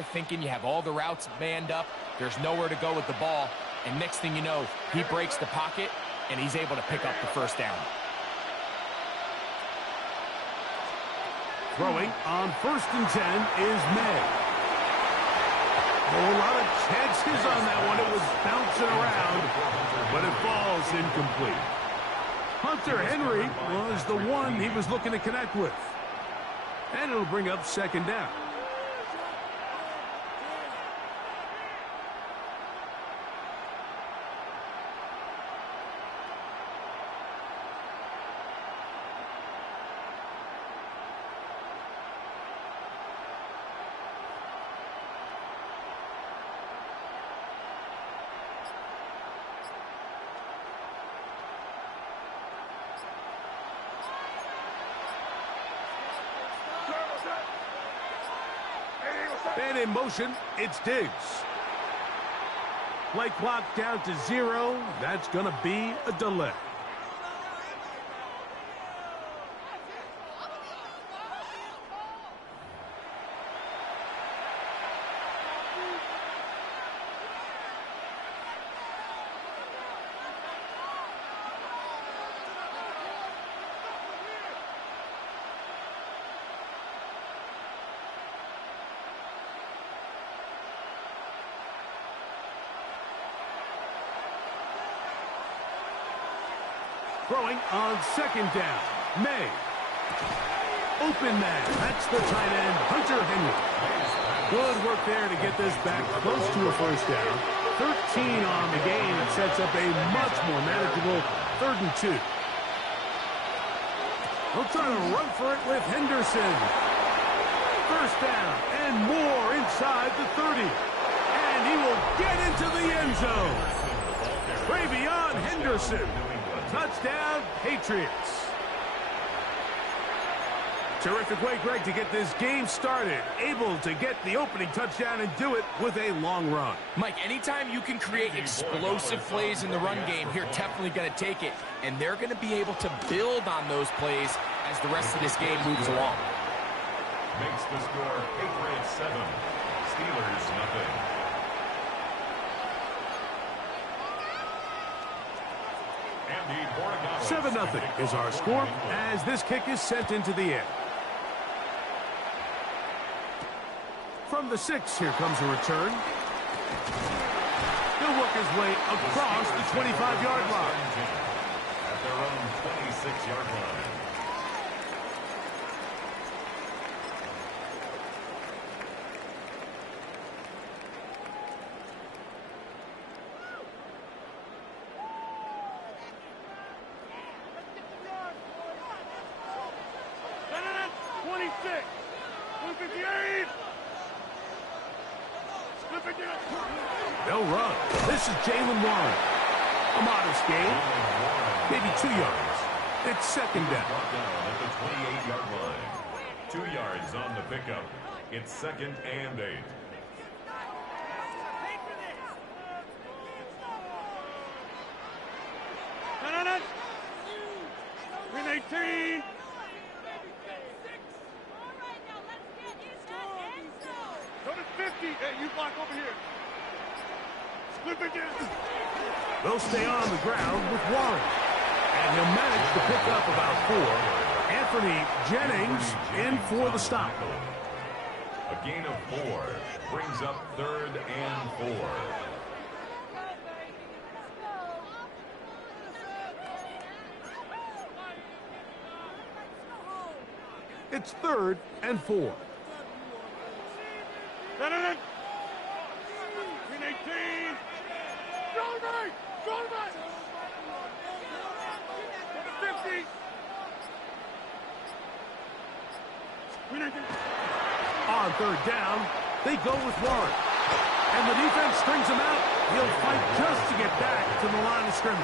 thinking you have all the routes manned up, there's nowhere to go with the ball, and next thing you know, he breaks the pocket, and he's able to pick up the first down. Throwing on 1st and 10 is May. A lot of chances on that one. It was bouncing around, but it falls incomplete. Hunter Henry was the one he was looking to connect with. And it'll bring up 2nd down. And in motion, it's Diggs. Play clock down to 0. That's going to be a delay. Throwing on 2nd down. May. Open man. That's the tight end, Hunter Henry. Good work there to get this back close to a first down. 13 on the game. It sets up a much more manageable 3rd and 2. They'll try to run for it with Henderson. First down and more inside the 30. And he will get into the end zone. Travion Henderson. Touchdown, Patriots. Terrific way, Greg, to get this game started. Able to get the opening touchdown and do it with a long run. Mike, anytime you can create explosive plays in the run game, you're definitely going to take it. And they're going to be able to build on those plays as the rest of this game moves along. Makes the score Patriots 7, Steelers nothing. 7-0 is our score as this kick is sent into the air. From the 6, here comes a return. He'll work his way across the 25-yard line. At their own 26-yard line. They'll run. This is Jalen Warren. A modest gain. Maybe 2 yards. It's 2nd down. At the 28-yard line. 2 yards on the pickup. It's 2nd and 8. Win 18. Go to 50. Hey, you block over here. Flip again. They'll stay on the ground with Warren. And he'll manage to pick up about 4. Anthony Jennings in for the stop. A gain of 4 brings up 3rd and 4. It's 3rd and 4. On 3rd down, they go with Warren. And the defense strings him out. He'll fight just to get back to the line of scrimmage.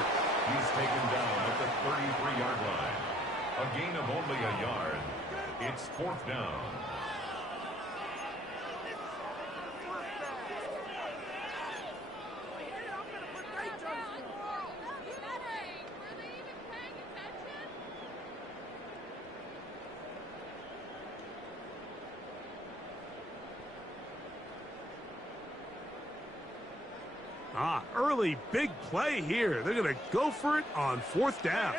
He's taken down at the 33-yard line. A gain of only a yard. It's 4th down. Early big play here. They're going to go for it on 4th down.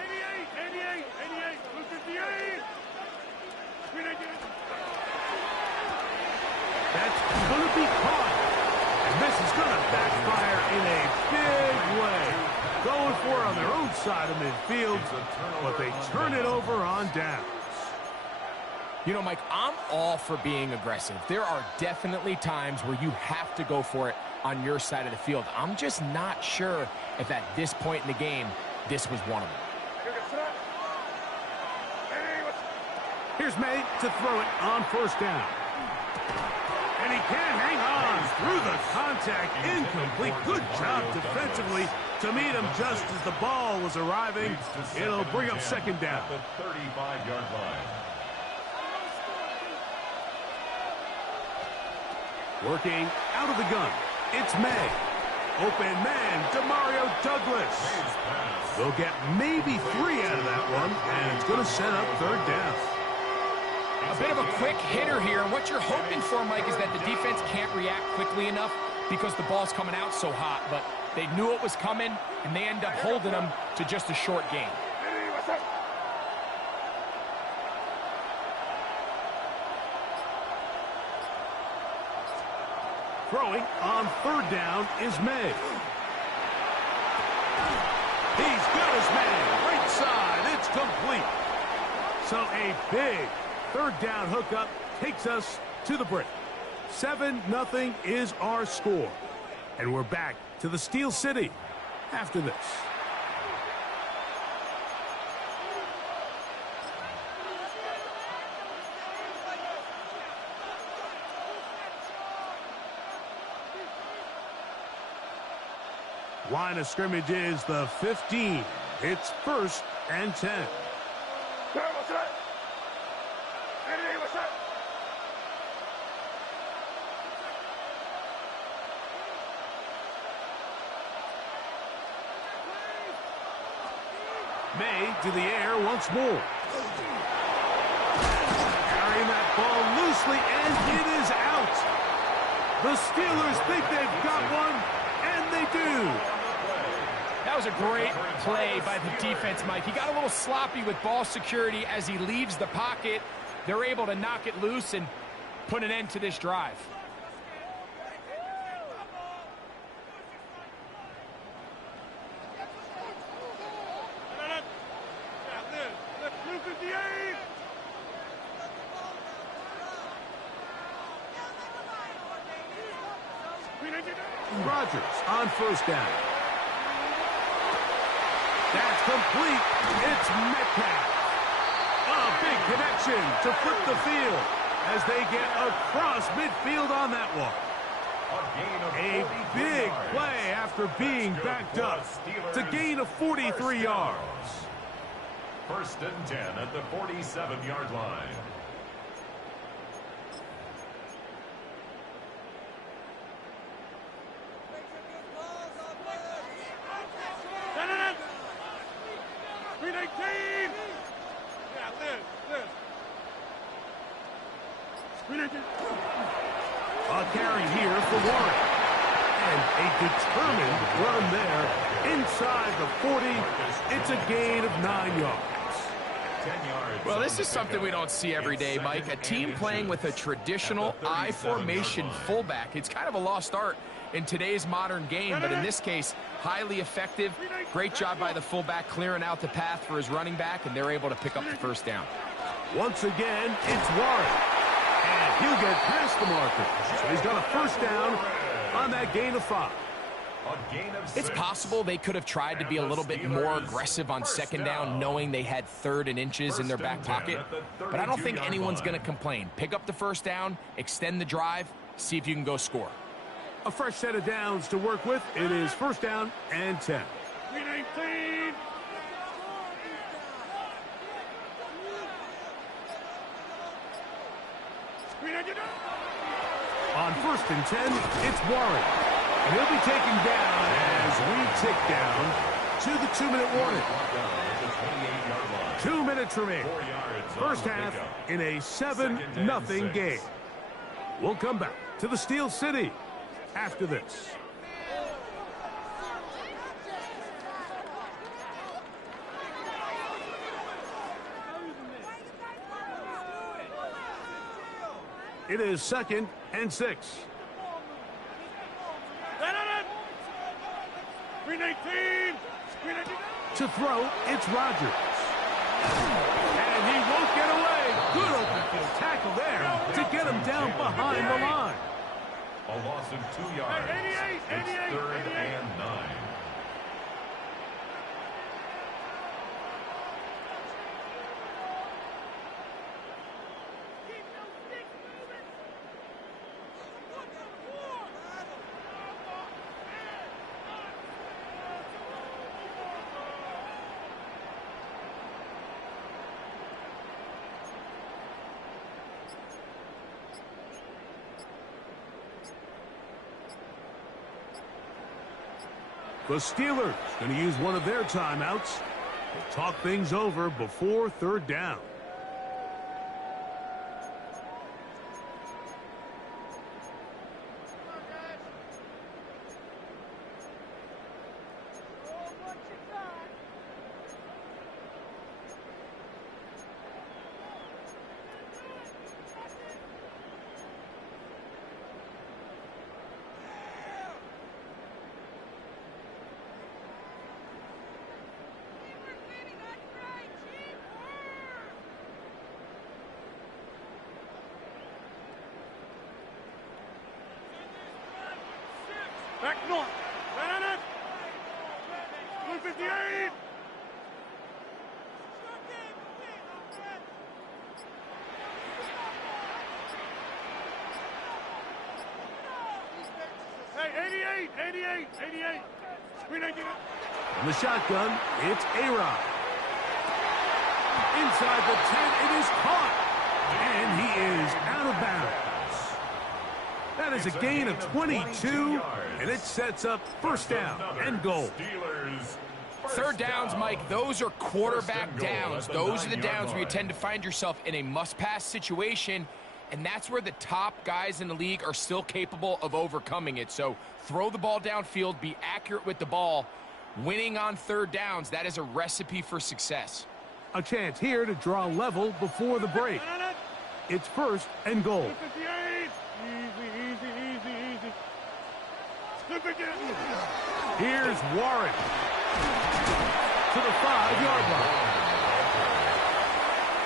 That's going to be caught. And this is going to backfire in a big way. Going for it on their own side of midfield, but they turn it over on downs. You know, Mike, I'm all for being aggressive. There are definitely times where you have to go for it on your side of the field. I'm just not sure if at this point in the game, this was one of them. Here's May to throw it on 1st down. And he can't hang on through the contact. Incomplete. Good job defensively to meet him just as the ball was arriving. It'll bring up 2nd down. The 35-yard line. Working out of the gun. It's May. Open man, Demario Douglas. They'll get maybe 3 out of that one, and it's going to set up 3rd down. A bit of a quick hitter here, and what you're hoping for, Mike, is that the defense can't react quickly enough because the ball's coming out so hot, but they knew it was coming, and they end up holding them to just a short gain. Throwing on 3rd down is May. He's got his man. Right side. It's complete. So a big 3rd down hookup takes us to the break. 7-0 is our score. And we're back to the Steel City after this. Line of scrimmage is the 15. It's 1st and 10. May to the air once more. Carrying that ball loosely, and it is out. The Steelers think they've got one, and they do. That was a great play by the defense, Mike. He got a little sloppy with ball security as he leaves the pocket. They're able to knock it loose and put an end to this drive. Rodgers on 1st down. That's complete. It's Metcalf. A big connection to flip the field as they get across midfield on that one. A big play after being backed up to gain of 43 yards. 1st and 10 at the 47-yard line. A carry here for Warren. And a determined run there inside the 40. It's a gain of 9 yards. 10 yards. Well, this is something we don't see every day, Mike. A team playing with a traditional I formation fullback. It's kind of a lost art in today's modern game, but in this case, highly effective. Great job by the fullback clearing out the path for his running back, and they're able to pick up the 1st down. Once again, it's Warren. And he'll get past the marker. So he's got a 1st down on that gain of 5. It's possible they could have tried to be a little bit more aggressive on 2nd down, knowing they had 3rd and inches in their back pocket. But I don't think anyone's going to complain. Pick up the 1st down, extend the drive, see if you can go score. A fresh set of downs to work with. It is 1st down and 10. On 1st and 10, it's Warren. And he'll be taken down as we tick down to the 2-minute warning. 2 minutes remain. 1st half in a 7-0 game. We'll come back to the Steel City after this. It is 2nd and 6. To throw, it's Rodgers. And he won't get away. Good open field tackle there to get him down behind the line. A loss of 2 yards. It's 3rd and 9. The Steelers going to use one of their timeouts to talk things over before 3rd down. Back north. Right on it. 158. Hey, 88. From the shotgun, it's A-Rod. Inside the 10, it is caught. And he is out of bounds. That is a gain of 22, and it sets up 1st down and goal. 3rd downs, Mike, those are quarterback downs. Those are the downs where you tend to find yourself in a must-pass situation, and that's where the top guys in the league are still capable of overcoming it. So throw the ball downfield, be accurate with the ball. Winning on 3rd downs, that is a recipe for success. A chance here to draw level before the break. It's 1st and goal. Here's Warren to the 5-yard line.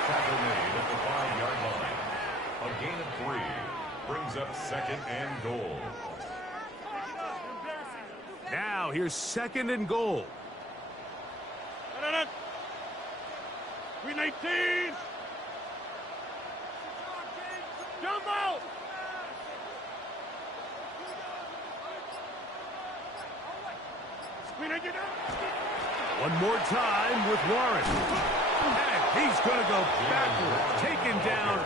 Tackle made at the 5-yard line. A gain of 3 brings up 2nd and goal. Now here's 2nd and goal. 319. Jump out. One more time with Warren. And he's going to go backwards, taken down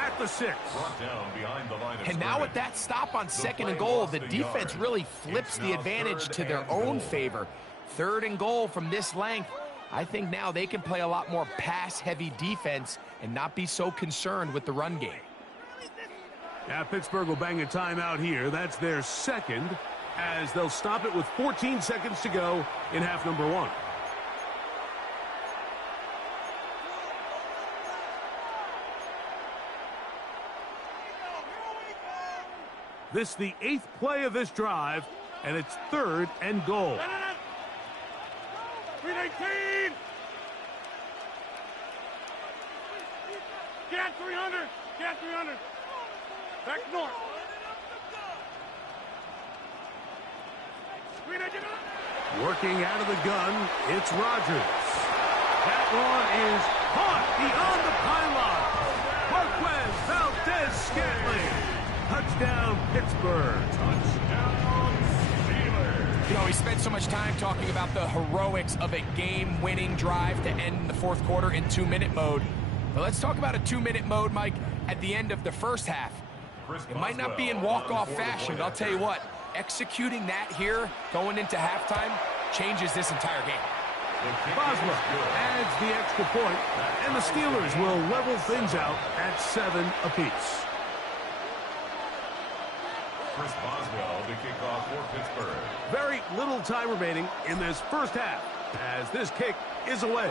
at the 6. Brought down behind the line of And now with that stop on 2nd and goal, the defense really flips the advantage to their own favor. 3rd and goal from this length. I think now they can play a lot more pass-heavy defense and not be so concerned with the run game. Now Pittsburgh will bang a timeout here. That's their 2nd, as they'll stop it with 14 seconds to go in half number 1. This the 8th play of this drive, and it's 3rd and goal. 319. Get 300. Get 300. Back north. 319. Working out of the gun, it's Rodgers. That one is caught beyond the pylon. Marquez Valdez-Scantling. Touchdown, Pittsburgh. Touchdown, Steelers. You know, we spent so much time talking about the heroics of a game-winning drive to end the 4th quarter in 2-minute mode. But let's talk about a 2-minute mode, Mike, at the end of the 1st half. It might not be in walk-off fashion, but I'll tell you what, executing that here going into halftime changes this entire game. Boswell adds the extra point, and the Steelers will level things out at 7 apiece. Chris Boswell to kick off for Pittsburgh. Very little time remaining in this 1st half as this kick is away.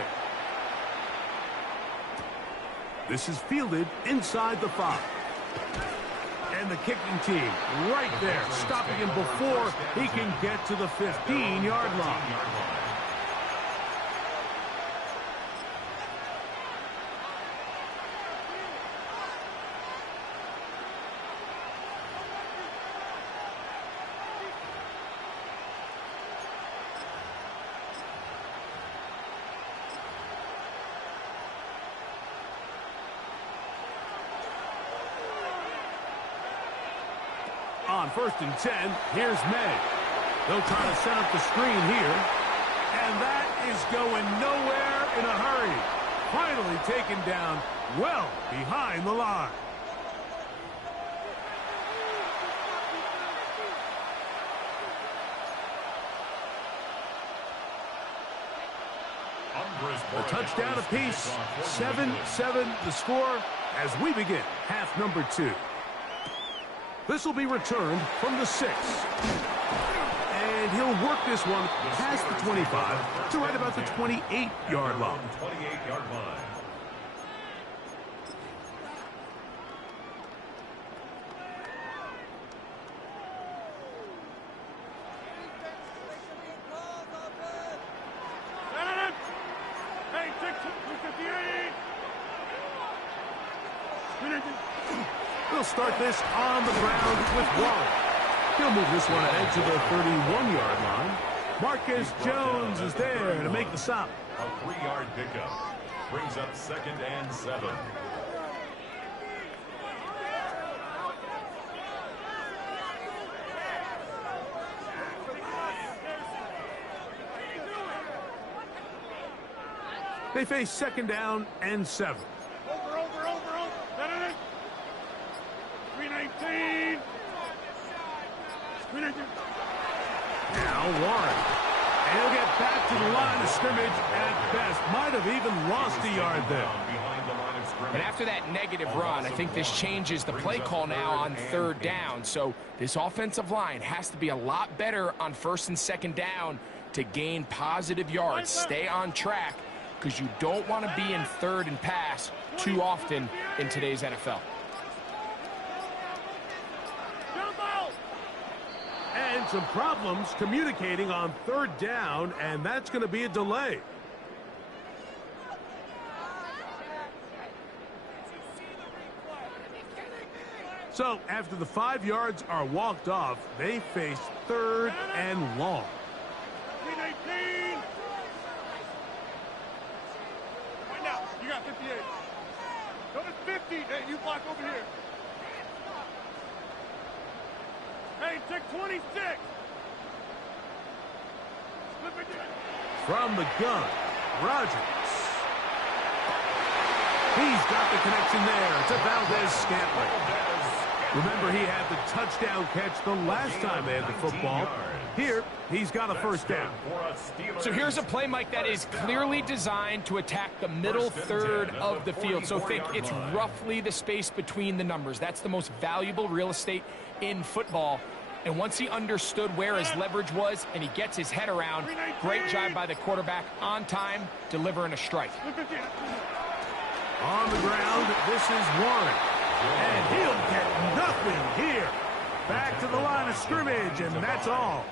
This is fielded inside the 5. And the kicking team right there, stopping him before he can get to the 15-yard line. On 1st and 10, here's May. They'll try to set up the screen here. And that is going nowhere in a hurry. Finally taken down well behind the line. A touchdown apiece. 7-7 the score as we begin half number 2. This will be returned from the 6. And he'll work this one past the 25 to right about the 28-yard line. 28-yard line. We'll start this on the ground with Warren. He'll move this one ahead to the 31-yard line. Marcus Jones is there to make the stop. A 3-yard pickup brings up 2nd and 7. They face 2nd down and 7. Over. 319. Now Warren. And he'll get back to the line of scrimmage at best. Might have even lost a yard there. And after that negative run, I think this changes the play call now on 3rd down. So this offensive line has to be a lot better on 1st and 2nd down to gain positive yards. Stay on track because you don't want to be in 3rd and pass too often in today's NFL. And some problems communicating on 3rd down, and that's going to be a delay. So after the 5 yards are walked off, they face 3rd and long. 319. Right now, you got 58. Number 50. Hey, you block over here. Hey, take 26. From the gun, Rodgers. He's got the connection there to Valdez-Scantling. Remember, he had the touchdown catch the last time they had the football. Here, he's got a 1st down. So here's a play, Mike, that is clearly designed to attack the middle 3rd of the field. So think it's roughly the space between the numbers. That's the most valuable real estate in football. And once he understood where his leverage was and he gets his head around, great job by the quarterback on time, delivering a strike. On the ground, this is Warren. And he'll get nothing here. Back to the line of scrimmage, and that's all.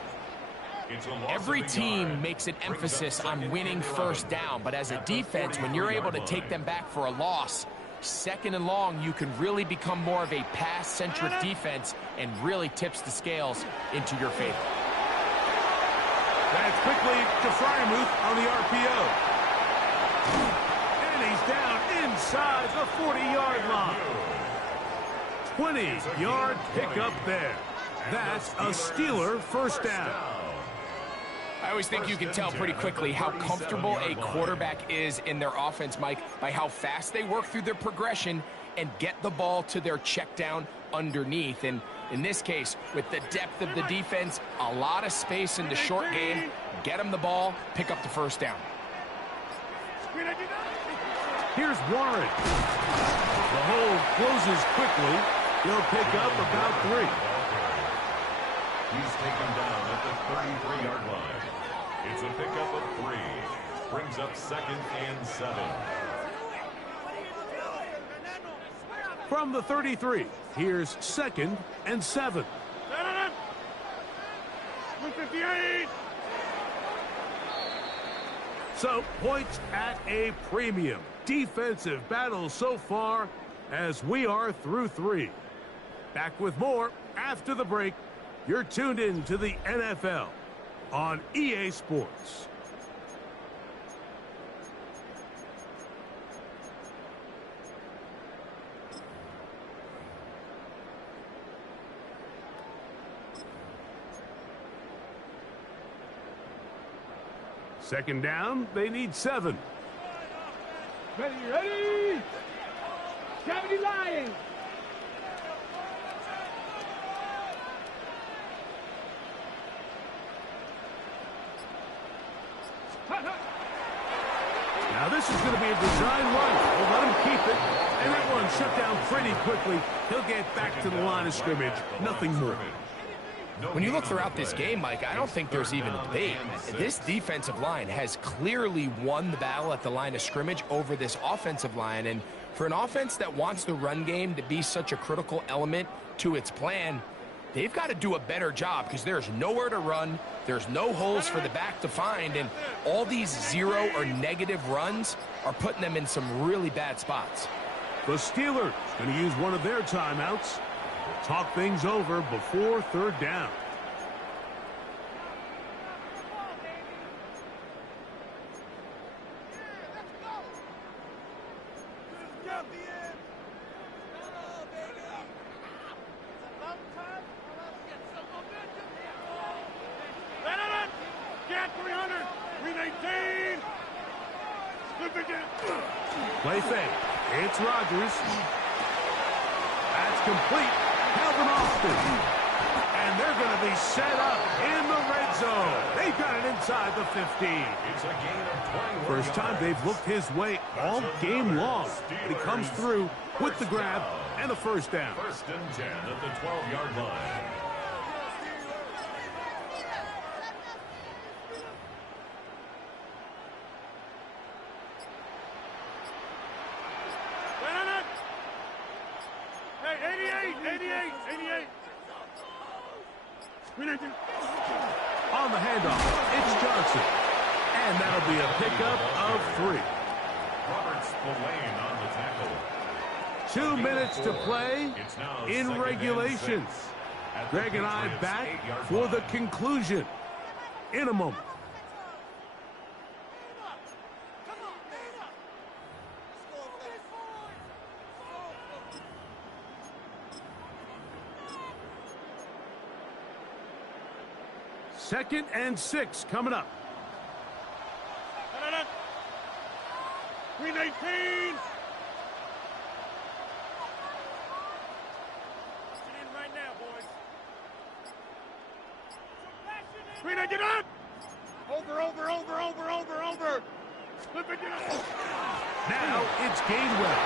Every team makes an emphasis on winning 1st down, but as a defense, when you're able to take them back for a loss, 2nd and long, you can really become more of a pass-centric defense and really tips the scales into your favor. That's quickly to Fryermuth on the RPO. And he's down inside the 40-yard line. 20-yard pickup there. That's a Steeler 1st down. I always think you can tell pretty quickly how comfortable a quarterback is in their offense, Mike, by how fast they work through their progression and get the ball to their check down underneath. And in this case, with the depth of the defense, a lot of space in the short game, get them the ball, pick up the 1st down. Here's Warren. The hole closes quickly. He'll pick up about 3. He's taken down at the 33-yard line. It's a pickup of 3. Brings up 2nd and 7. From the 33, here's 2nd and 7. 158. So, points at a premium. Defensive battle so far as we are through 3. Back with more after the break. You're tuned in to the NFL on EA Sports. Second down, they need 7. Ready! 70 Lions! Now this is going to be a design run. We'll let him keep it. And that one shut down pretty quickly. He'll get back to the line of scrimmage. Nothing more. When you look throughout this game, Mike, I don't think there's even a debate. This defensive line has clearly won the battle at the line of scrimmage over this offensive line. And for an offense that wants the run game to be such a critical element to its plan, they've got to do a better job because there's nowhere to run. There's no holes for the back to find. And all these 0 or negative runs are putting them in some really bad spots. The Steelers going to use one of their timeouts. We'll talk things over before 3rd down. Play fake. It's Rodgers. That's complete. Calvin Austin. And they're going to be set up in the red zone. They've got it inside the 15. It's a gain of 21 First time they've looked his way all game long. But he comes through with the grab and a first down. 1st and 10 at the 12-yard line. On the handoff, it's Johnson. And that'll be a pickup of 3. Robert Spillane on the tackle. 2 minutes to play It's now in 2nd and regulation. 6 at the Greg and I Patriots' back 8-yard for the line. conclusion in a moment. Second and 6 coming up. 319. Right now, boys. 319 up. Over. Flip it up. Now it's Gainwell.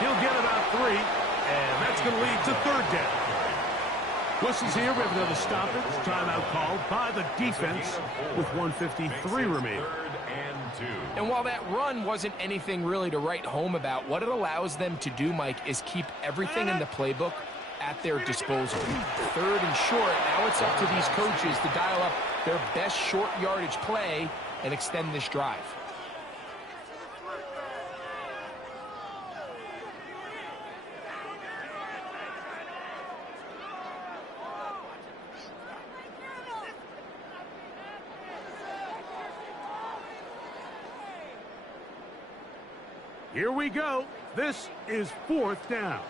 He'll get about 3, and that's going to lead to 3rd down. Whistles here. We have another stoppage. Timeout called by the defense with 1:53 remaining. 3rd and 2. And while that run wasn't anything really to write home about, what it allows them to do, Mike, is keep everything in the playbook at their disposal. 3rd and short. Now it's up to these coaches to dial up their best short yardage play and extend this drive. Here we go. This is 4th down.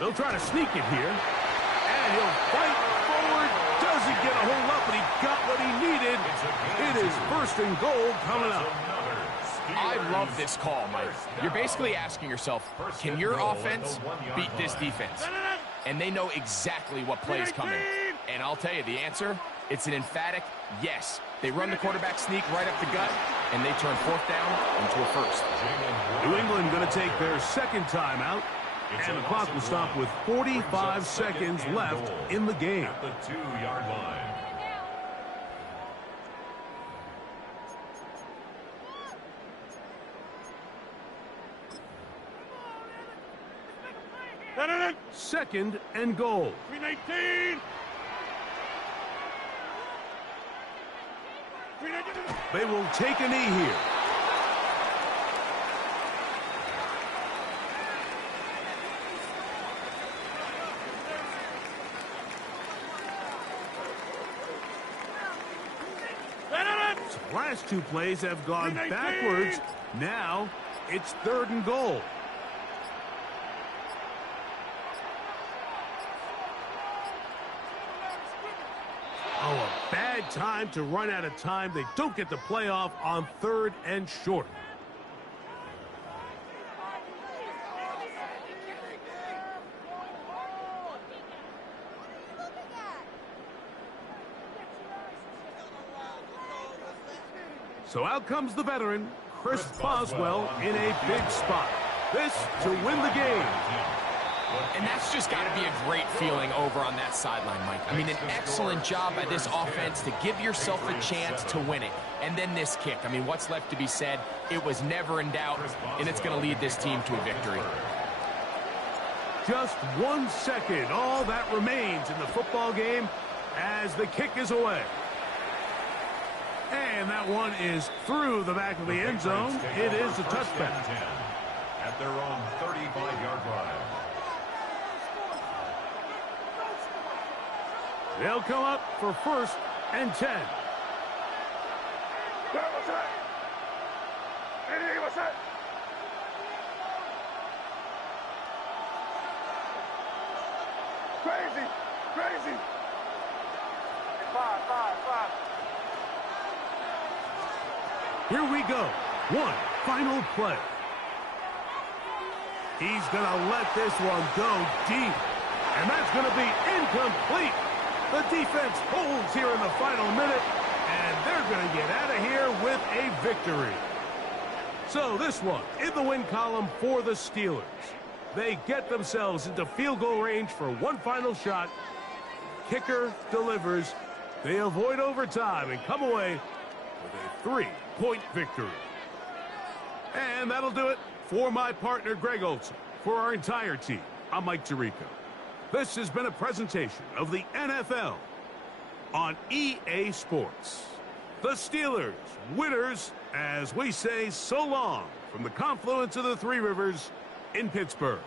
They'll try to sneak it here. And he'll fight forward. Doesn't get a hold up, but he got what he needed. It is 1st and goal coming up. I love this call, Mike. You're basically asking yourself, can your offense beat this defense? And they know exactly what play is coming. And I'll tell you the answer, it's an emphatic yes. They run the quarterback sneak right up the gut, and they turn 4th down into a 1st. New England going to take their 2nd timeout, and the clock will stop with 45 seconds left in the game. At the 2-yard line. 2nd and goal. 319. They will take a knee here. So last two plays have gone backwards. Now it's 3rd and goal. Oh, a bad time to run out of time. They don't get the playoff on 3rd and short. So out comes the veteran, Chris Boswell, in a big spot. This to win the game. And that's just got to be a great feeling over on that sideline, Mike. I mean, an excellent job by this offense to give yourself a chance to win it. And then this kick. I mean, what's left to be said? It was never in doubt, and it's going to lead this team to a victory. Just 1 second. All that remains in the football game as the kick is away. And that one is through the back of the end zone. It is a touchback. At their own 35-yard line. They'll come up for 1st and 10. Crazy, crazy. 5, 5, 5. Here we go. One final play. He's going to let this one go deep. And that's going to be incomplete. The defense holds here in the final minute, and they're going to get out of here with a victory. So this one in the win column for the Steelers. They get themselves into field goal range for one final shot. Kicker delivers. They avoid overtime and come away with a 3-point victory. And that'll do it for my partner, Greg Olson. For our entire team, I'm Mike Tirico. This has been a presentation of the NFL on EA Sports. The Steelers, winners, as we say so long from the confluence of the Three Rivers in Pittsburgh.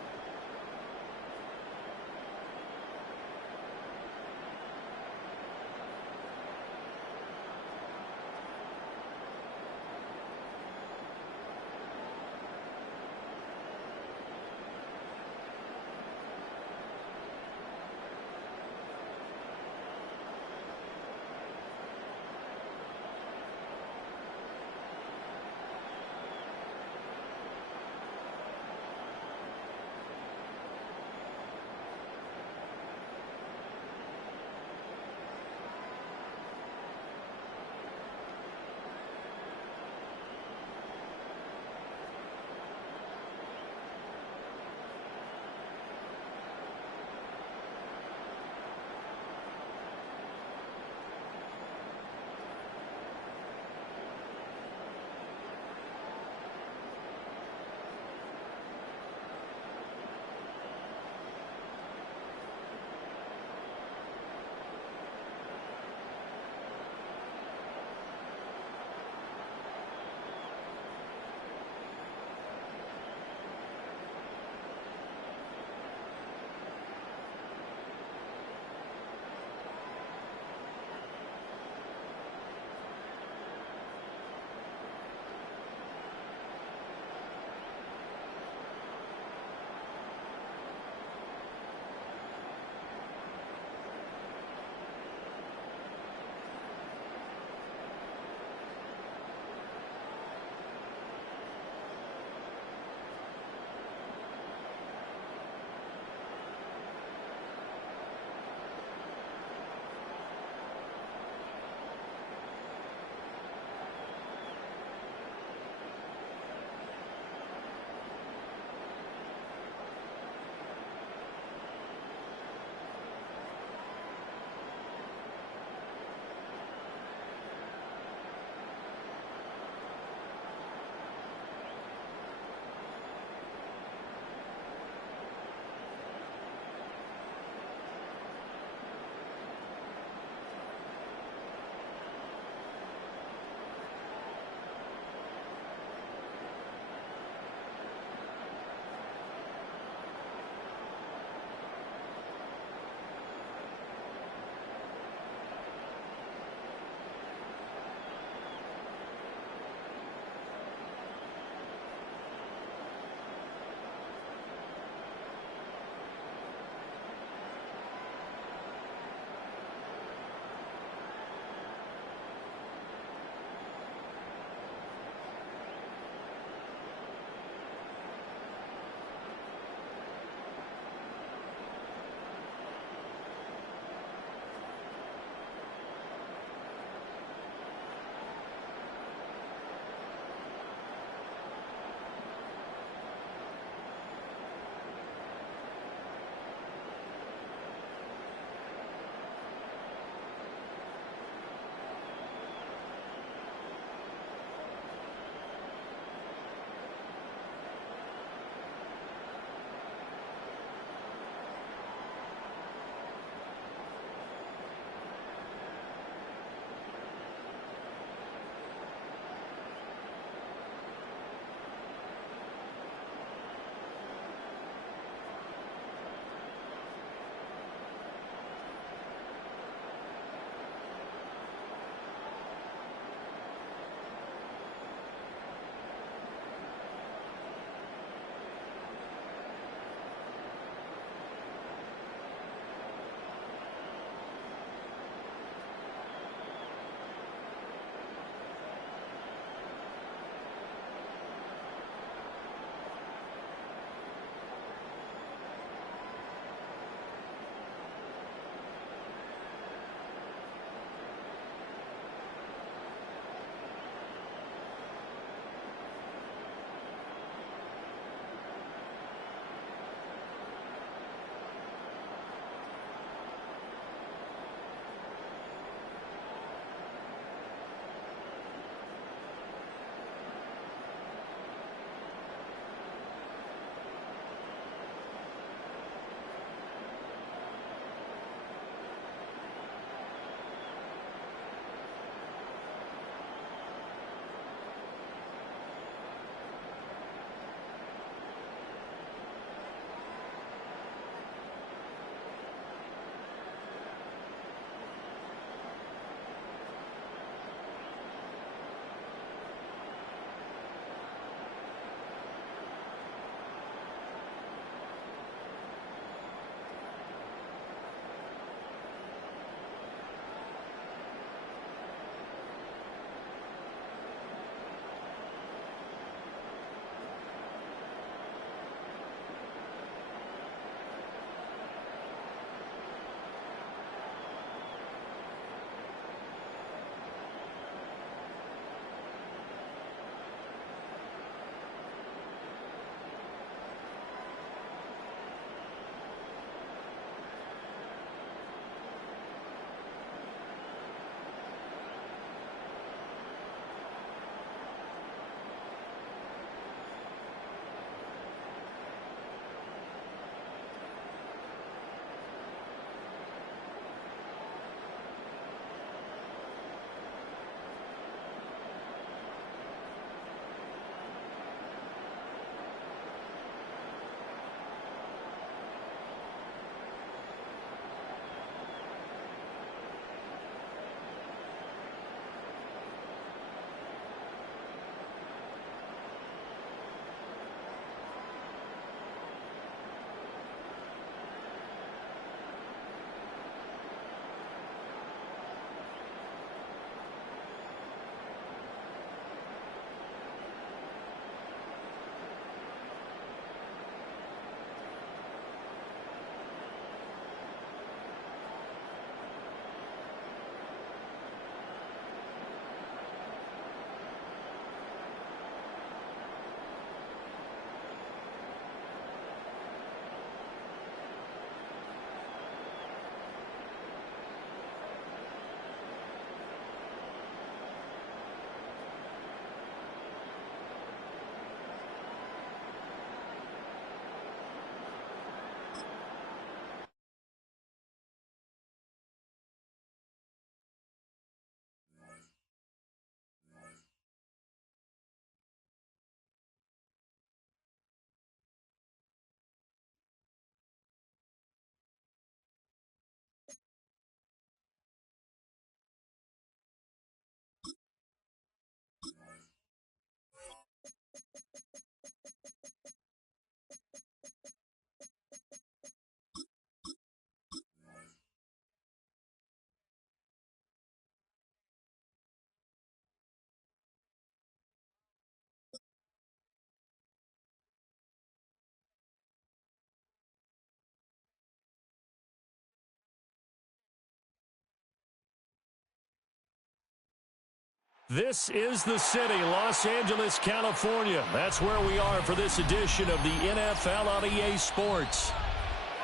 This is the city, Los Angeles, California. That's where we are for this edition of the NFL on EA Sports.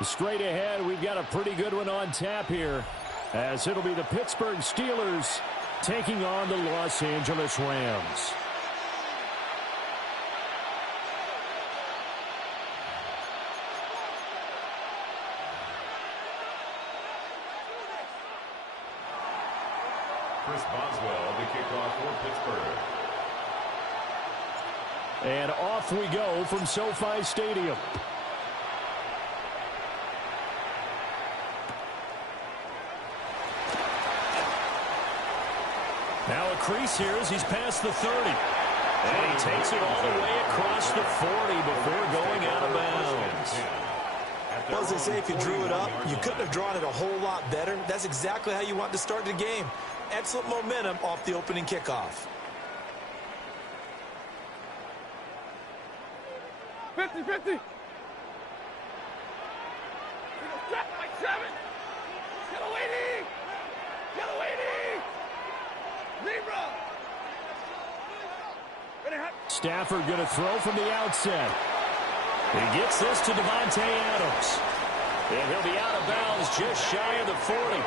Straight ahead, we've got a pretty good one on tap here, as it'll be the Pittsburgh Steelers taking on the Los Angeles Rams. Chris Boswell, the kickoff for Pittsburgh. And off we go from SoFi Stadium. Now a crease here as he's past the 30. And he takes it all the way across the 40 before going out of bounds. Well, as they say, if you drew it up, you couldn't have drawn it a whole lot better. That's exactly how you want to start the game. Excellent momentum off the opening kickoff. 50-50. Like 7. Yellow 80. Yellow 80. Libra. Stafford going to throw from the outset. He gets this to Devontae Adams. And he'll be out of bounds just shy of the 40.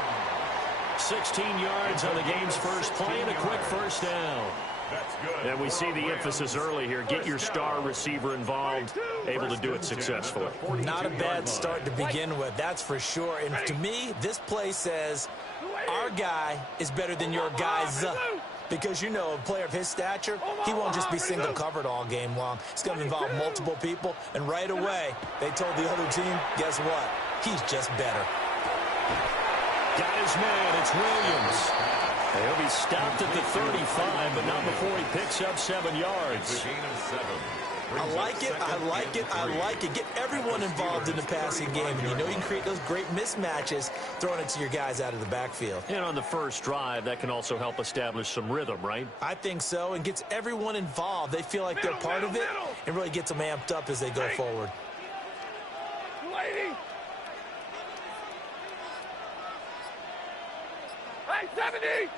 16 yards on the game's first play and a quick first down. And we see the emphasis early here. Get your star receiver involved, able to do it successfully. Not a bad start to begin with, that's for sure. And to me, this play says our guy is better than your guy's. Because, you know, a player of his stature, he won't just be single covered all game long. It's going to involve multiple people. And right away, they told the other team, guess what? He's just better. Got his man. It's Williams. And he'll be stopped at the 35, but not before he picks up 7 yards. I like it. I like it. I like it. Get everyone involved in the passing game. And you know you can create those great mismatches throwing it to your guys out of the backfield. And on the first drive, that can also help establish some rhythm, right? I think so, and gets everyone involved. They feel like they're part of it and really gets them amped up as they go forward. Lady. Hey, 70.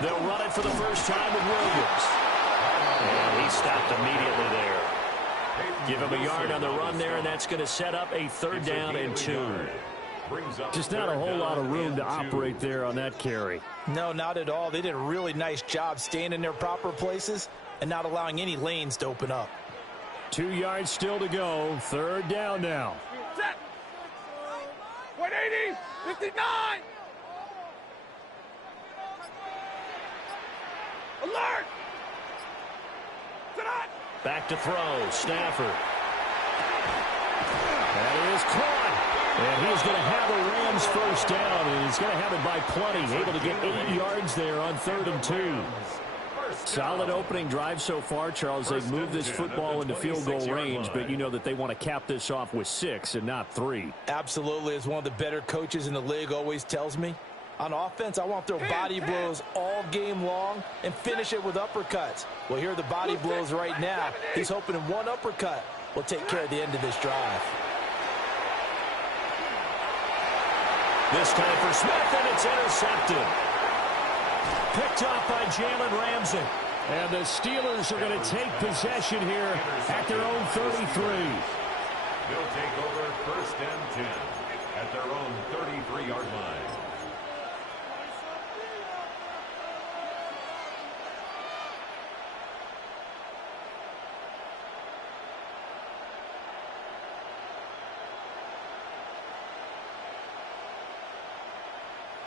They'll run it for the first time with Williams. And he stopped immediately there. Give him a yard on the run there, and that's going to set up a 3rd down and 2. Just not a whole lot of room to operate there on that carry. No, not at all. They did a really nice job staying in their proper places and not allowing any lanes to open up. 2 yards still to go. 3rd down now. Set. 180. 59. Alert! Back to throw. Stafford. That is caught. And he's going to have a Rams first down. And he's going to have it by plenty. Able to get 8 yards there on 3rd and 2. Solid opening drive so far, Charles. They've moved this football into field goal range, but you know that they want to cap this off with 6 and not 3. Absolutely. As one of the better coaches in the league always tells me, on offense, I want to throw body blows all game long and finish it with uppercuts. Well, here are the body blows right now. He's hoping in one uppercut will take care of the end of this drive. This time for Smith, and it's intercepted. Picked off by Jalen Ramsey. And the Steelers are going to take possession here at their own 33. They'll take over 1st and 10 at their own 33-yard line.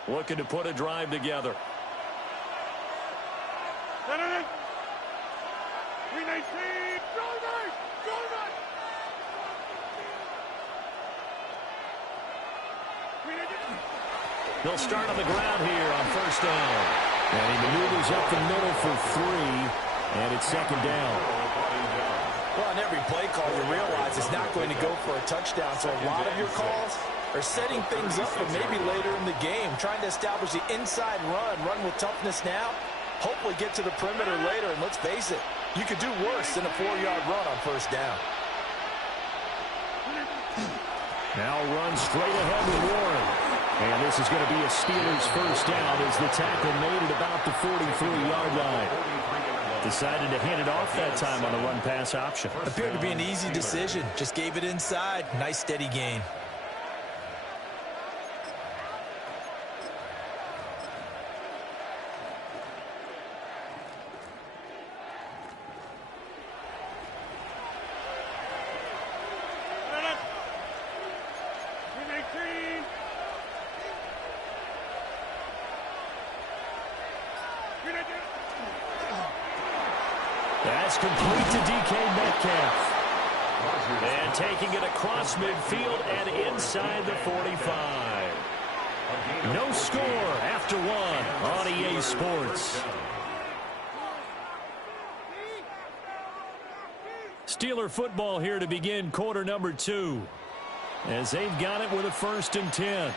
Looking to put a drive together. 319. They'll start on the ground here on 1st down. And he maneuvers up the middle for 3. And it's 2nd down. Well, on every play call, you realize it's not going to go for a touchdown. So a lot of your calls are setting things up for maybe later in the game, trying to establish the inside run with toughness now, hopefully get to the perimeter later. And let's face it, you could do worse than a 4-yard run on 1st down. Now run straight ahead with Warren. And this is going to be a Steelers first down as the tackle made at about the 43-yard line. Decided to hand it off that time on the run-pass option. Appeared to be an easy decision. Just gave it inside. Nice, steady gain. That's complete to DK Metcalf. And taking it across midfield and inside the 45. No score after one on EA Sports. Steeler football here to begin quarter number 2. As they've got it with a 1st and 10.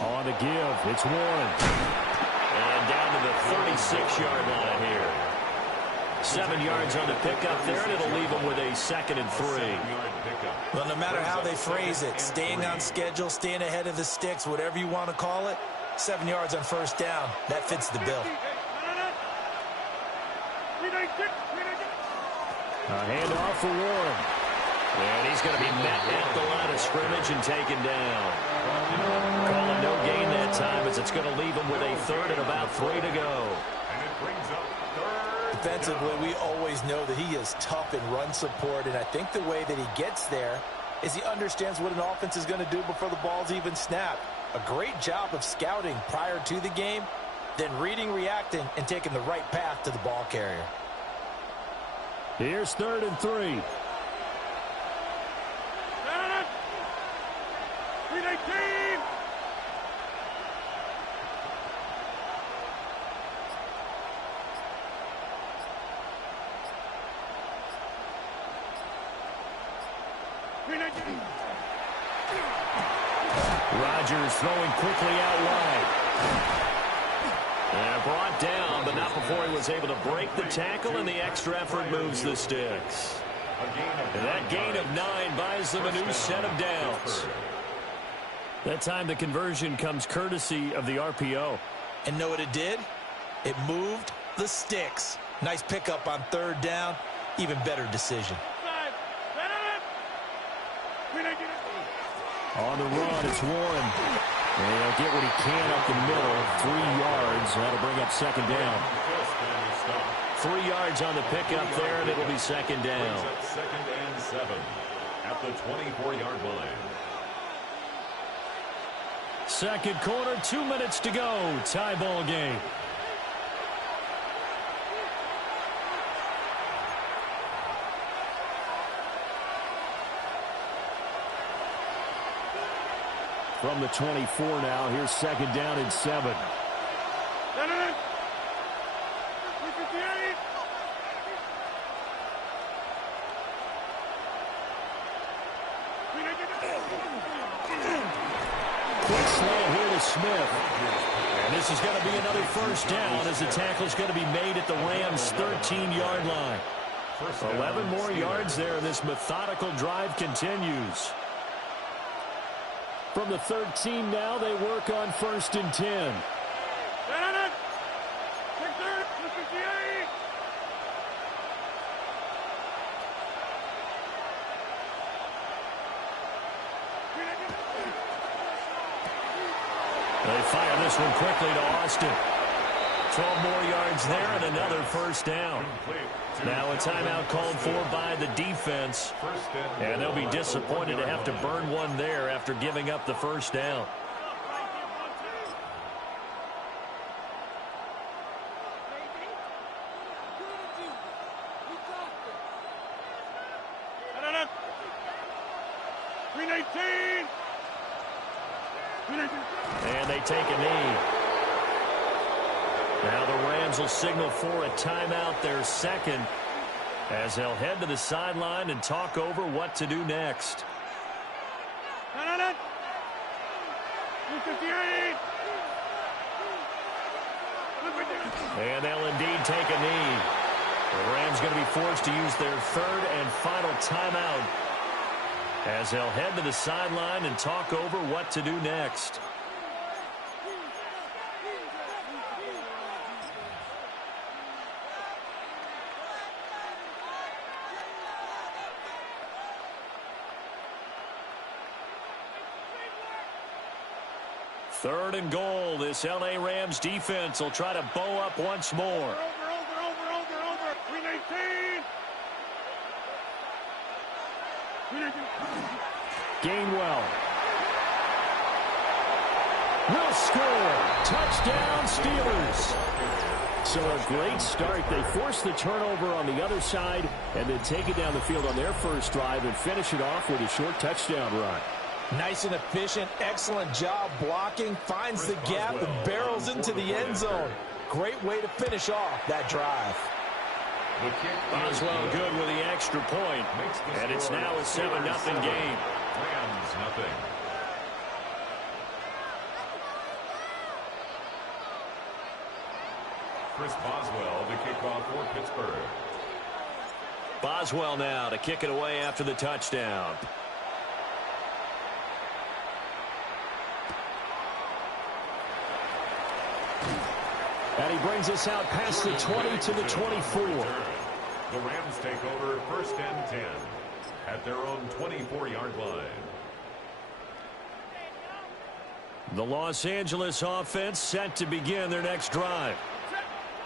On the give, it's Warren. And down to the 36-yard line here. 7 yards on the pickup there, and it'll leave them with a 2nd and 3. Well, no matter how they phrase it, staying on schedule, staying ahead of the sticks, whatever you want to call it, 7 yards on 1st down, that fits the bill. A handoff for Warren. And he's going to be met at the line of scrimmage and taken down. Calling no gain that time as it's going to leave him with a 3rd and about 3 to go. And it brings up 3rd. Defensively, we always know that he is tough in run support, and I think the way that he gets there is he understands what an offense is going to do before the ball's even snapped. A great job of scouting prior to the game, then reading, reacting, and taking the right path to the ball carrier. Here's 3rd and 3. Rodgers throwing quickly out wide. And brought down, but not before he was able to break the tackle, and the extra effort moves the sticks. And that gain of 9 buys them a new set of downs. That time the conversion comes courtesy of the RPO. And know what it did? It moved the sticks. Nice pickup on 3rd down. Even better decision. On the run, it's Warren. And he'll get what he can up the middle. 3 yards. That'll bring up 2nd down. 3 yards on the pickup there, and it'll be 2nd down. 2nd and 7 at the 24-yard line. 2nd quarter, 2 minutes to go. Tie ball game. From the 24 now, here's 2nd down and 7. Quick slant here to Smith. And this is going to be another 1st down as the tackle's going to be made at the Rams' 13-yard line. 11 more yards there, and this methodical drive continues. From the 13 now, they work on 1st and 10. They fire this one quickly to Austin. 12 more yards there and another 1st down. Now a timeout called for by the defense. And they'll be disappointed to have to burn one there after giving up the 1st down. And they take a knee. Now the Rams will signal for a timeout, their 2nd. as they'll head to the sideline and talk over what to do next. No. 58. And they'll indeed take a knee. The Rams going to be forced to use their third and final timeout as they'll head to the sideline and talk over what to do next. Third and goal. This L.A. Rams defense will try to bow up once more. Over. 319. Gainwell will score. Touchdown, Steelers. So a great start. They force the turnover on the other side and then take it down the field on their first drive and finish it off with a short touchdown run. Nice and efficient. Excellent job blocking. Finds the gap and barrels into the end zone. Great way to finish off that drive. Boswell good with the extra point. And it's now a 7-0 game. Rams nothing. Chris Boswell to kick off for Pittsburgh. Boswell now to kick it away after the touchdown. And he brings us out past the 20 to the 24. The Rams take over 1st and 10 at their own 24-yard line. The Los Angeles offense set to begin their next drive.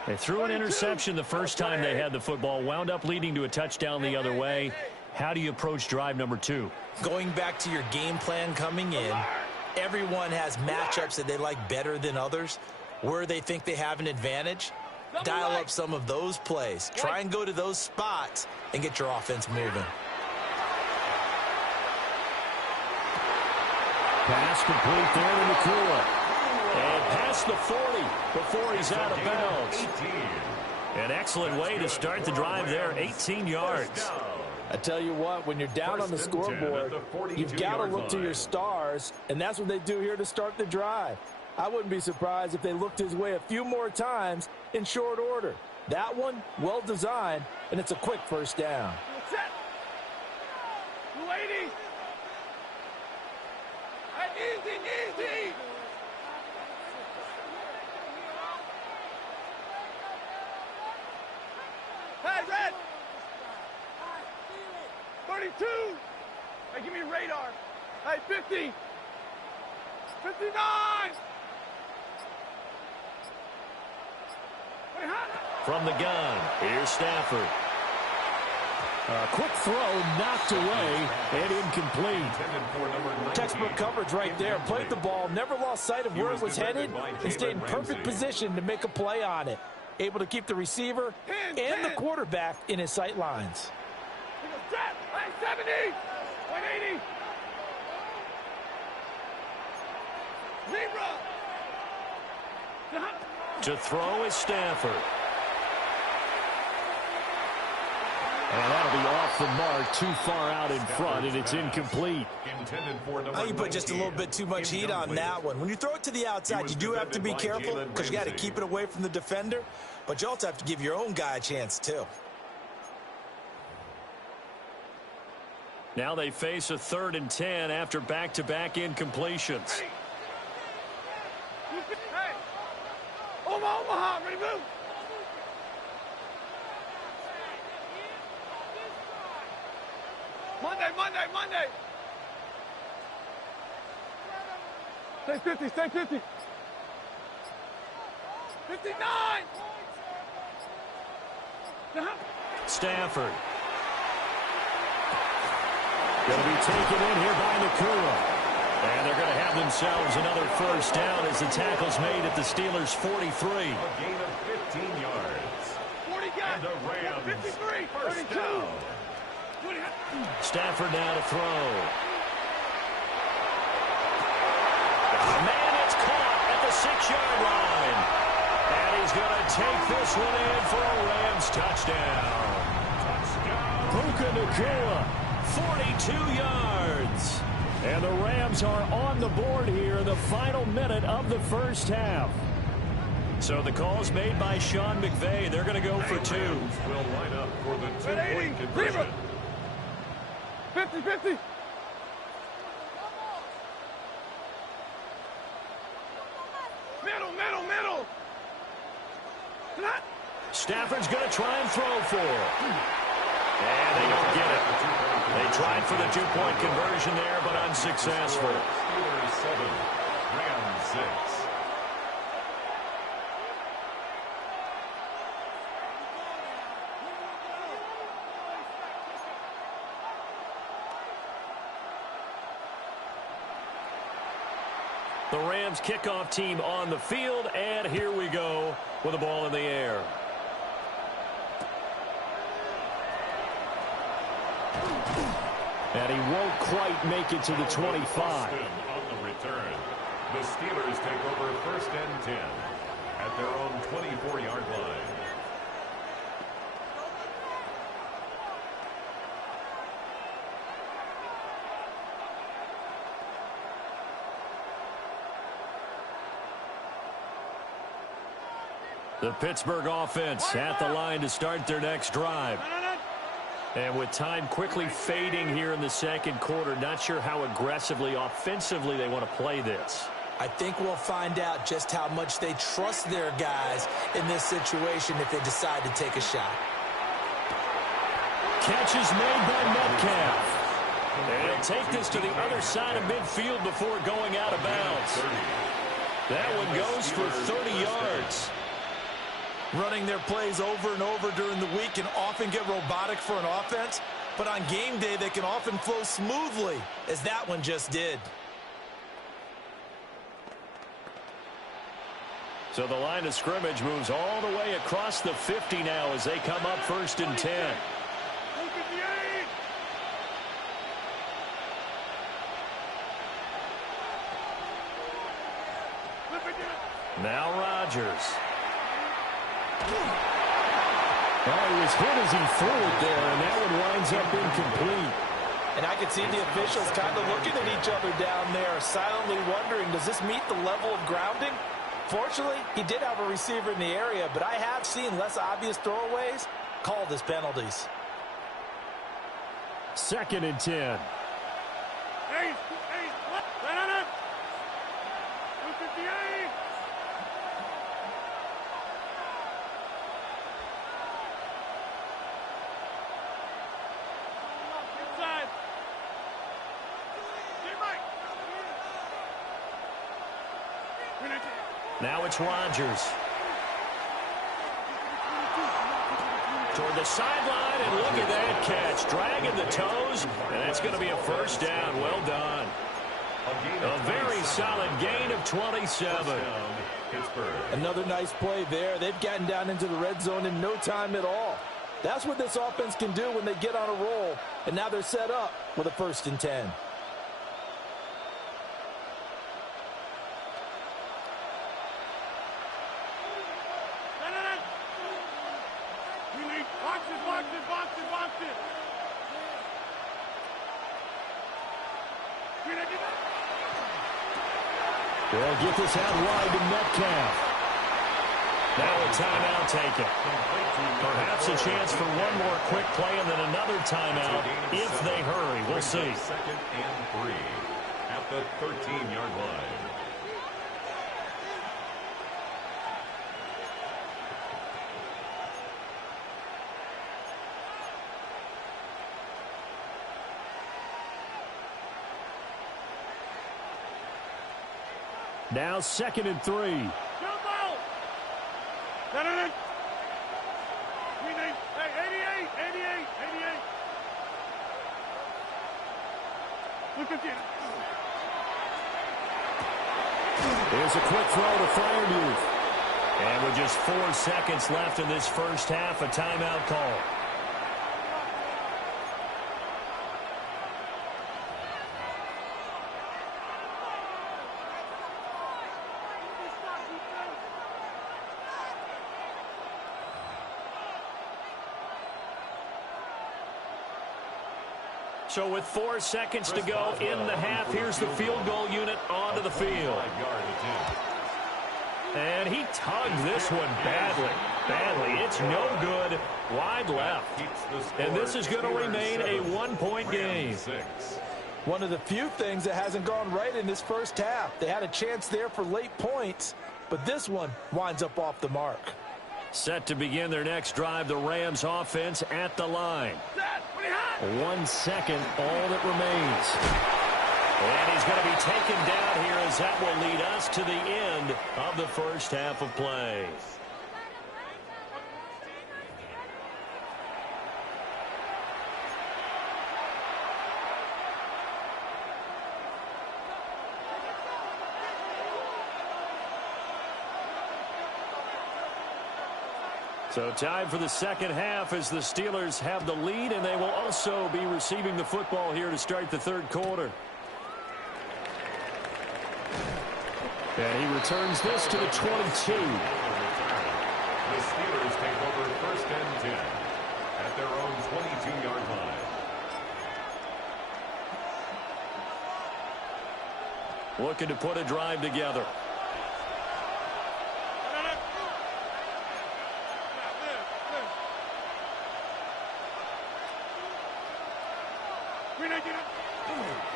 They threw an interception the first time they had the football, wound up leading to a touchdown the other way. How do you approach drive number 2? Going back to your game plan coming in, everyone has matchups that they like better than others. Where they think they have an advantage, dial up some of those plays. Try and go to those spots and get your offense moving. Pass complete there to Nakua. And past the 40 before he's out of bounds. An excellent way to start the drive there, 18 yards. I tell you what, when you're down on the scoreboard, you've got to look to your stars, and that's what they do here to start the drive. I wouldn't be surprised if they looked his way a few more times in short order. That one, well designed, and it's a quick first down. Set. 280. Easy. Hey, Red. 32. Hey, give me a radar. Hey, 50. 59. From the gun, here's Stafford. A quick throw knocked away and incomplete. Textbook coverage right there. Played the ball, never lost sight of where it was headed, and stayed in perfect position to make a play on it. Able to keep the receiver and the quarterback in his sight lines. 70. 180. Zebra. To throw is Stafford. And that'll be off the mark, too far out in front, and it's incomplete. Now you put just a little bit too much heat on that one. When you throw it to the outside, you do have to be careful because you got to keep it away from the defender, but you also have to give your own guy a chance, too. Now they face a 3rd and 10 after back-to-back incompletions. Hey. Omaha, ready to move. Monday. Stay 50. 59. Stafford. Going to be taken in here by Nakua. And they're going to have themselves another first down as the tackle's made at the Steelers' 43. A gain of 15 yards. 40 guys. And the Rams 53. first 32. down. Stafford now to throw. Oh, man, it's caught at the 6-yard line. And he's going to take this one in for a Rams touchdown. Nakua, 42 yards. And the Rams are on the board here, the final minute of the first half. So the call's made by Sean McVay. They're going to go for 2. Will line up for the two-point conversion. 50-50. Middle. Stafford's going to try and throw for it. And they don't get it. They tried for the two-point conversion there, but unsuccessful. Steelers 7, Rams 6. The Rams kickoff team on the field, and here we go with the ball in the air. And he won't quite make it to the 25. On the return, the Steelers take over 1st and 10 at their own 24-yard line. The Pittsburgh offense at the line to start their next drive. And with time quickly fading here in the second quarter, not sure how aggressively, offensively they want to play this. I think we'll find out just how much they trust their guys in this situation if they decide to take a shot. Catch is made by Metcalf. And he'll take this to the other side of midfield before going out of bounds. That one goes for 30 yards. Running their plays over and over during the week can often get robotic for an offense, but on game day they can often flow smoothly, as that one just did. So the line of scrimmage moves all the way across the 50 now as they come up 1st and 10. Now Rodgers. Oh, he was hit as he threw it there, and that one winds up incomplete. And I could see the officials kind of looking at each other down there, silently wondering, does this meet the level of grounding? Fortunately, he did have a receiver in the area, but I have seen less obvious throwaways called as penalties. 2nd and 10. Hey, what? No. 258. Inside. Now it's Rodgers. Toward the sideline, and look at that catch. Dragging the toes, and that's going to be a 1st down. Well done. A very solid gain of 27. Another nice play there. They've gotten down into the red zone in no time at all. That's what this offense can do when they get on a roll, and now they're set up with a 1st and 10. Box it. They'll get this out wide to Metcalf. Now a timeout taken. Perhaps a chance for one more quick play and then another timeout if they hurry. We'll see. 2nd and 3 at the 13-yard line. Now 2nd and 3. Jump out! No. We need, hey, 88. Look at you. There's a quick throw to Freiermuth. And with just 4 seconds left in this first half, a timeout call. So with 4 seconds to go in the half, here's the field goal unit onto the field. And he tugged this one badly. It's no good. Wide left. And this is going to remain a 1-point game. One of the few things that hasn't gone right in this first half. They had a chance there for late points, but this one winds up off the mark. Set to begin their next drive, the Rams offense at the line. 1 second, all that remains. And he's going to be taken down here as that will lead us to the end of the first half of play. So time for the second half as the Steelers have the lead, and they will also be receiving the football here to start the third quarter. And he returns this to the 22. The Steelers take over first and 10 at their own 22-yard line. Looking to put a drive together.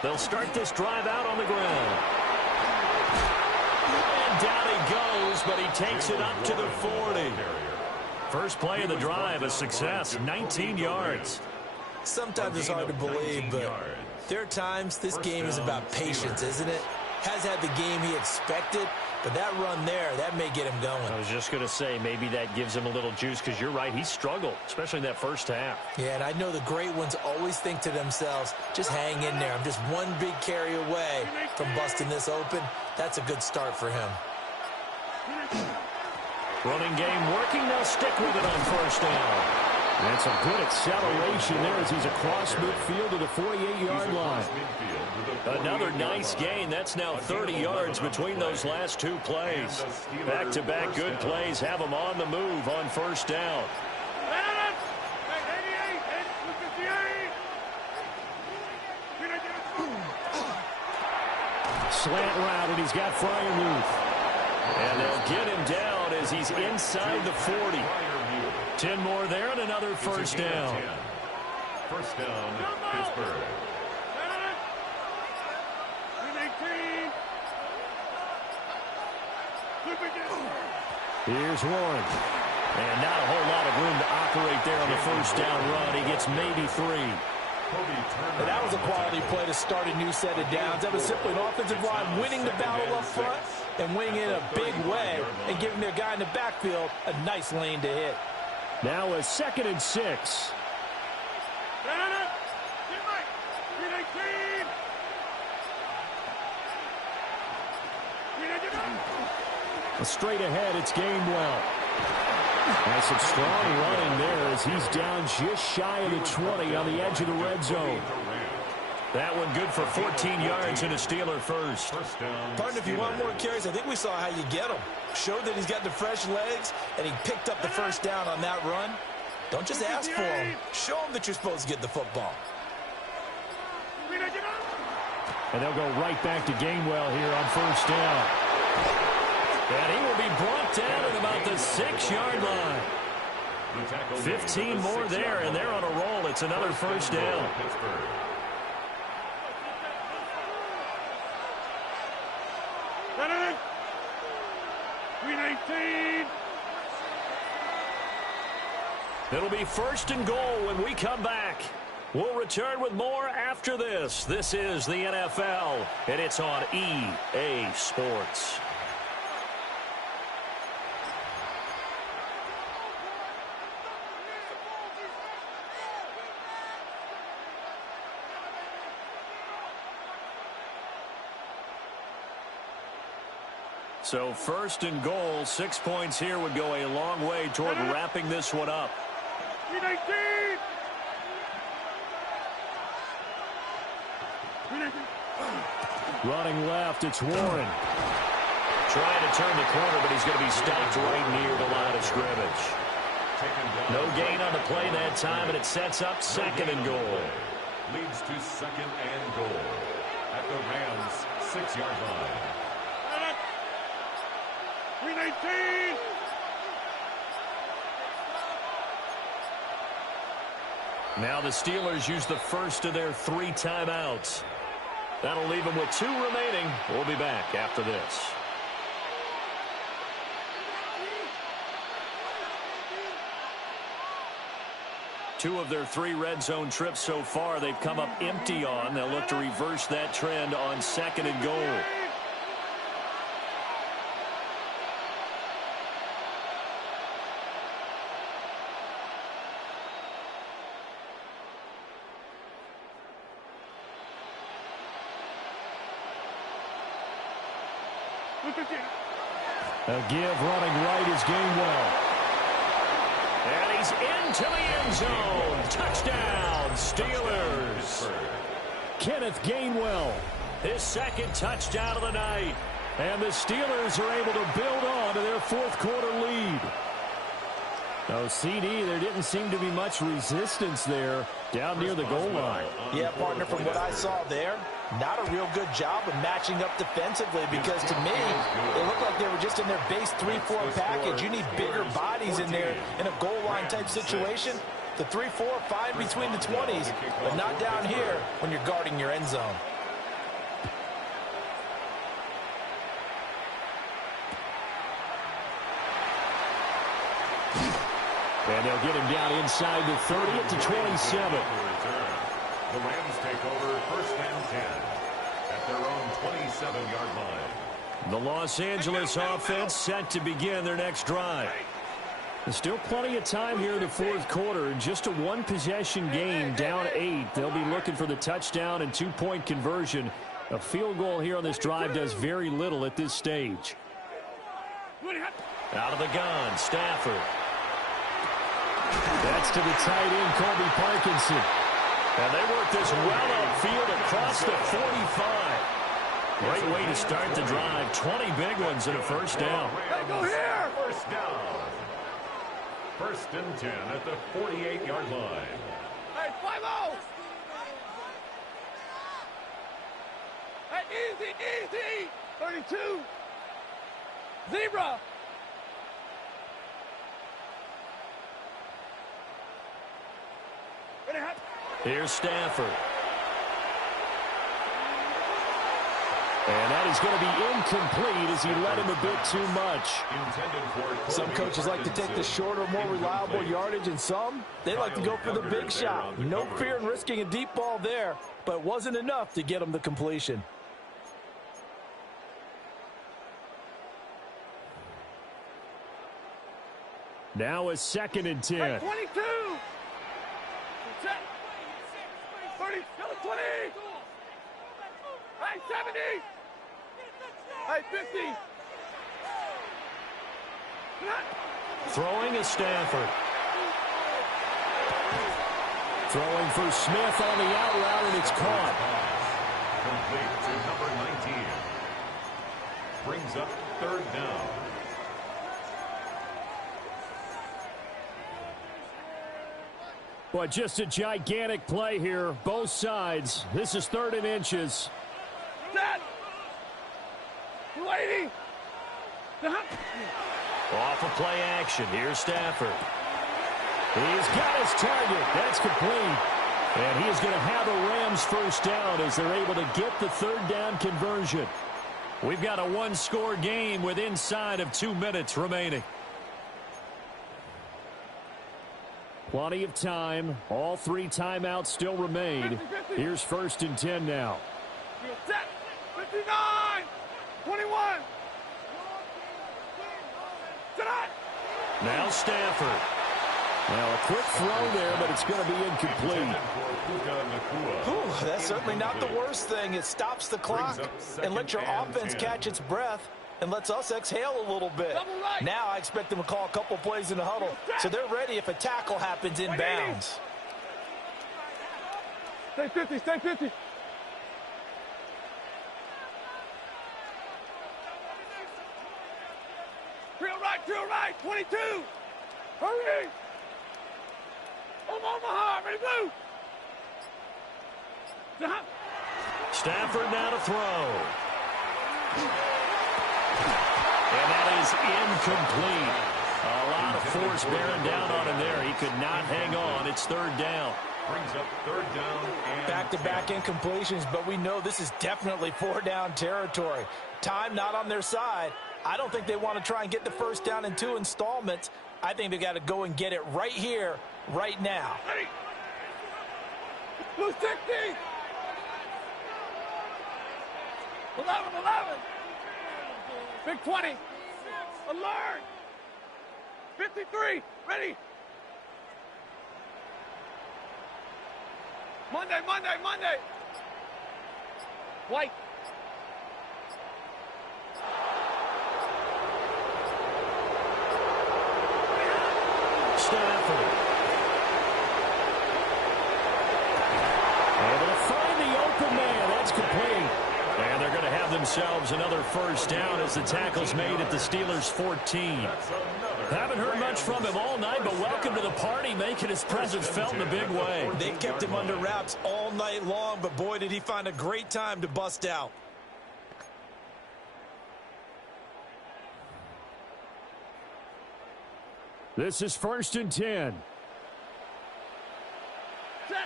They'll start this drive out on the ground. And down he goes, but he takes it up to the 40. First play of the drive, a success, 19 yards. Sometimes it's hard to believe, but there are times this game is about patience, isn't it? Has had the game he expected, but that run there, that may get him going. I was just going to say, maybe that gives him a little juice, because you're right, he struggled, especially in that first half. Yeah, and I know the great ones always think to themselves, just hang in there. I'm just one big carry away from busting this open. That's a good start for him. Running game working, they'll stick with it on first down. That's a good acceleration there as he's across midfield to the 48-yard line. Another nice gain. That's now 30 yards between those last two plays. Back-to-back good plays have them on the move on first down. Slant route, and he's got Freiermuth. And they'll get him down as he's inside the 40. 10 more there and another first down. First down, Pittsburgh. Here's Warren. And not a whole lot of room to operate there on the first down run. He gets maybe 3. And that was a quality play to start a new set of downs. That was simply an offensive line winning the battle up front and winning it in a big way and giving their guy in the backfield a nice lane to hit. Now a 2nd and 6. Straight ahead, it's Gainwell. Nice and strong running there as he's down just shy of the 20 on the edge of the red zone. That one good for 14 yards and a Steeler first. Partner, if you want more carries, I think we saw how you get them. Showed that he's got the fresh legs, and he picked up the first down on that run. Don't just ask for him. Show him that you're supposed to get the football. And they'll go right back to Gainwell here on first down. And he will be brought down at about the 6-yard line. 15 more there, and they're on a roll. It's another first down. It'll be first and goal when we come back. We'll return with more after this. This is the NFL, and it's on EA Sports. So first and goal, 6 points here would go a long way toward wrapping this one up. Running left, it's Warren. Trying to turn the corner, but he's going to be stopped right near the line of scrimmage. No gain on the play that time, and it sets up 2nd and goal. leads to second and goal at the Rams' 6-yard line. 319. Now the Steelers use the first of their 3 timeouts. That'll leave them with 2 remaining. We'll be back after this. Two of their 3 red zone trips so far they've come up empty on. They'll look to reverse that trend on second and goal. A give running right is Gainwell. And he's into the end zone. Touchdown, Steelers. Kenneth Gainwell, his second touchdown of the night. And the Steelers are able to build on to their 4th quarter lead. Oh, CD, there didn't seem to be much resistance there down near the goal line. Yeah, partner, from what I saw there, not a real good job of matching up defensively because to me, it looked like they were just in their base 3-4 package. You need bigger bodies in there in a goal line type situation. The 3-4, fine between the 20s, but not down here when you're guarding your end zone. And they'll get him down inside the 30 to 27. The Rams take over 1st and 10 at their own 27-yard line. The Los Angeles offense set to begin their next drive. There's still plenty of time here in the 4th quarter. Just a 1-possession game, down 8. They'll be looking for the touchdown and 2-point conversion. A field goal here on this drive does very little at this stage. Out of the gun, Stafford. That's to the tight end, Colby Parkinson. And they work this well upfield across the 45. Great way to start the drive. 20 big ones and a first down. Hey, go here! First down. 1st and 10 at the 48-yard line. Hey, 5-0! Hey, easy, easy! 32! Zebra! Here's Stafford. And that is going to be incomplete as he led him a bit too much. Some coaches like to take the shorter, more reliable yardage, and some, they like to go for the big shot. No fear in risking a deep ball there, but it wasn't enough to get him the completion. Now a 2nd and 10. Hey, 22! 30, 20! Hey, 70! Hey, 50! Throwing is Stafford. Throwing for Smith on the out route, and it's caught. Complete to number 19. Brings up 3rd down. But just a gigantic play here, both sides. This is 3rd and inches. Set! 280! Off of play action. Here's Stafford. He's got his target. That's complete. And he is going to have a Rams first down as they're able to get the 3rd down conversion. We've got a 1-score game with inside of 2 minutes remaining. Plenty of time. All 3 timeouts still remain. Here's 1st and 10 now. Set! 59! 21! Now Stafford. Now a quick throw there, but it's going to be incomplete. Whew, that's certainly not the worst thing. It stops the clock and lets your offense catch its breath and lets us exhale a little bit. Now I expect them to call a couple plays in the huddle, so they're ready if a tackle happens inbounds. Stay 50, stay 50. Drill right, 22. Hurry. Omaha, ready blue. Stafford now to throw. And that is incomplete. A lot of force bearing down on him there. He could not hang on. It's third down. Brings up third down and Back-to-back incompletions, but we know this is definitely four-down territory. Time not on their side. I don't think they want to try and get the first down in 2 installments. I think they got to go and get it right here, right now. Blue 60. 11. Big 20. Alert. 53. Ready. Monday. White. Stafford. Able to find the open man. That's complete. And they're going to have themselves another first down as the tackle's made at the Steelers' 14. Haven't heard much from him all night, but welcome to the party, making his presence felt in a big way. They've kept him under wraps all night long, but boy, did he find a great time to bust out. This is 1st and 10. Set.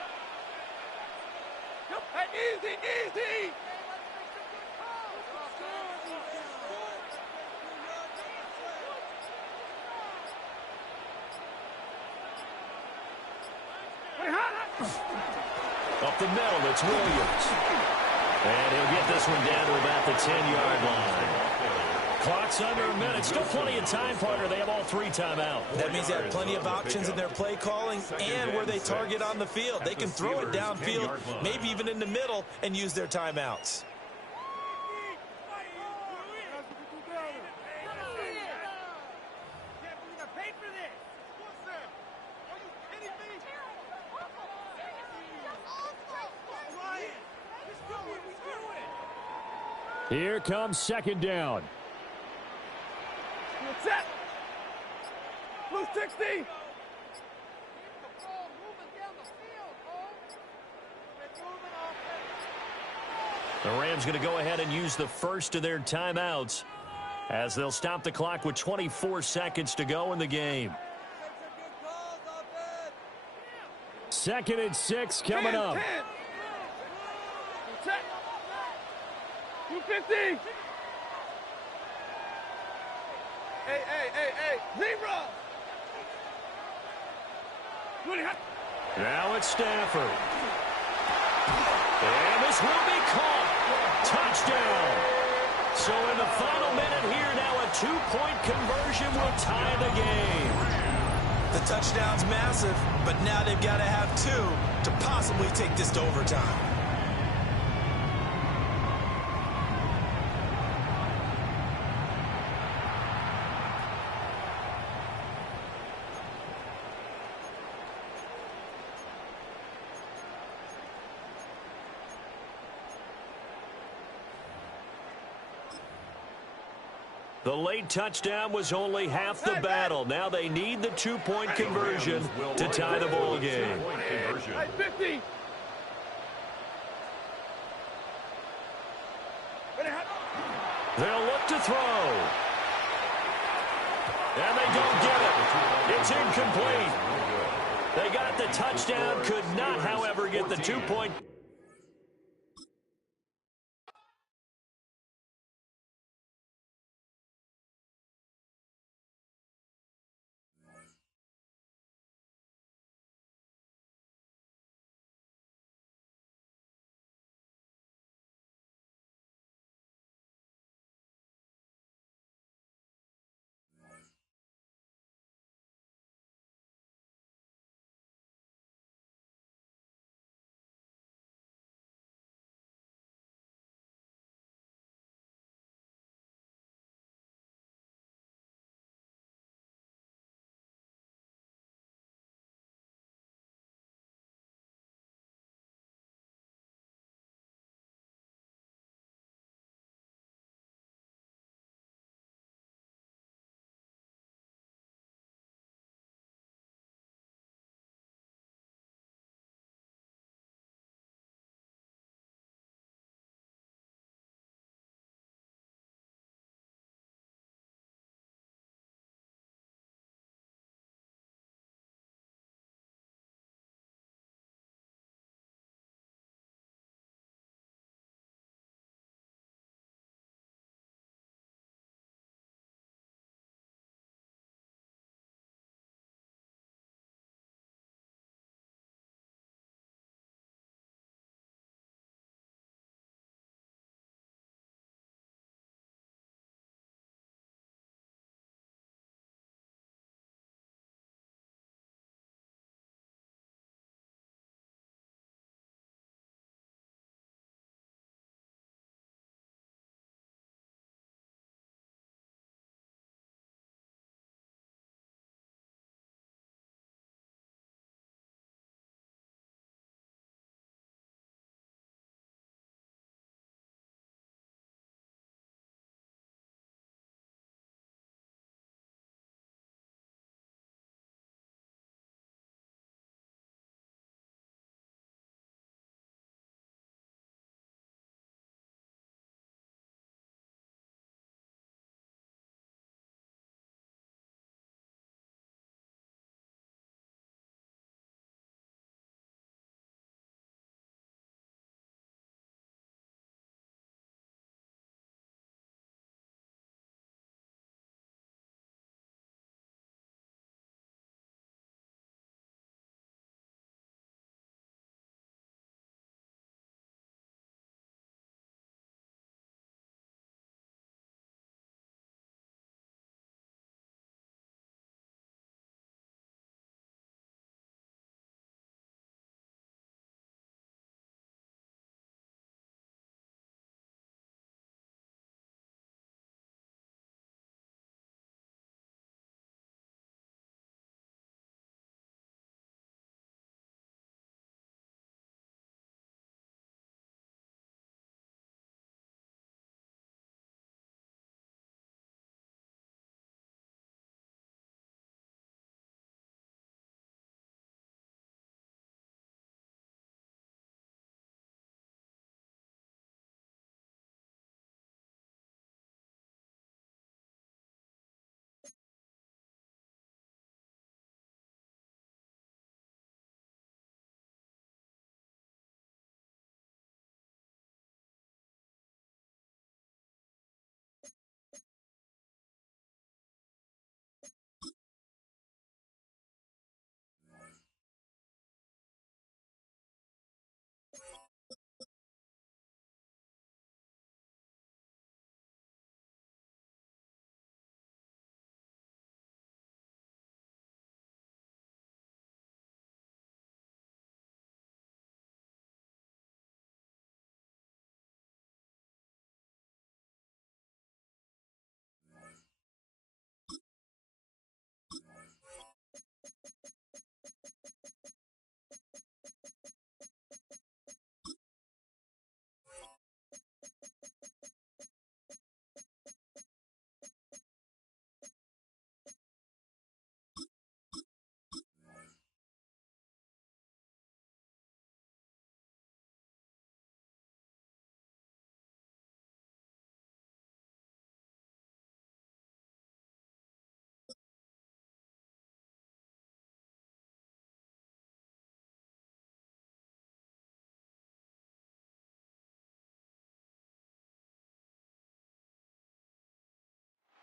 Go. Hey, easy. Up the middle, it's Williams. And he'll get this one down to about the 10-yard line. Clock's under a minute. Still plenty of time, partner. They have all 3 timeouts. That means they have plenty of options in their play calling and where they target on the field. They can throw it downfield, maybe even in the middle, and use their timeouts. Here comes 2nd down. Set. Blue 60. The Rams going to go ahead and use the first of their timeouts as they'll stop the clock with 24 seconds to go in the game. 2nd and 6 coming up. 10. Set. 250. Hey. 0. Now it's Stafford. And this will be caught. Touchdown. So in the final minute here now, a 2-point conversion will tie the game. The touchdown's massive, but now they've got to have 2 to possibly take this to overtime. The late touchdown was only half the battle. Now they need the 2-point conversion to tie the ball game. Hey, 50. They'll look to throw. And they don't get it. It's incomplete. They got the touchdown, could not, however, get the 2-point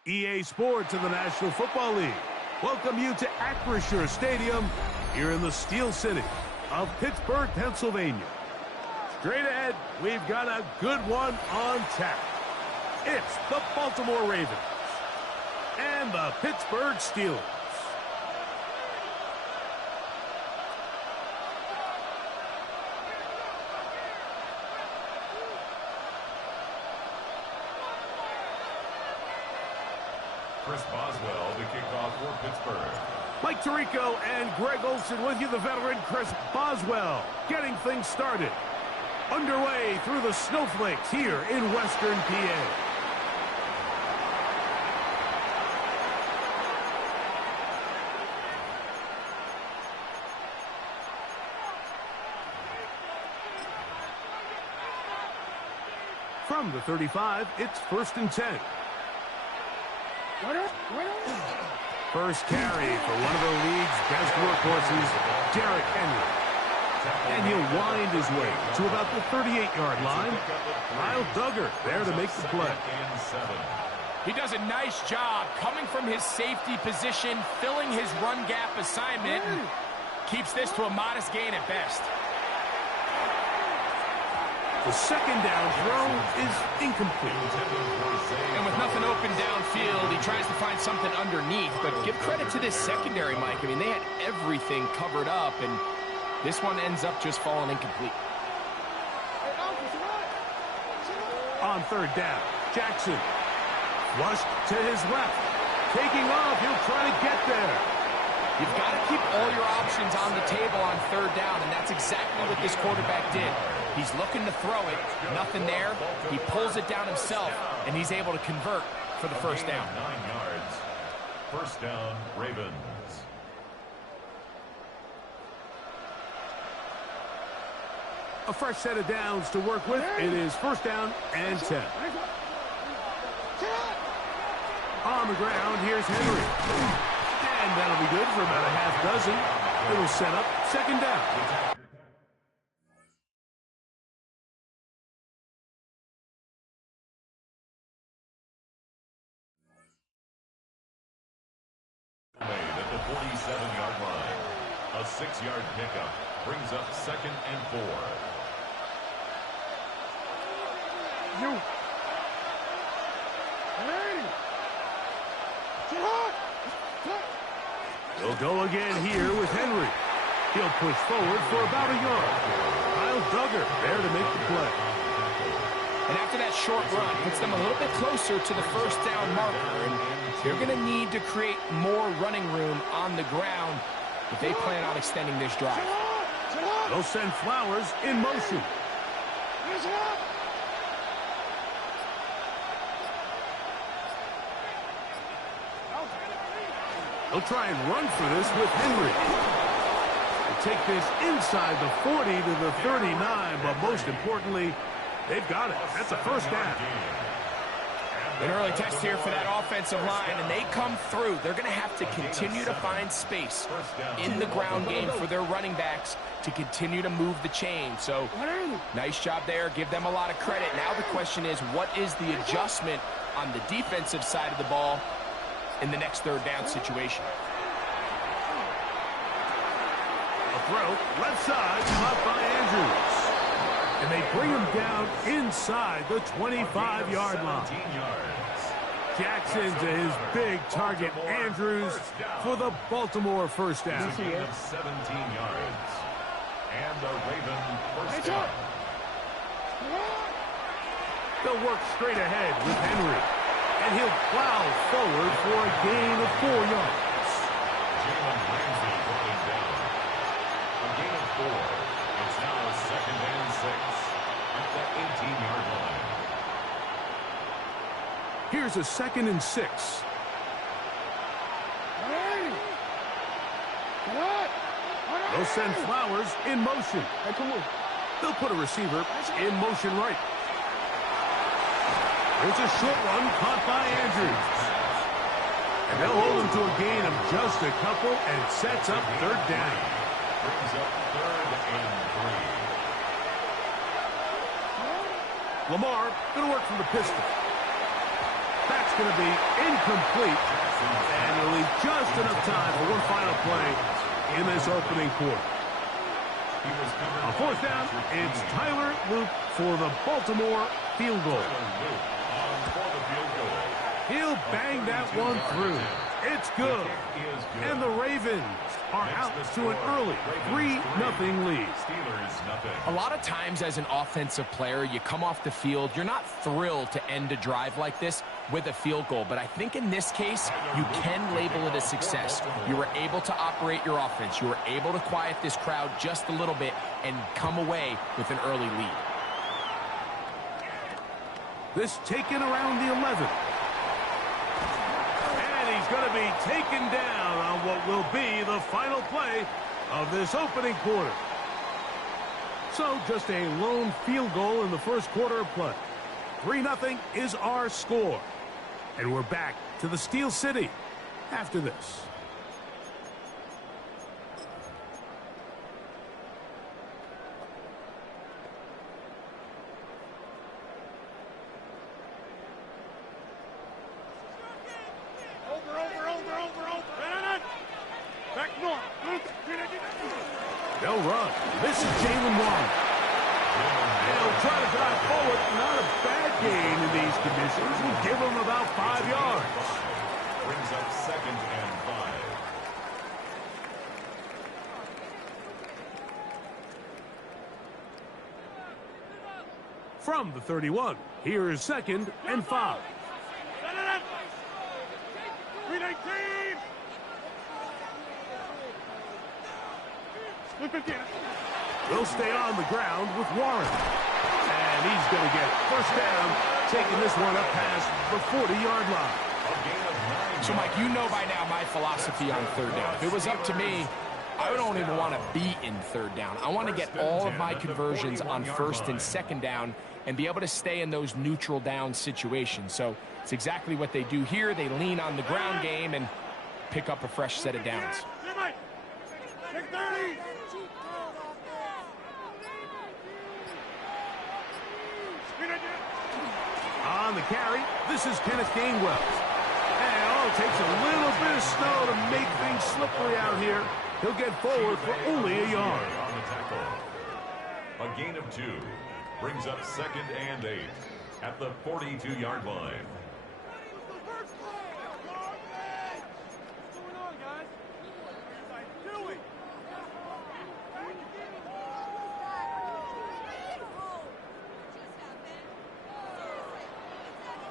EA Sports of the National Football League welcome you to Acrisure Stadium here in the Steel City of Pittsburgh, Pennsylvania. Straight ahead, we've got a good one on tap. It's the Baltimore Ravens and the Pittsburgh Steelers. Chris Boswell to kick off for Pittsburgh. Mike Tirico and Greg Olsen with you, the veteran Chris Boswell, getting things started. Underway through the snowflakes here in Western PA. From the 35, it's 1st and 10. First carry for one of the league's best workhorses, Derrick Henry. And he'll wind his way to about the 38-yard line. Kyle Duggar there to make the play. He does a nice job coming from his safety position, filling his run gap assignment, and keeps this to a modest gain at best. The second down throw is incomplete. And with nothing open downfield, he tries to find something underneath. But give credit to this secondary, Mike. I mean, they had everything covered up, and this one ends up just falling incomplete. On 3rd down, Jackson. Flushed to his left. Taking off, he'll try to get there. You've got to keep all your options on the table on 3rd down, and that's exactly what this quarterback did. He's looking to throw it, nothing there. He pulls it down himself, and he's able to convert for the 1st down. 9 yards. 1st down, Ravens. A fresh set of downs to work with. It is 1st down and 10. On the ground, here's Henry. And that'll be good for about a half dozen. It'll set up 2nd down. Made at the 47-yard line. A 6-yard pickup brings up 2nd and 4. He'll go again here with Henry. He'll push forward for about a yard. Kyle Duggar there to make the play. And after that short run, puts them a little bit closer to the 1st down marker. And they're going to need to create more running room on the ground if they plan on extending this drive. They'll send Flowers in motion. They'll try and run for this with Henry. They take this inside the 40 to the 39, but most importantly, they've got it. That's a 1st down. An early test here for that offensive line, and they come through. They're going to have to continue to find space in the ground game for their running backs to continue to move the chain. So, nice job there. Give them a lot of credit. Now the question is, what is the adjustment on the defensive side of the ball in the next 3rd down situation? A throw, left side, caught by Andrews. And they bring him down inside the 25-yard line. Jackson to his big target, Andrews, for the Baltimore 1st down. 17 yards. And the Raven 1st down. They'll work straight ahead with Henry. And he'll plow forward for a gain of 4 yards. Jalen Ramsey brought him down. A gain of 4. It's now 2nd and 6 at the 18-yard line. Here's a 2nd and 6. They'll send Flowers in motion. They'll put a receiver in motion right. There's a short one caught by Andrews. And they'll hold him to a gain of just a couple, and it sets up 3rd down. Brings up 3rd and 3. Lamar going to work from the pistol. Backs going to be incomplete. And it'll leave just enough time for one final play in this opening quarter. On fourth down, it's Tyler Luke for the Baltimore field goal. He'll bang that one through. It's good. And the Ravens are out to an early 3-0 lead. A lot of times as an offensive player, you come off the field, you're not thrilled to end a drive like this with a field goal. But I think in this case, you can label it a success. You were able to operate your offense. You were able to quiet this crowd just a little bit and come away with an early lead. This taken around the 11. And he's going to be taken down on what will be the final play of this opening quarter. So just a lone field goal in the first quarter of play. 3-0 is our score. And we're back to the Steel City after this. They'll run. This is Jalen Warren. They'll try to drive forward. Not a bad gain in these conditions. We'll give them about 5 yards. Brings up 2nd and 5. From the 31, here is 2nd and 5. We'll stay on the ground with Warren. And he's going to get it. First down, taking this one up past the 40-yard line. So, Mike, you know by now my philosophy on third down. If it was up to me, I don't even want to be in third down. I want to get all of my conversions on first and second down and be able to stay in those neutral down situations. So it's exactly what they do here. They lean on the ground game and pick up a fresh set of downs. On the carry, this is Kenneth Gainwell. And all it takes a little bit of snow to make things slippery out here. He'll get forward for only a yard. On the tackle. A gain of 2 brings up 2nd and 8 at the 42-yard line.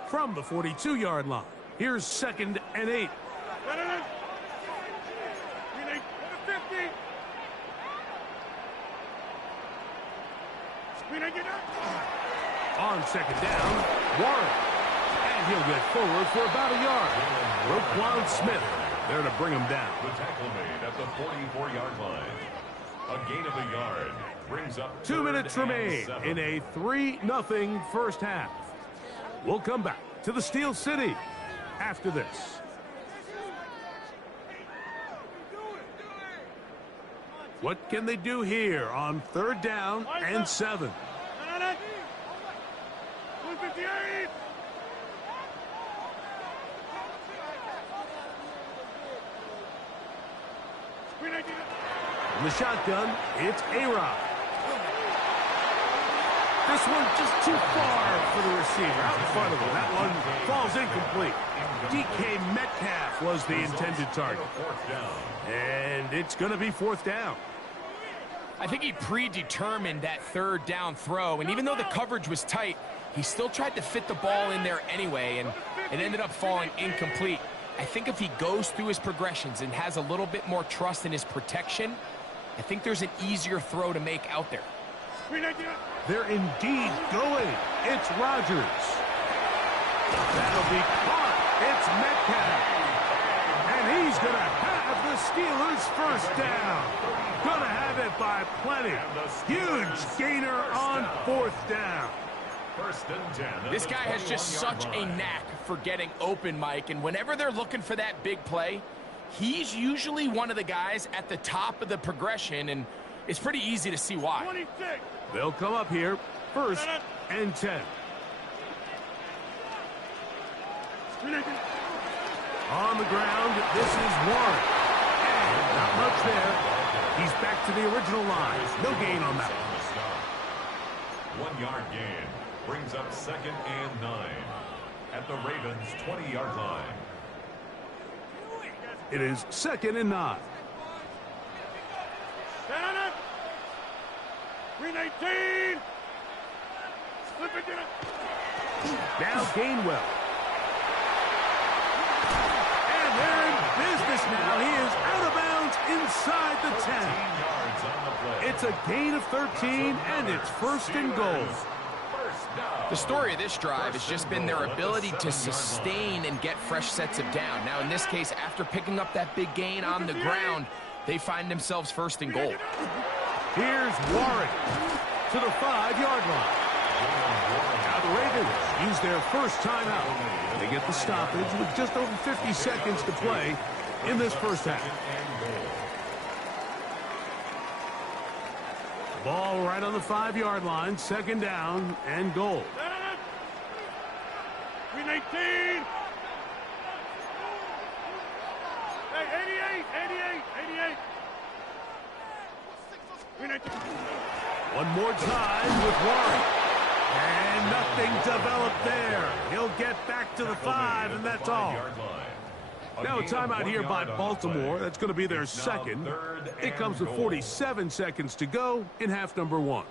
From the 42-yard line, here's 2nd and 8. On 2nd down, Warren. And he'll get forward for about a yard. Roquan Smith there to bring him down. The tackle made at the 44-yard line. A gain of a yard brings up 2 minutes remain in a 3-0 first half. We'll come back to the Steel City after this. What can they do here on 3rd down and 7? In the shotgun, it's A-Rod. This one just too far for the receiver. Out in front of him. That one falls incomplete. DK Metcalf was the intended target. And it's going to be 4th down. I think he predetermined that 3rd down throw, and even though the coverage was tight, he still tried to fit the ball in there anyway, and it ended up falling incomplete. I think if he goes through his progressions and has a little bit more trust in his protection, I think there's an easier throw to make out there. They're indeed going. It's Rodgers. That'll be caught. It's Metcalf. And he's going to have the Steelers' first down. Going to have it by plenty. Huge gainer on 4th down. 1st and 10. This guy has just such a knack for getting open, Mike, and whenever they're looking for that big play, he's usually one of the guys at the top of the progression, and it's pretty easy to see why. 26. They'll come up here 1st and 10. On the ground, this is Warren. And not much there. He's back to the original line. No gain on that one. 1 yard gain brings up 2nd and 9 at the Ravens' 20-yard line. It is 2nd and 9. 319. Slip it in. Now Gainwell. And they're in business now. He is out of bounds inside the 10. Yards on the play. It's a gain of 13, and it's 1st and goal. The story of this drive has just been their ability to sustain and get fresh sets of down. Now, in this case, after picking up that big gain on the ground, they find themselves 1st and goal. Here's Warren to the 5-yard line. Now the Ravens use their first timeout. They get the stoppage with just over 50 seconds to play in this first half. Ball right on the 5-yard line, 2nd down and goal. 319. Hey, 88. 319. One more time with Warren. And nothing developed there. He'll get back to the 5, and that's all. Now a timeout here by Baltimore. That's going to be their second. It comes with 47 seconds to go in half number 1.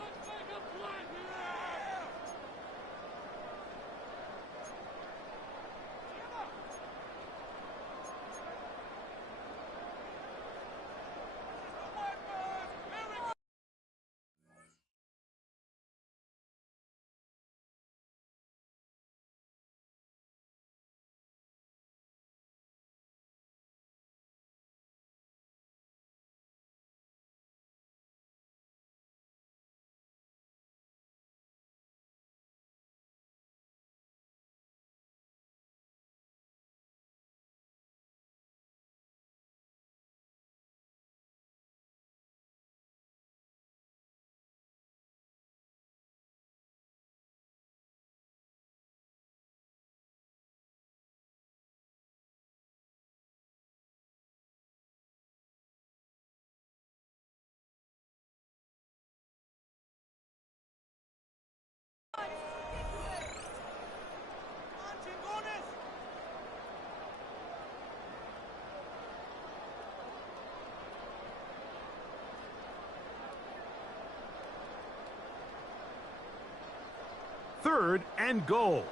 Third and goal.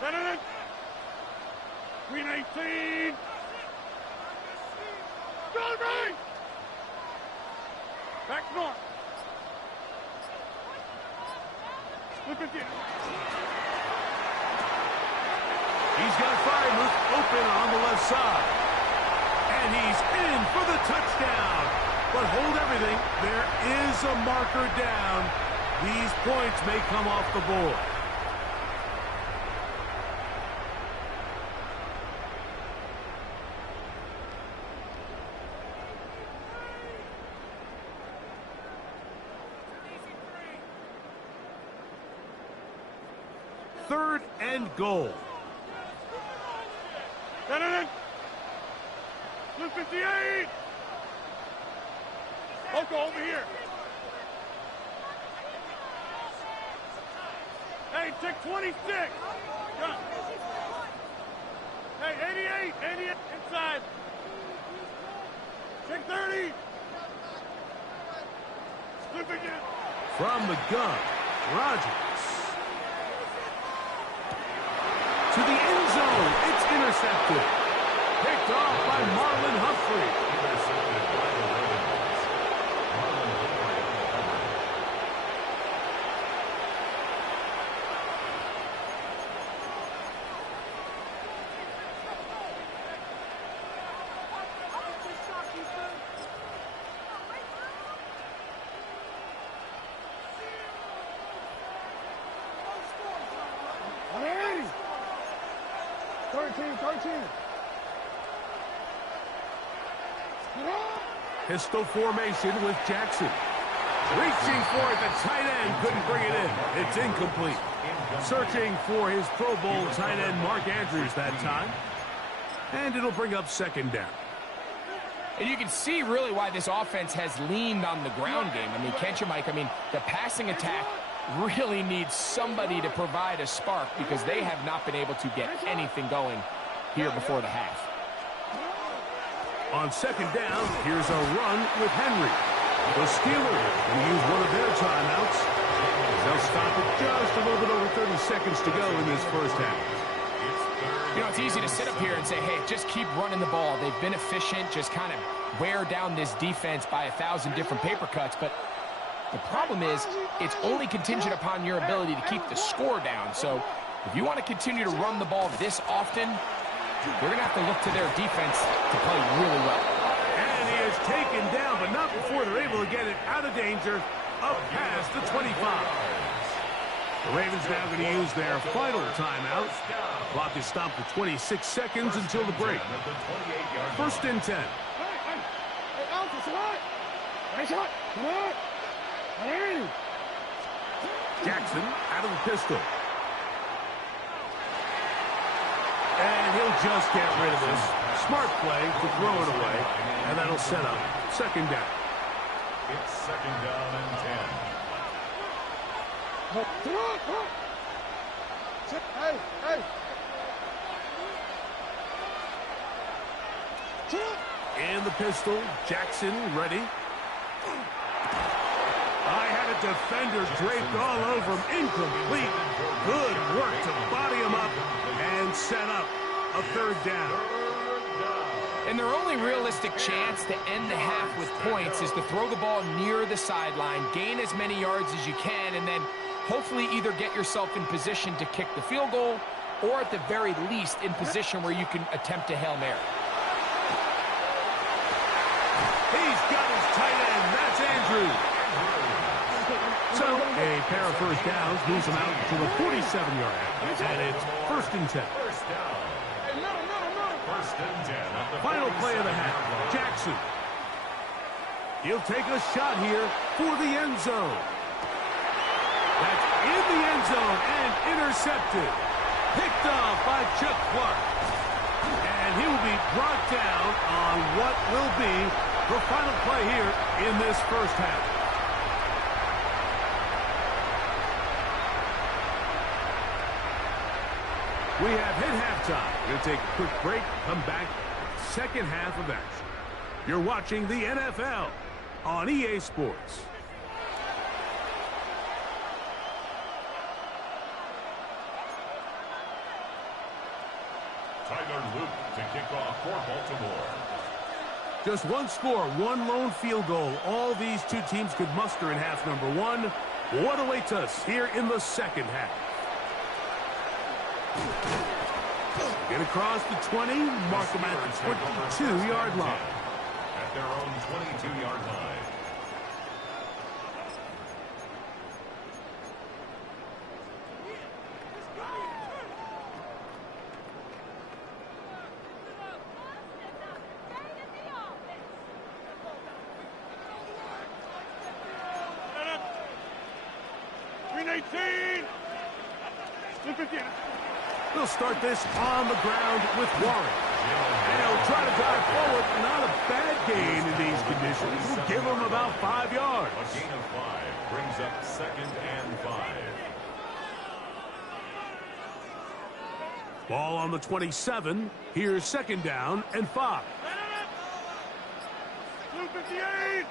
319. Back north. Slip it in. He's got Freiermuth open on the left side. And he's in for the touchdown. But hold everything. There is a marker down. These points may come off the board. Third and goal. 58. Oko over here. Hey, check 26. Gun. Hey, 88 inside. Check 30. Slip again. From the gun, Rodgers. To the end zone. It's intercepted. Picked off by Marlon Humphrey. Intercepted by the Ravens. Marlon Humphrey on the cover. Hey! 13. Pistol formation with Jackson. Reaching for it, the tight end couldn't bring it in. It's incomplete. Searching for his Pro Bowl tight end, Mark Andrews, that time. And it'll bring up second down. And you can see really why this offense has leaned on the ground game. I mean, can't you, Mike? I mean, the passing attack really needs somebody to provide a spark because they have not been able to get anything going here before the half. On second down, here's a run with Henry. The Steelers will use one of their timeouts. They'll stop it just a little bit over 30 seconds to go in this first half. You know, it's easy to sit up here and say, hey, just keep running the ball. They've been efficient, just kind of wear down this defense by 1,000 different paper cuts. But the problem is it's only contingent upon your ability to keep the score down. So if you want to continue to run the ball this often, they're going to have to look to their defense to play really well. And he is taken down, but not before they're able to get it out of danger, up past the 25. The Ravens now going to use their final timeout. Clock is stopped for 26 seconds until the break. First and 10. Jackson out of the pistol. And he'll just get rid of this. Smart play to throw it away. And that'll set up second down. It's second down and 10. In the pistol, Jackson ready. I had a defender draped all over him. Incomplete. Good work to body him up and set up a third down. And their only realistic chance to end the half with points is to throw the ball near the sideline, gain as many yards as you can, and then hopefully either get yourself in position to kick the field goal or at the very least in position where you can attempt a Hail Mary. He's got his tight end. That's Andrews. So a pair of first downs moves him out to the 47-yard line. And it's first and 10. First down. First and 10. Final play of the half. Jackson. He'll take a shot here for the end zone. That's in the end zone and intercepted. Picked off by Chuck Clark. And he will be brought down on what will be the final play here in this first half. We have hit halftime. We're going to take a quick break, come back, second half of action. You're watching the NFL on EA Sports. Tyler Luke to kick off for Baltimore. Just one score, one lone field goal. All these two teams could muster in half number one. What awaits us here in the second half? Get across the 20, mark them at the 22-yard line. At their own 22-yard line. They'll start this on the ground with Warren. And he'll try to drive forward. Not a bad gain in these conditions. We'll give him about 5 yards. A gain of 5 brings up second and 5. Ball on the 27. Here's second down and 5. 258.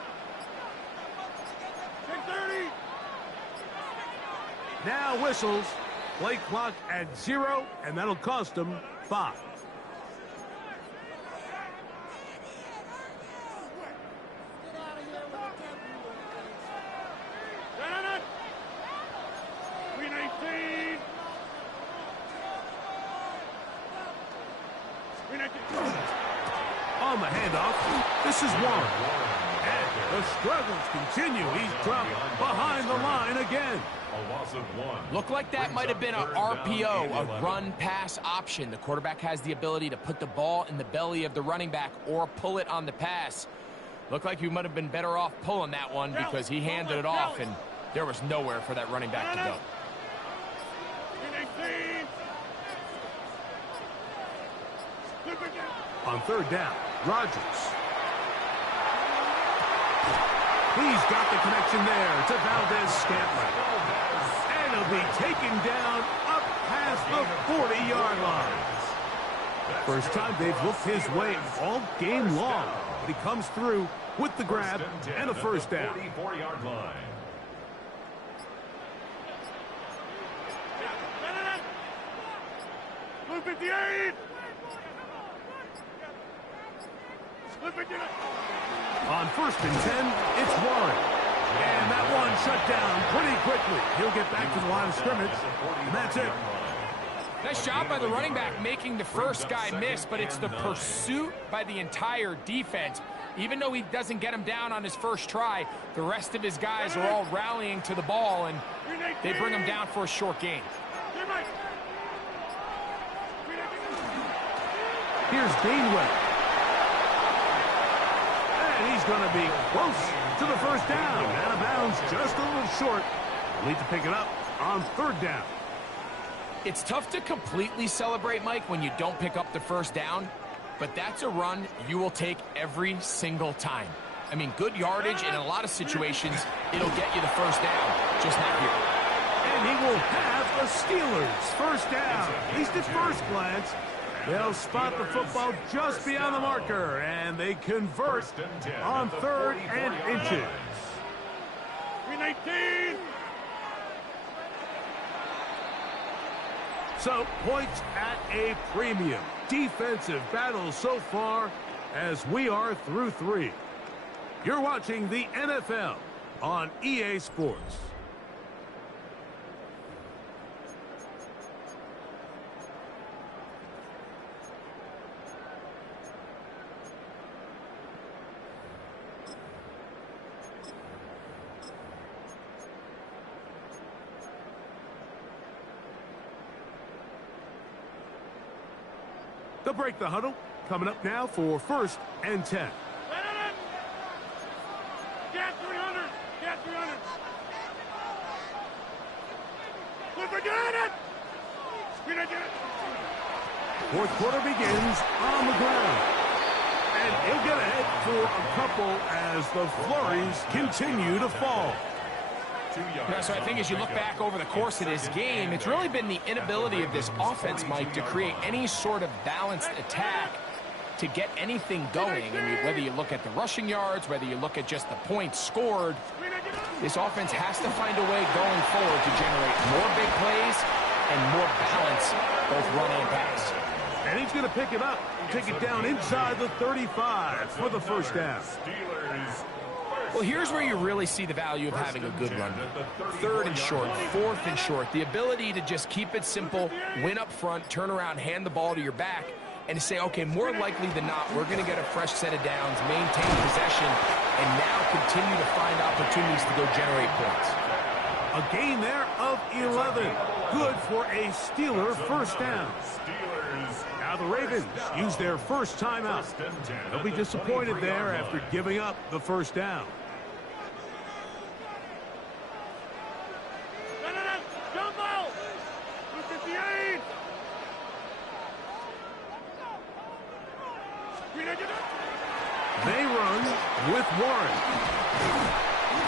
10:30. Now whistles. Play clock at 0, and that'll cost them 5. On the handoff, this is Warren. And the struggles continue. He's dropped behind the line again. A loss of 1. Looked like that might have been a RPO, a run-pass option. The quarterback has the ability to put the ball in the belly of the running back or pull it on the pass. Looked like you might have been better off pulling that one because he handed it off, and there was nowhere for that running back to go. On third down, Rodgers. He's got the connection there to Valdez-Scantling. And he'll be taken down up past the 40-yard line. First time they've looked his way all game long, but he comes through with the grab and a first down. 44-yard line. Blue 58! On first and 10, it's Warren. And that one shut down pretty quickly. He'll get back to the line of scrimmage, and that's it. Nice job by the running back making the first guy miss, but it's the pursuit by the entire defense. Even though he doesn't get him down on his first try, the rest of his guys are all rallying to the ball, and they bring him down for a short gain. Here's Gainwell. And he's going to be close to the first down. Out of bounds, just a little short. They'll need to pick it up on third down. It's tough to completely celebrate, Mike, when you don't pick up the first down, but that's a run you will take every single time. I mean, good yardage, and in a lot of situations, it'll get you the first down, just not here. And he will have a Steelers first down. At least at first glance, they'll spot the football just beyond the marker, and they convert on third and inches. 319! So, points at a premium. Defensive battle so far as we are through 3. You're watching the NFL on EA Sports. They'll break the huddle. Coming up now for first and 10. Get 300! Get 300! Look at it! Fourth quarter begins on the ground. And he'll get ahead for a couple as the flurries continue to fall. Yeah, so I think as you look back over the course of this game, it's really been the inability of this offense, Mike, to create any sort of balanced attack to get anything going. And whether you look at the rushing yards, whether you look at just the points scored, this offense has to find a way going forward to generate more big plays and more balance, both run and pass. And he's going to pick it up and take it down inside the 35 for the first down. Well, here's where you really see the value of having a good run. Third and short, fourth and short. The ability to just keep it simple, win up front, turn around, hand the ball to your back, and to say, okay, more likely than not, we're going to get a fresh set of downs, maintain possession, and now continue to find opportunities to go generate points. A gain there of 11. Good for a Steeler first down. Now the Ravens use their first timeout. They'll be disappointed there after giving up the first down. Jumbo! 58! They run with Warren.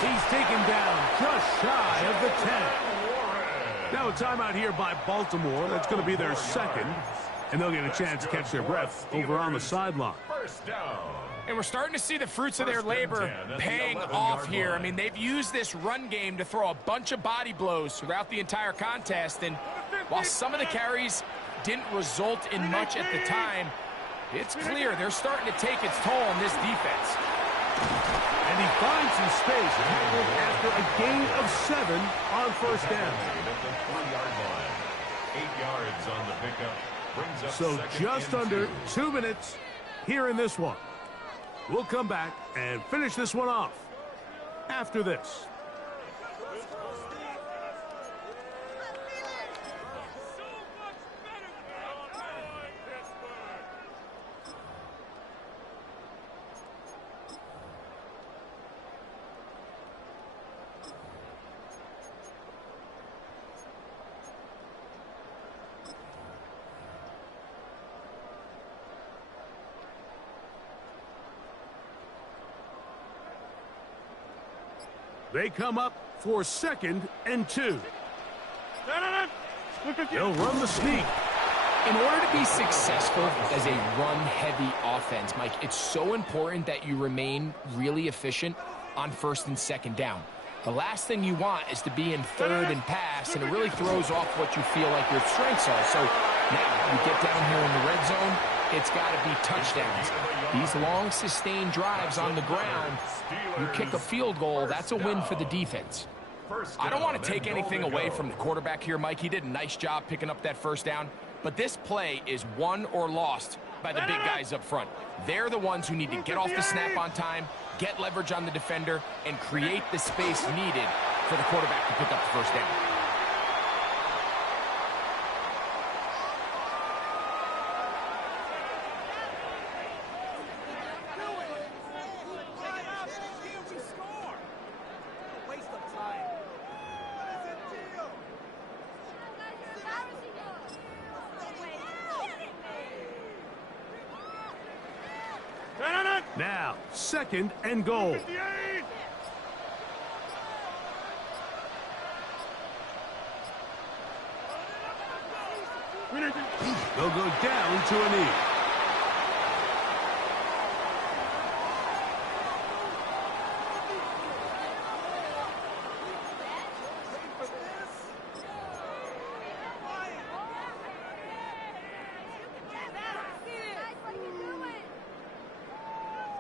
He's taken down just shy of the 10. Now a timeout here by Baltimore. That's going to be their second. And they'll get a chance to catch their breath over on the sideline. First down. And we're starting to see the fruits of their labor paying off here. I mean, they've used this run game to throw a bunch of body blows throughout the entire contest. And while some of the carries didn't result in much at the time, it's clear they're starting to take its toll on this defense. And he finds some space after a gain of 7 on first down. 3-yard line. 8 yards on the pickup. Brings up So just under 2. 2 minutes here in this one. We'll come back and finish this one off after this. They come up for 2nd and 2. They'll run the sneak. In order to be successful as a run-heavy offense, Mike, it's so important that you remain really efficient on 1st and 2nd down. The last thing you want is to be in 3rd and pass, and it really throws off what you feel like your strengths are. So now you get down here in the red zone, it's got to be touchdowns. These long, sustained drives on the ground, you kick a field goal, that's a win for the defense. I don't want to take anything away from the quarterback here, Mike. He did a nice job picking up that 1st down. But this play is won or lost by the big guys up front. They're the ones who need to get off the snap on time, get leverage on the defender, and create the space needed for the quarterback to pick up the 1st down. Now, 2nd and goal. They'll go down to a knee.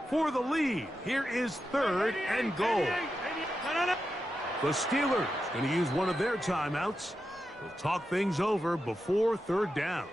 For the lead, here is 3rd and goal. The Steelers going to use one of their timeouts. They'll talk things over before 3rd down.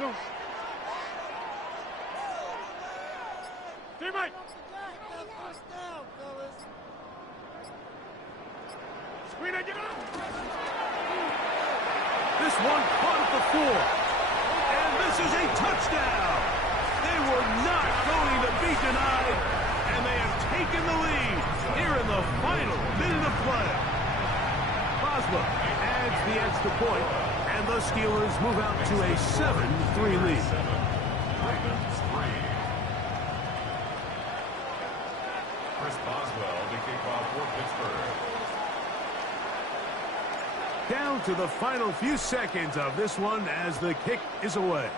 Zoom. Teammate. Screen it, get out. This one caught at the 4. And this is a touchdown. They were not going to be denied. And they have taken the lead here in the final minute of play. Boswell adds the extra point, and the Steelers move out to a 7-3 lead. Chris Boswell to kick off for Pittsburgh. Down to the final few seconds of this one as the kick is away.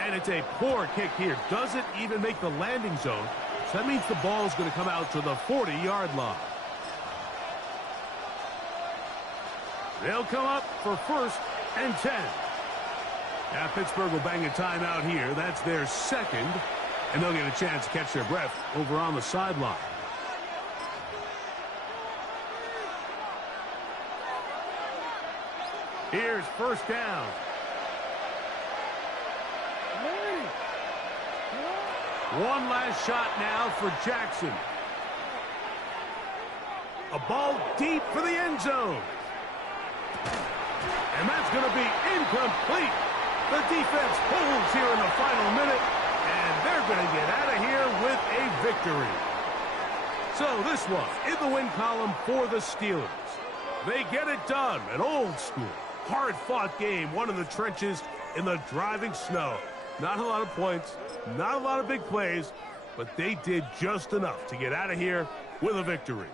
And it's a poor kick here. Doesn't even make the landing zone. So that means the ball is going to come out to the 40-yard line. They'll come up for 1st and 10. Now Pittsburgh will bang a timeout here. That's their 2nd. And they'll get a chance to catch their breath over on the sideline. Here's 1st down. One last shot now for Jackson. A ball deep for the end zone. And that's going to be incomplete. The defense holds here in the final minute, and they're going to get out of here with a victory. So this one in the win column for the Steelers. They get it done. An old school, hard-fought game, one in the trenches in the driving snow. Not a lot of points, not a lot of big plays, but they did just enough to get out of here with a victory.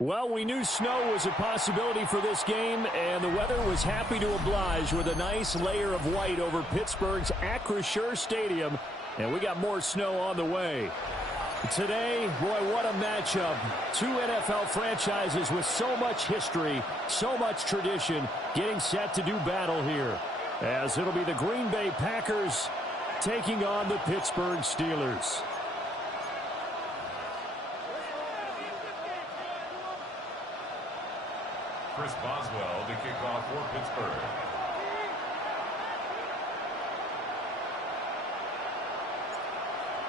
Well, we knew snow was a possibility for this game, and the weather was happy to oblige with a nice layer of white over Pittsburgh's Acrisure Stadium, and we got more snow on the way. Today, boy, what a matchup. Two NFL franchises with so much history, so much tradition, getting set to do battle here, as it'll be the Green Bay Packers taking on the Pittsburgh Steelers. Chris Boswell to kick off for Pittsburgh.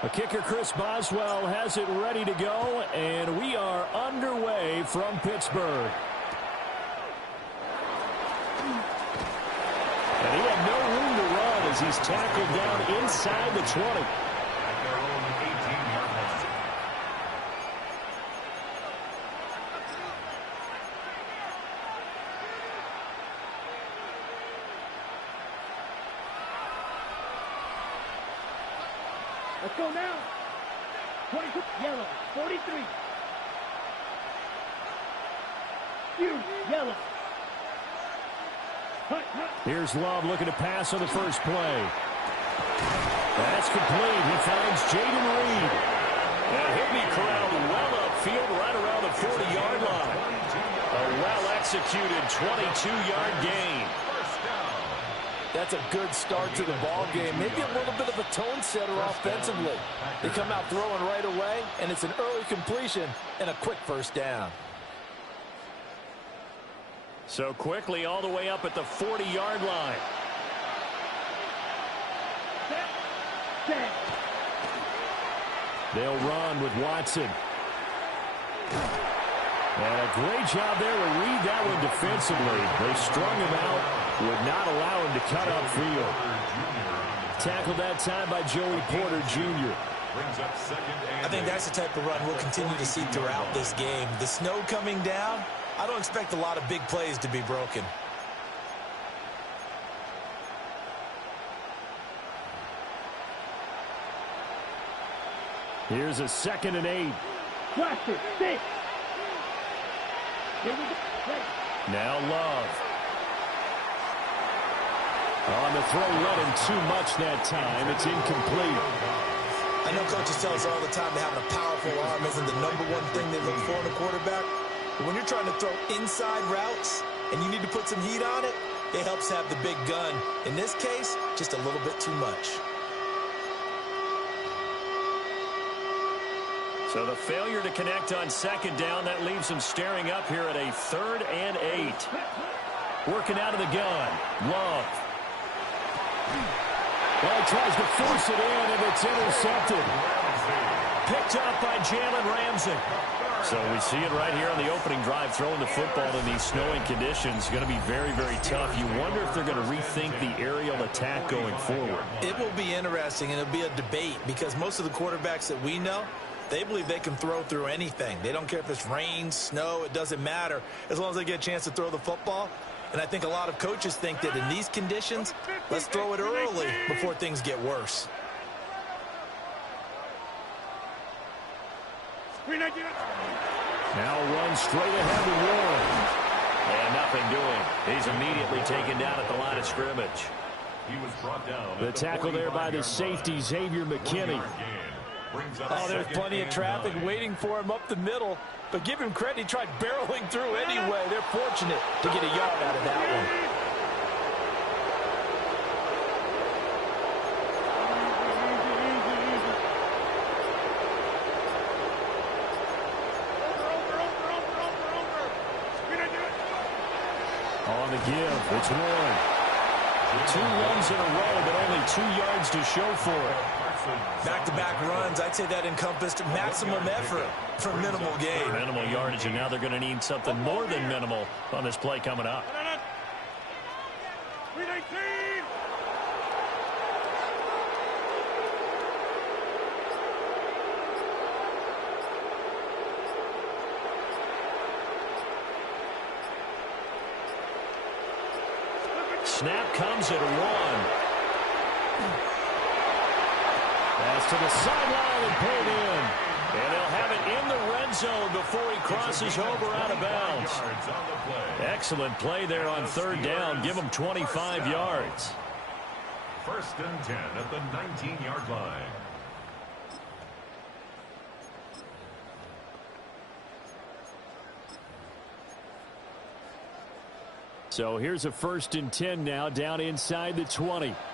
A kicker, Chris Boswell, has it ready to go, and we are underway from Pittsburgh. And he had no room to run as he's tackled down inside the 20. At their own 18-yard line. Let's go now. 22, yellow, 43. Huge, yellow. Here's Love looking to pass on the first play. That's complete. He finds Jaden Reed. And he'll be corralled well upfield right around the 40-yard line. A well-executed 22-yard gain. That's a good start to the ball game. Maybe a little bit of a tone setter offensively. They come out throwing right away, and it's an early completion and a quick first down. So quickly all the way up at the 40-yard line. They'll run with Watson. And a great job there to read that one defensively. They strung him out, would not allow him to cut upfield. Tackled that time by Joey Porter Jr. I think that's the type of run we'll continue to see throughout this game. The snow coming down, I don't expect a lot of big plays to be broken. Here's a 2nd and 8. Cluster, 6. Here we go. Now Love. On the throw, let him too much that time. It's incomplete. I know coaches tell us all the time that having a powerful arm isn't the #1 thing they look for in a quarterback. But when you're trying to throw inside routes and you need to put some heat on it, it helps have the big gun. In this case, just a little bit too much. So the failure to connect on 2nd down, that leaves him staring up here at a 3rd and 8. Working out of the gun. Love. Well, he tries to force it in, and it's intercepted. Picked up by Jalen Ramsey. So we see it right here on the opening drive, throwing the football in these snowing conditions. Going to be very, very tough. You wonder if they're going to rethink the aerial attack going forward. It will be interesting, and it'll be a debate, because most of the quarterbacks that we know, they believe they can throw through anything. They don't care if it's rain, snow, it doesn't matter, as long as they get a chance to throw the football. And I think a lot of coaches think that in these conditions, let's throw it early before things get worse. Now run straight ahead to Warren. And nothing doing. He's immediately taken down at the line of scrimmage. He was brought down. The tackle there by the safety, Xavier McKinney. Oh, there's plenty of traffic waiting for him up the middle. But give him credit, he tried barreling through anyway. They're fortunate to get a yard out of that one. On the give, it's Warren. 2 runs in a row, but only 2 yards to show for it. Back-to-back runs, I'd say that encompassed maximum effort for minimal gain. Minimal yardage, and now they're going to need something more than minimal on this play coming up. Snap comes at 1. Pass to the sideline and pulled in. And they'll have it in the red zone before he crosses over out of bounds. Excellent play there on third down. Give him 25 yards. First and 10 at the 19-yard line. So here's a first and 10 now down inside the 20. We need 26.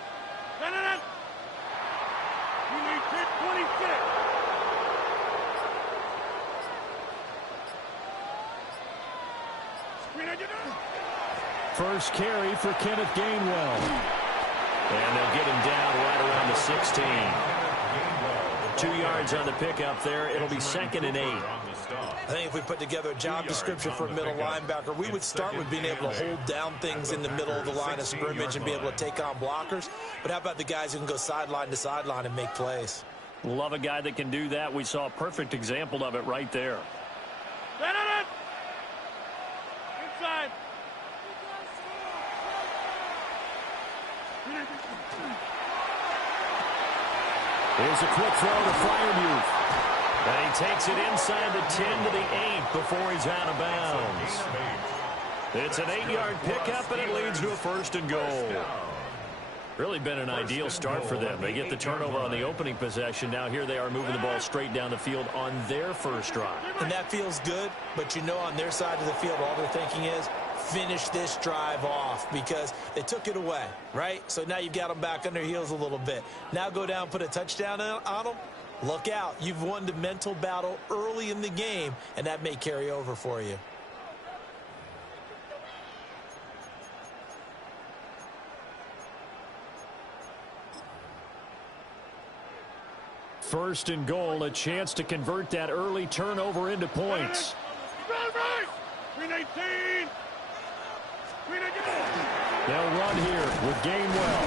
First carry for Kenneth Gainwell. And they'll get him down right around the 16. 2 yards on the pickup there. It'll be 2nd and 8. I think if we put together a job description for a middle linebacker, we would start with being able to hold down things in the middle of the line of scrimmage and be able to take on blockers. But how about the guys who can go sideline to sideline and make plays? Love a guy that can do that. We saw a perfect example of it right there. Inside. Here's a quick throw to Freiermuth. And he takes it inside the 10 to the 8 before he's out of bounds. It's an 8-yard pickup, and it leads to a first and goal. Really been an ideal start for them. They get the turnover on the opening possession. Now here they are moving the ball straight down the field on their first drive. And that feels good, but you know on their side of the field, all they're thinking is, finish this drive off because they took it away, right? So now you've got them back on their heels a little bit. Now go down, put a touchdown on them. Look out. You've won the mental battle early in the game, and that may carry over for you. First and goal, a chance to convert that early turnover into points. Right. 319. They'll run here with Gainwell.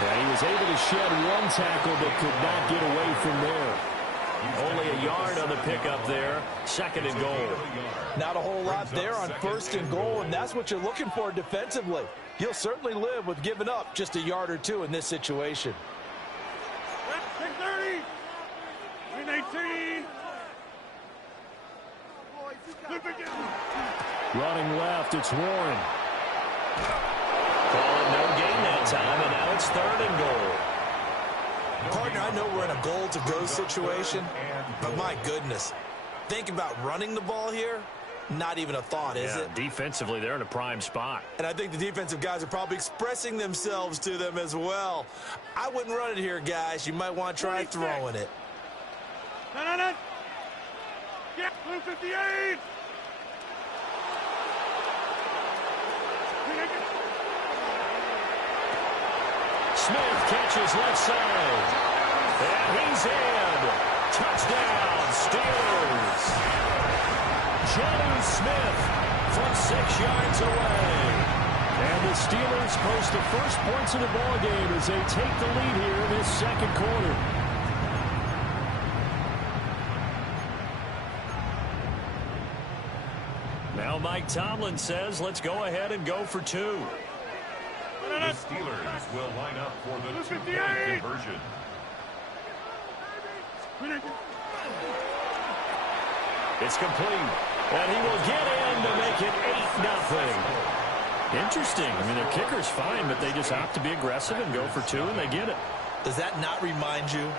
Yeah, he was able to shed one tackle but could not get away from there. Only a yard on the pickup there. 2nd and goal. Not a whole lot there on first and goal, and that's what you're looking for defensively. You'll certainly live with giving up just a yard or two in this situation. 630. 319. Running left, it's Warren. Calling no gain that time, and now it's 3rd and goal. Partner, I know we're in a goal-to-go situation, but my goodness, think about running the ball here. Not even a thought, is it? Defensively, they're in a prime spot. And I think the defensive guys are probably expressing themselves to them as well. I wouldn't run it here, guys. You might want to try throwing it. No. Get 258. Smith catches left side. And he's in. Touchdown, Steelers. Jonnu Smith from 6 yards away. And the Steelers post the first points of the ball game as they take the lead here in this 2nd quarter. Now Mike Tomlin says, let's go ahead and go for 2. The Steelers will line up for the 2-point conversion. It's complete. And he will get in to make it 8-0. Interesting. I mean, their kicker's fine, but they just opt to be aggressive and go for 2, and they get it. Does that not remind you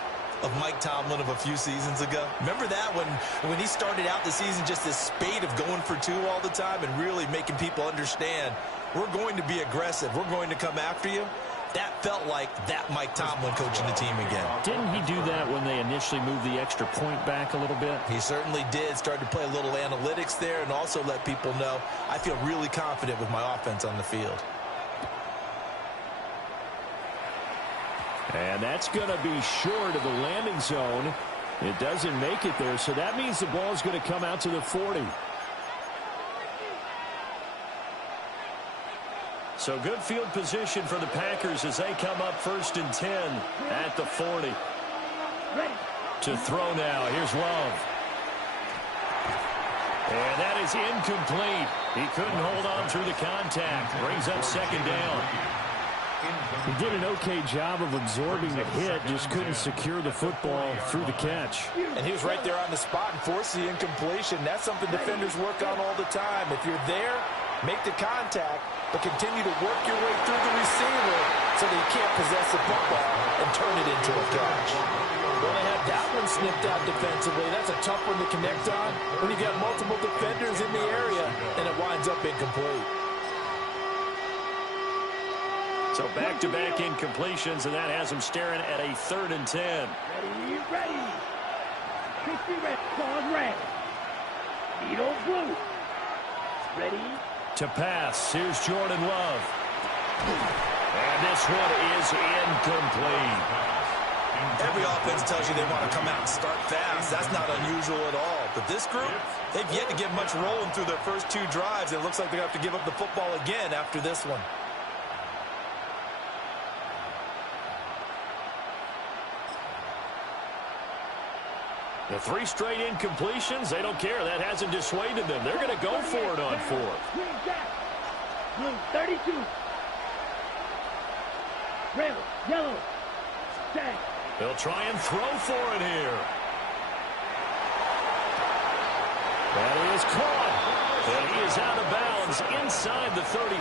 of Mike Tomlin of a few seasons ago? Remember that when he started out the season, just this spate of going for 2 all the time and really making people understand we're going to be aggressive. We're going to come after you. That felt like that Mike Tomlin coaching the team again. Didn't he do that when they initially moved the extra point back a little bit? He certainly did. Started to play a little analytics there and also let people know I feel really confident with my offense on the field. And that's going to be short of the landing zone. It doesn't make it there, so that means the ball is going to come out to the 40. So good field position for the Packers as they come up 1st and 10 at the 40. To throw now. Here's Love. And that is incomplete. He couldn't hold on through the contact. Brings up 2nd down. He did an okay job of absorbing the hit, just couldn't secure the football through the catch. And he was right there on the spot and forced the incompletion. That's something defenders work on all the time. If you're there, make the contact, but continue to work your way through the receiver so that you can't possess the football and turn it into a catch. Well, they had that one snipped out defensively. That's a tough one to connect on when you got multiple defenders in the area and it winds up incomplete. So back-to-back incompletions, and that has him staring at a 3rd and 10. Ready. 60 red. Pause red. Needle blue. Ready. To pass, here's Jordan Love. And this one is incomplete. Every offense tells you they want to come out and start fast. That's not unusual at all. But this group, they've yet to get much rolling through their first 2 drives. It looks like they have to give up the football again after this one. The 3 straight incompletions, they don't care. That hasn't dissuaded them. They're going to go for it on 4th. Green jack. Blue 32. Red, yellow. Tag. They'll try and throw for it here. That is caught. And he is out of bounds inside the 35.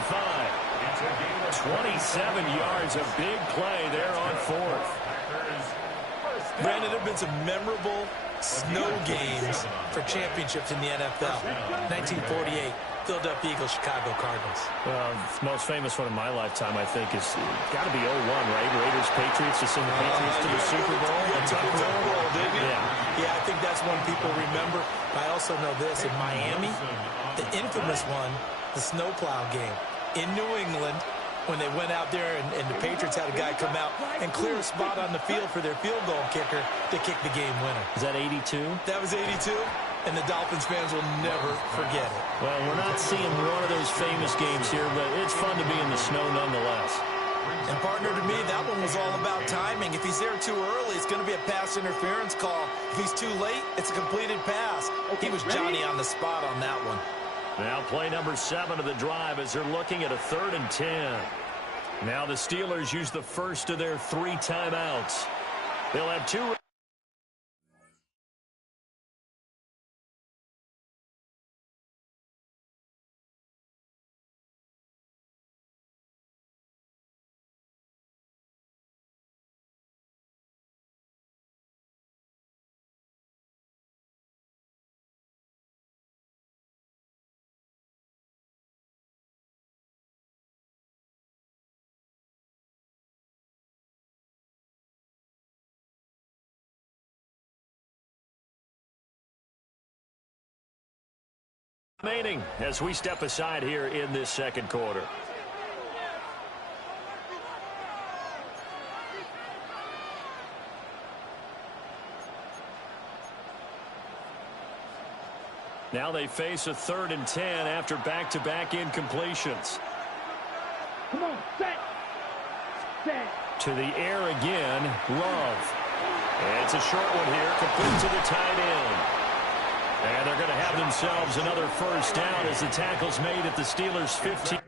27 yards, a big play there on 4th. Brandon, there have been some memorable snow games for championships in the NFL. 1948, Philadelphia Eagles, Chicago Cardinals. Well, the most famous one in my lifetime, I think, is got to be 01, right? Raiders, Patriots, to send the Patriots to the Super Bowl. Yeah, I think that's one people remember. I also know this, in Miami, the infamous one, the snowplow game. In New England, when they went out there and the Patriots had a guy come out and clear a spot on the field for their field goal kicker to kick the game winner. Is that 82? That was 82, and the Dolphins fans will never forget it. Well, we're not seeing one of those famous games here, but it's fun to be in the snow nonetheless. And partner, to me, that one was all about timing. If he's there too early, it's going to be a pass interference call. If he's too late, it's a completed pass. He was Johnny on the spot on that one. Now play number 7 of the drive as they're looking at a 3rd and 10. Now the Steelers use the first of their 3 timeouts. They'll have 2. Remaining as we step aside here in this 2nd quarter. Now they face a 3rd and 10 after back-to-back incompletions. Come on, set. To the air again, Love. And it's a short one here, complete to the tight end. And they're going to have themselves another first down as the tackle's made at the Steelers' 15.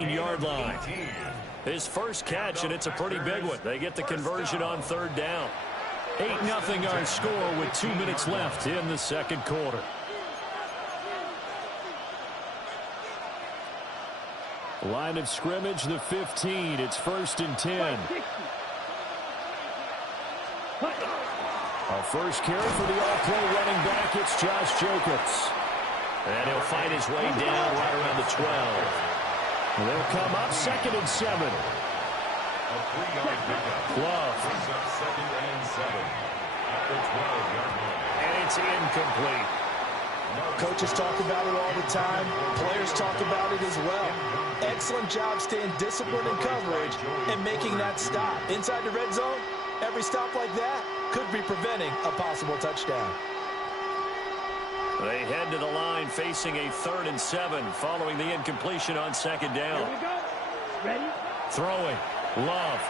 Yard line. His first catch, and it's a pretty big one. They get the conversion on third down. 8-0 our score with 2 minutes left in the second quarter. Line of scrimmage, the 15. It's 1st and 10. Our first carry for the all-pro running back, it's Josh Jacobs. And he'll fight his way down right around the 12. And they'll come up 2nd and 7. A 3-yard pickup. Love. Brings up 2nd and 7 at the 12-yard line. And it's incomplete. Coaches talk about it all the time. Players talk about it as well. Excellent job staying disciplined in coverage and making that stop. Inside the red zone, every stop like that could be preventing a possible touchdown. They head to the line facing a 3rd and 7 following the incompletion on 2nd down. Here we go. Ready? Throwing. Love.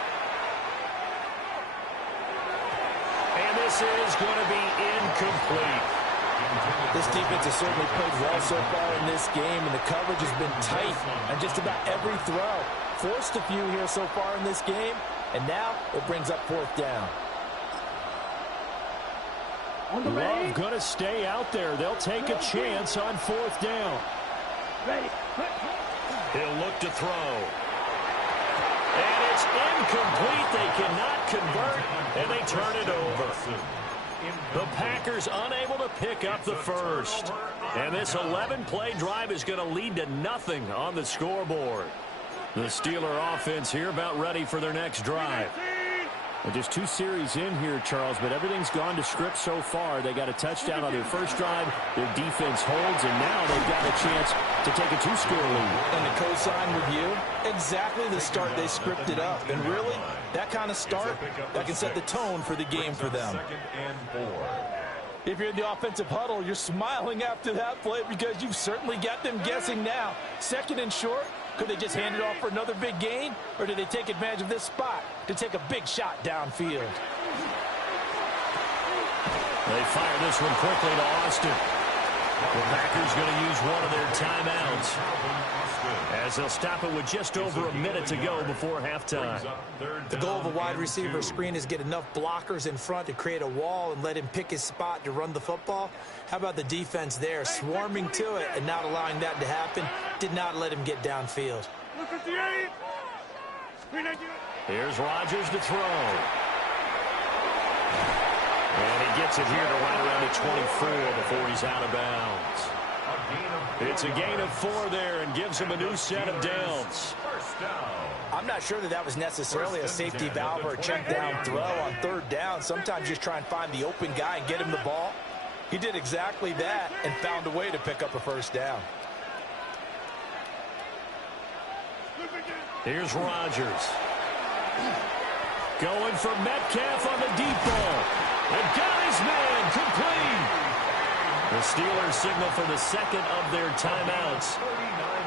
And this is going to be incomplete. This defense has certainly played well so far in this game, and the coverage has been tight on just about every throw. Forced a few here so far in this game, and now it brings up 4th down. On the ready? Love going to stay out there. They'll take a chance on 4th down. Ready. He'll look to throw. And it's incomplete. They cannot convert, and they turn it over. The Packers unable to pick up the first. And this 11-play drive is going to lead to nothing on the scoreboard. The Steeler offense here about ready for their next drive. Well, just 2 series in here, Charles, but everything's gone to script so far. They got a touchdown on their first drive. Their defense holds, and now they've got a chance to take a 2-score lead. And the cosign with you, exactly the start they scripted up. And really, that kind of start, that can set the tone for the game for them. 2nd and 4. If you're in the offensive huddle, you're smiling after that play because you've certainly got them guessing now. 2nd and short. Could they just hand it off for another big gain? Or do they take advantage of this spot to take a big shot downfield? They fire this one quickly to Austin. The Packers going to use one of their timeouts as they'll stop it with just over a minute to go before halftime. The goal of a wide receiver screen is get enough blockers in front to create a wall and let him pick his spot to run the football. How about the defense there, swarming to it and not allowing that to happen? Did not let him get downfield. Here's Rodgers to throw. And he gets it here to right around the 24 before he's out of bounds. It's a gain of 4 there and gives him a new set of downs. I'm not sure that was necessarily a safety valve or a check down throw on 3rd down. Sometimes just try and find the open guy and get him the ball. He did exactly that and found a way to pick up a 1st down. Here's Rodgers. Going for Metcalf on the deep ball. And got his man complete. The Steelers signal for the 2nd of their timeouts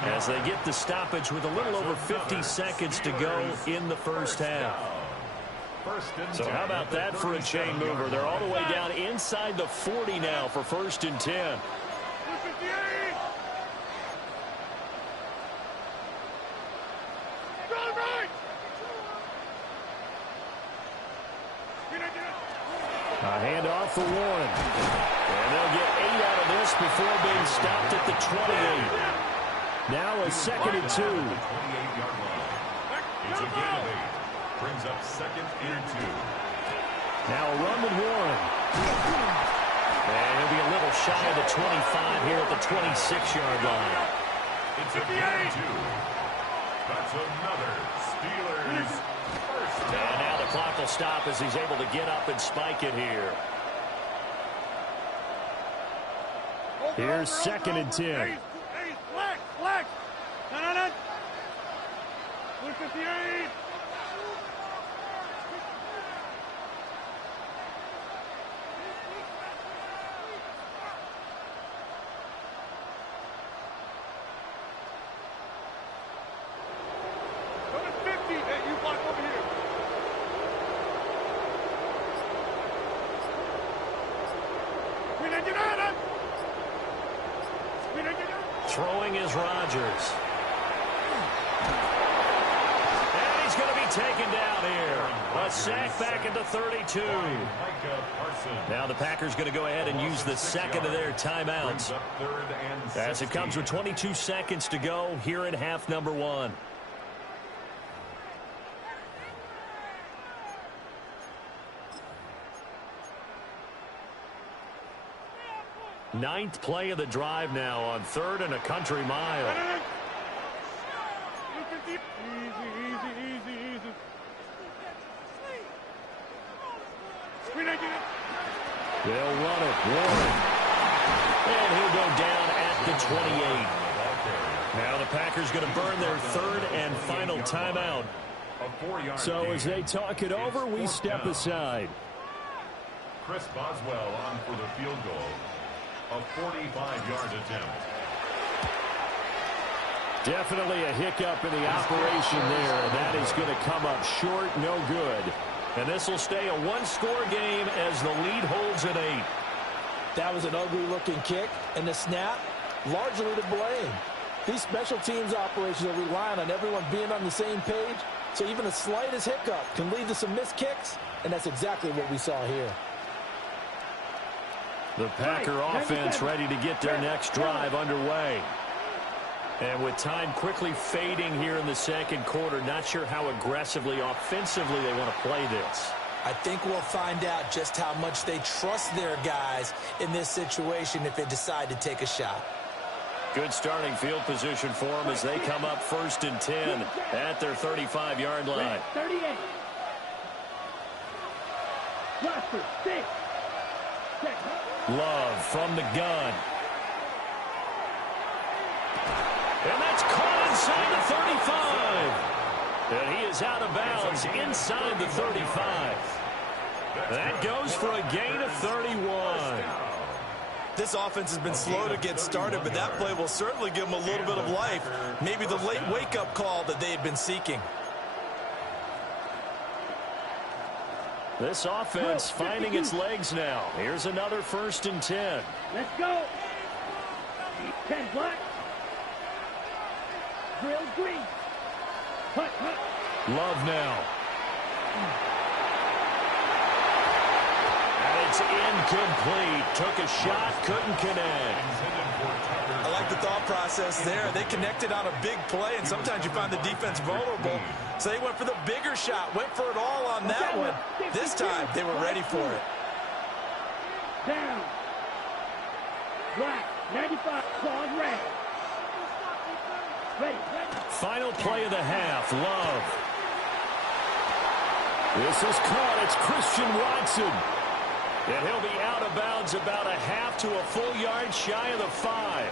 as they get the stoppage with a little over 50 seconds to go in the first half. So how about that for a chain mover? They're all the way down inside the 40 now for 1st and 10. A handoff for Warren. And they'll get 8 out of this before being stopped at the 28. Now a 2nd and 2. It's a gain of 8. Brings up 2nd and 2. Now a run with Warren. And he'll be a little shy of the 25 here at the 26-yard line. It's a gain of 2. That's another Steelers first down. And now the clock will stop as he's able to get up and spike it here. Here's 2nd and 10. Hey, flex. No. 58. Number 50. Hey, you block over here. Throwing is Rodgers. taken down here. A sack back at the 32. Now the Packers going to go ahead and use the second of their timeouts, as it comes with 22 seconds to go here in half number 1. Ninth play of the drive now on 3rd and a country mile. They'll run it. Warren. And he'll go down at the 28. Now the Packers going to burn their 3rd and final timeout. So as they talk it over, we step aside. Chris Boswell on for the field goal. A 45-yard attempt. Definitely a hiccup in the operation there, and that is going to come up short, no good. And this will stay a one-score game as the lead holds at 8. That was an ugly-looking kick, and the snap, largely to blame. These special teams operations are relying on everyone being on the same page, so even the slightest hiccup can lead to some missed kicks, and that's exactly what we saw here. The Packer offense ready to get their next drive underway. And with time quickly fading here in the second quarter, not sure how aggressively, offensively they want to play this. I think we'll find out just how much they trust their guys in this situation if they decide to take a shot. Good starting field position for them as they come up 1st and 10 at their 35-yard line. 38. Roster, 6. Love from the gun. And that's caught inside the 35. And he is out of bounds inside the 35. That goes for a gain of 31. This offense has been slow to get started, but that play will certainly give them a little bit of life. Maybe the late wake-up call that they had been seeking. This offense finding its legs now. Here's another 1st and 10. Let's go. 10 black. Drill green. Hut. Love now. And it's incomplete. Took a shot, couldn't connect. I like the thought process there. They connected on a big play, and sometimes you find the defense vulnerable. So they went for the bigger shot, went for it all on that one. This time, they were ready for it. Down. Black. 95. Claws red. Ready. Final play of the half. Love. This is caught. It's Christian Watson. And he'll be out of bounds about a half to a full yard shy of the 5.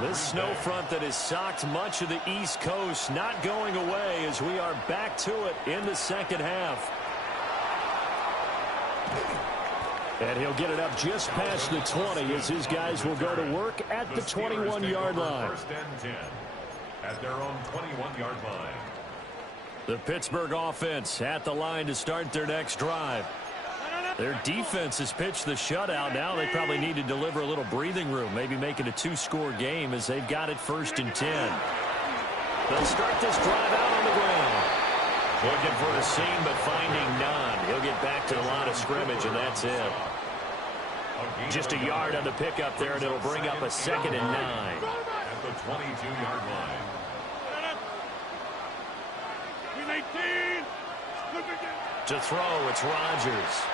This snow front that has socked much of the East Coast not going away as we are back to it in the second half. And he'll get it up just past the 20 as his guys will go to work at the 21-yard line. 1st and 10 at their own 21-yard line. The Pittsburgh offense at the line to start their next drive. Their defense has pitched the shutout. Now they probably need to deliver a little breathing room, maybe make it a 2-score game as they've got it 1st and 10. They'll start this drive out on the ground. Looking for a seam, but finding none. He'll get back to the line of scrimmage, and that's it. Just a yard on the pickup there, and it'll bring up a 2nd and 9. At the 22-yard line. To throw, it's Rodgers.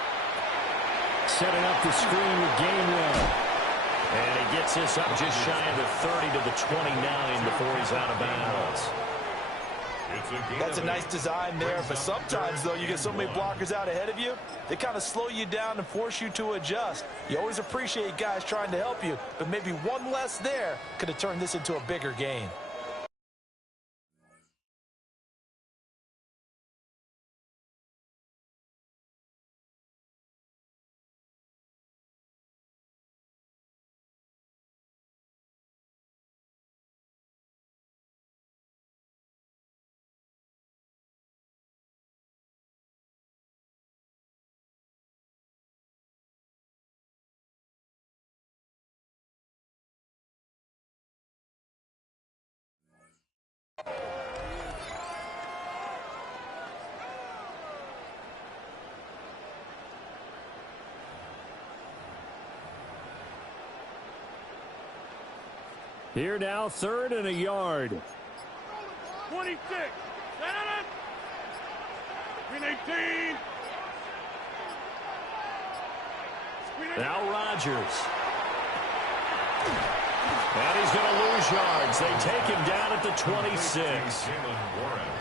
Setting up the screen with Gainwell. And he gets this up just shy of the 30 to the 29 before he's out of bounds. That's a nice design there, but sometimes, though, you get so many blockers out ahead of you, they kind of slow you down and force you to adjust. You always appreciate guys trying to help you, but maybe one less there could have turned this into a bigger game. Here now, 3rd and a yard. 26. Green 18. Now Rodgers. And he's going to lose yards. They take him down at the 26.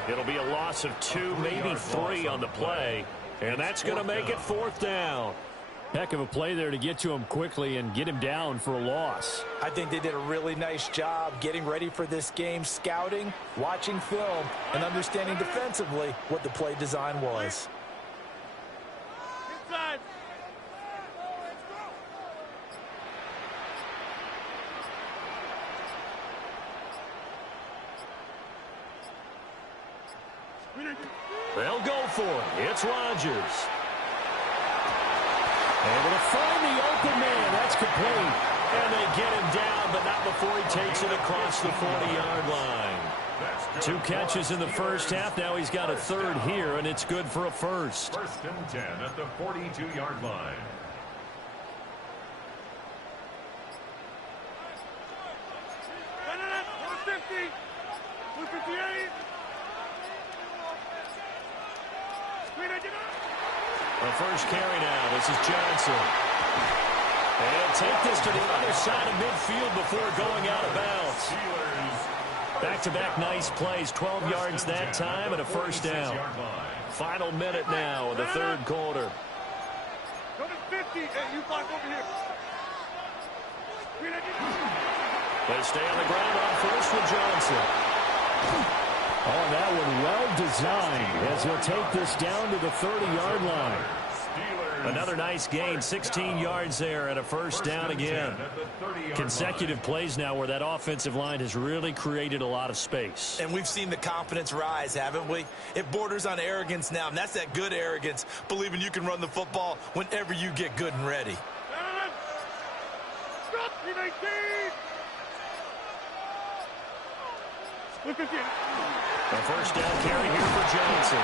It'll be a loss of 2, maybe 3 on the play. And that's going to make it 4th down. Heck of a play there to get to him quickly and get him down for a loss. I think they did a really nice job getting ready for this game, scouting, watching film, and understanding defensively what the play design was. Inside. They'll go for it. It's Rodgers. Able to find the open man. That's complete. And they get him down, but not before he takes it across the 40-yard line. 2 catches in the first half. Now he's got a 3rd here, and it's good for a 1st. 1st and 10 at the 42-yard line. The first carry now. This is Johnson. And take this to the other side of midfield before going out of bounds. Back-to-back nice plays. 12 yards that time and a 1st down. Final minute now of the 3rd quarter. Go to 50. Hey, you block over here. They stay on the ground on 1st with Johnson. Oh, that one well designed as he'll take this down to the 30-yard line. Another nice gain, 16 yards there and a 1st down again. Consecutive plays now where that offensive line has really created a lot of space. And we've seen the confidence rise, haven't we? It borders on arrogance now, and that's that good arrogance, believing you can run the football whenever you get good and ready. A 1st down carry here for Johnson.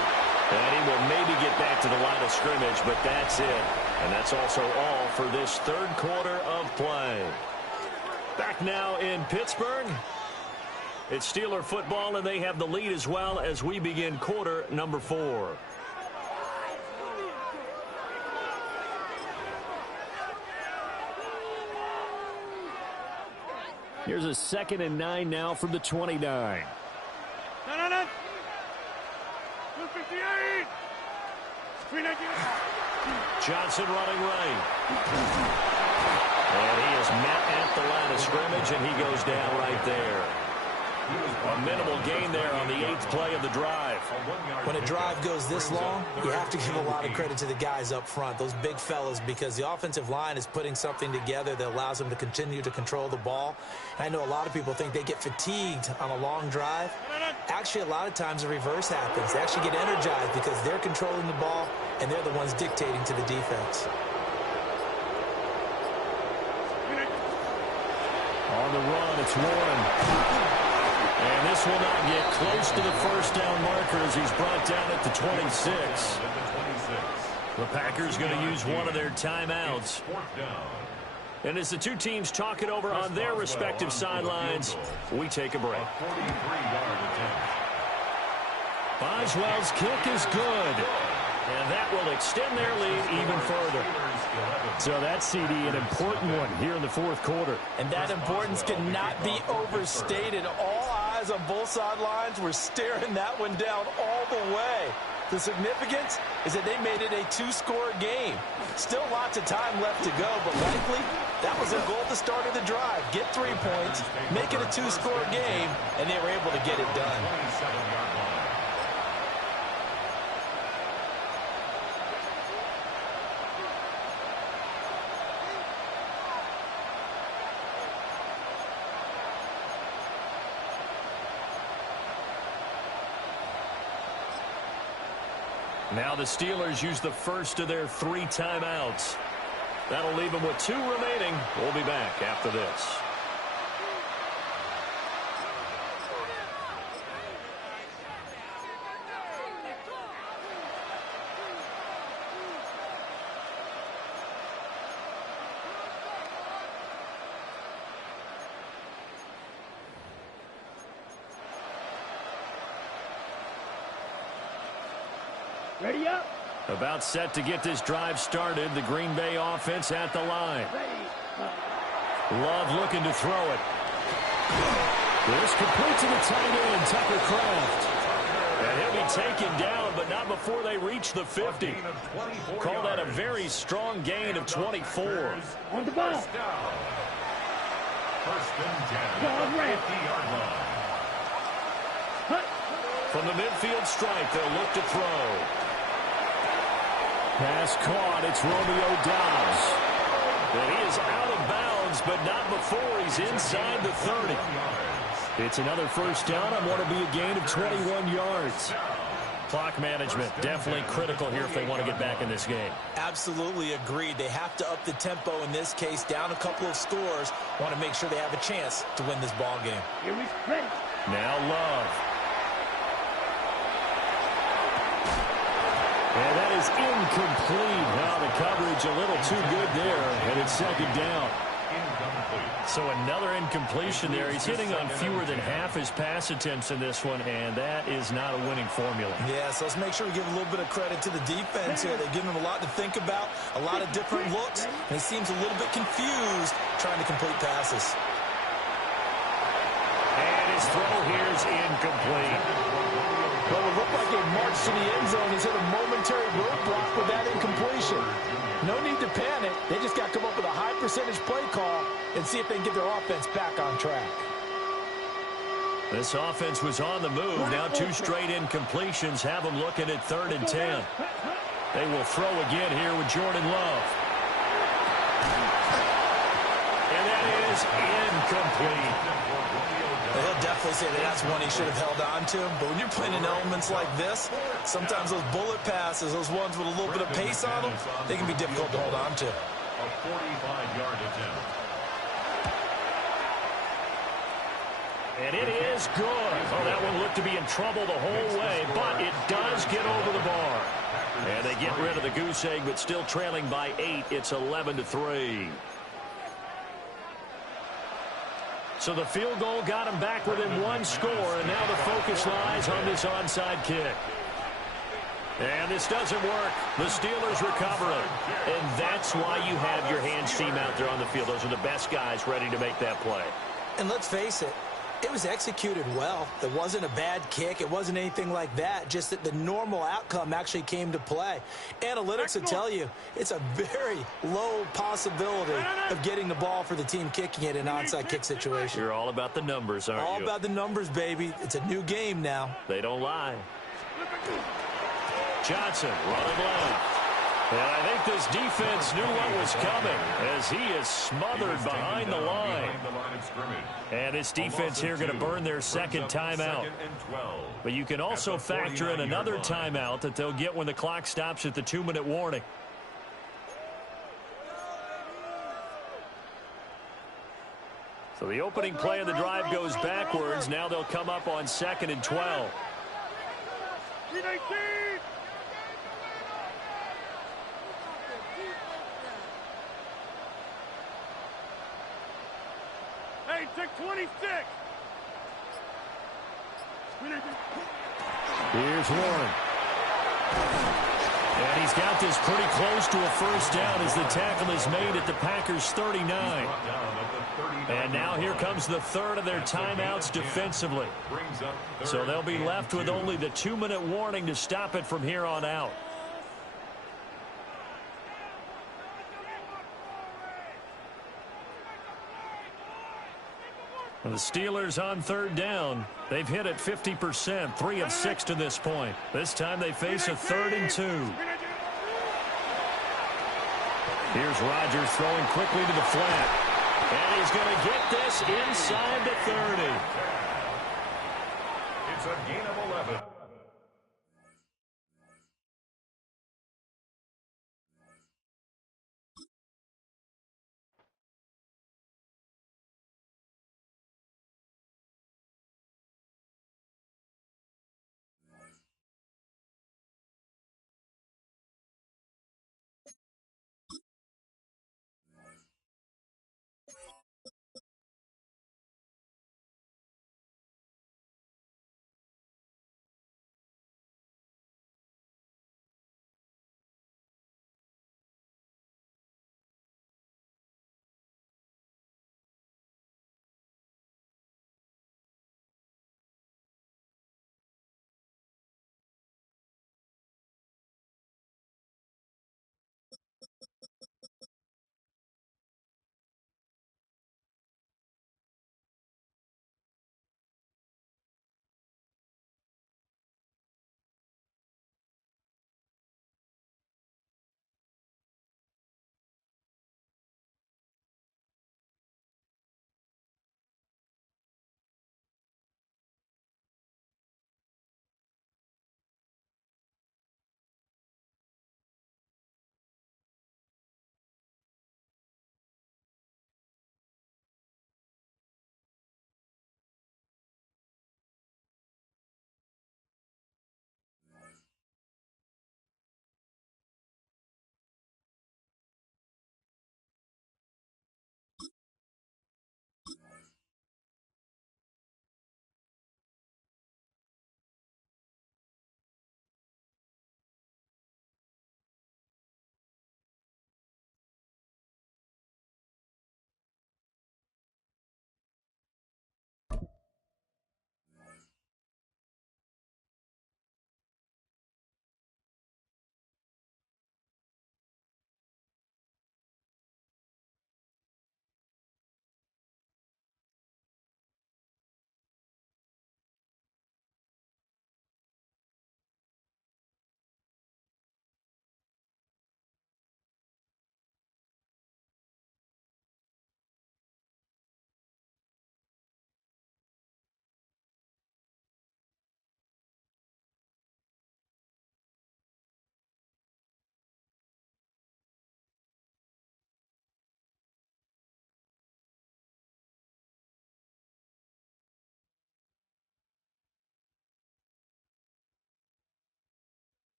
And he will maybe get back to the line of scrimmage, but that's it. And that's also all for this 3rd quarter of play. Back now in Pittsburgh. It's Steeler football, and they have the lead as well as we begin quarter number 4. Here's a 2nd and 9 now from the 29. No. 258. Johnson running right. And he is met at the line of scrimmage, and he goes down right there. A minimal gain there on the 8th play of the drive. When a drive goes this long, you have to give a lot of credit to the guys up front, those big fellas, because the offensive line is putting something together that allows them to continue to control the ball. I know a lot of people think they get fatigued on a long drive. Actually, a lot of times the reverse happens. They actually get energized because they're controlling the ball, and they're the ones dictating to the defense. On the run, it's Warren. And this will not get close to the 1st down marker as he's brought down at the 26. The Packers going to use one of their timeouts. And as the 2 teams talk it over on their respective sidelines, we take a break. Boswell's kick is good. And that will extend their lead even further. So that's, CD, an important one here in the 4th quarter. And that importance cannot be overstated. All eyes on both sidelines were staring that one down all the way. The significance is that they made it a 2-score game. Still lots of time left to go, but likely that was their goal at the start of the drive. Get 3 points, make it a 2-score game, and they were able to get it done. Now the Steelers use the first of their 3 timeouts. That'll leave them with 2 remaining. We'll be back after this. Ready up. About set to get this drive started. The Green Bay offense at the line. Love looking to throw it. This complete to the tight end, Tucker Kraft. And he'll be taken down, but not before they reach the 50. Call that a very strong gain of 24. On the ball. First and 10. God ran. 50-yard line. From the midfield stripe, they'll look to throw. Pass caught. It's Romeo Doubs. And he is out of bounds, but not before he's inside the 30. It's another first down on what will be a gain of 21 yards. Clock management definitely critical here if they want to get back in this game. Absolutely agreed. They have to up the tempo in this case, down a couple of scores. Want to make sure they have a chance to win this ball game. Here we ready. Now Love. And that is incomplete. Now the coverage a little too good there, and it's second down. So another incompletion there. He's hitting on fewer than half his pass attempts in this one, and that is not a winning formula. Yeah, so let's make sure we give a little bit of credit to the defense here. They've given him a lot to think about, a lot of different looks, and he seems a little bit confused trying to complete passes. And his throw here is incomplete. Well, it looked like they marched to the end zone. He's hit a momentary roadblock with that incompletion. No need to panic. They just got to come up with a high percentage play call and see if they can get their offense back on track. This offense was on the move. Now two straight incompletions have them looking at 3rd and 10. They will throw again here with Jordan Love. And that is incomplete. He'll definitely say that that's one he should have held on to. But when you're playing in elements like this, sometimes those bullet passes, those ones with a little bit of pace on them, they can be difficult to hold on to. A 45-yard attempt. And it is good. Oh, that one looked to be in trouble the whole way, but it does get over the bar. And they get rid of the goose egg, but still trailing by 8. It's 11-3. So the field goal got him back within one score, and now the focus lies on this onside kick. And this doesn't work. The Steelers recover it. And that's why you have your hands team out there on the field. Those are the best guys ready to make that play. And let's face it, it was executed well. It wasn't a bad kick. It wasn't anything like that. Just that the normal outcome actually came to play. Analytics will tell you it's a very low possibility of getting the ball for the team kicking it in an onside kick situation. You're all about the numbers, aren't you? All about the numbers, baby. It's a new game now. They don't lie. Johnson running left. And I think this defense knew what was coming as he is smothered behind the line. And this defense here going to burn their second timeout. But you can also factor in another timeout that they'll get when the clock stops at the 2-minute warning. So the opening play of the drive goes backwards. Now they'll come up on 2nd and 12. Hey, take 26. Here's Warren. And he's got this pretty close to a first down as the tackle is made at the Packers' 39. And now here comes the third of their timeouts defensively. So they'll be left with only the 2-minute warning to stop it from here on out. The Steelers on 3rd down. They've hit it 50%, 3 of 6 to this point. This time they face a 3rd and 2. Here's Rodgers throwing quickly to the flat. And he's going to get this inside the 30. It's a gain of 11.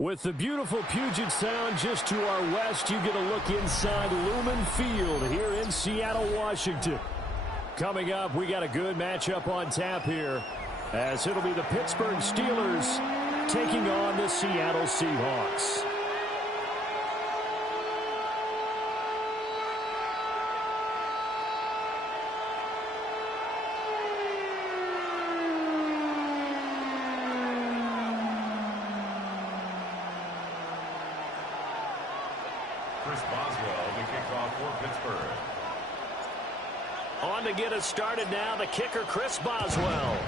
With the beautiful Puget Sound just to our west, you get a look inside Lumen Field here in Seattle, Washington. Coming up, we got a good matchup on tap here, as it'll be the Pittsburgh Steelers taking on the Seattle Seahawks. On to get us started now, the kicker, Chris Boswell.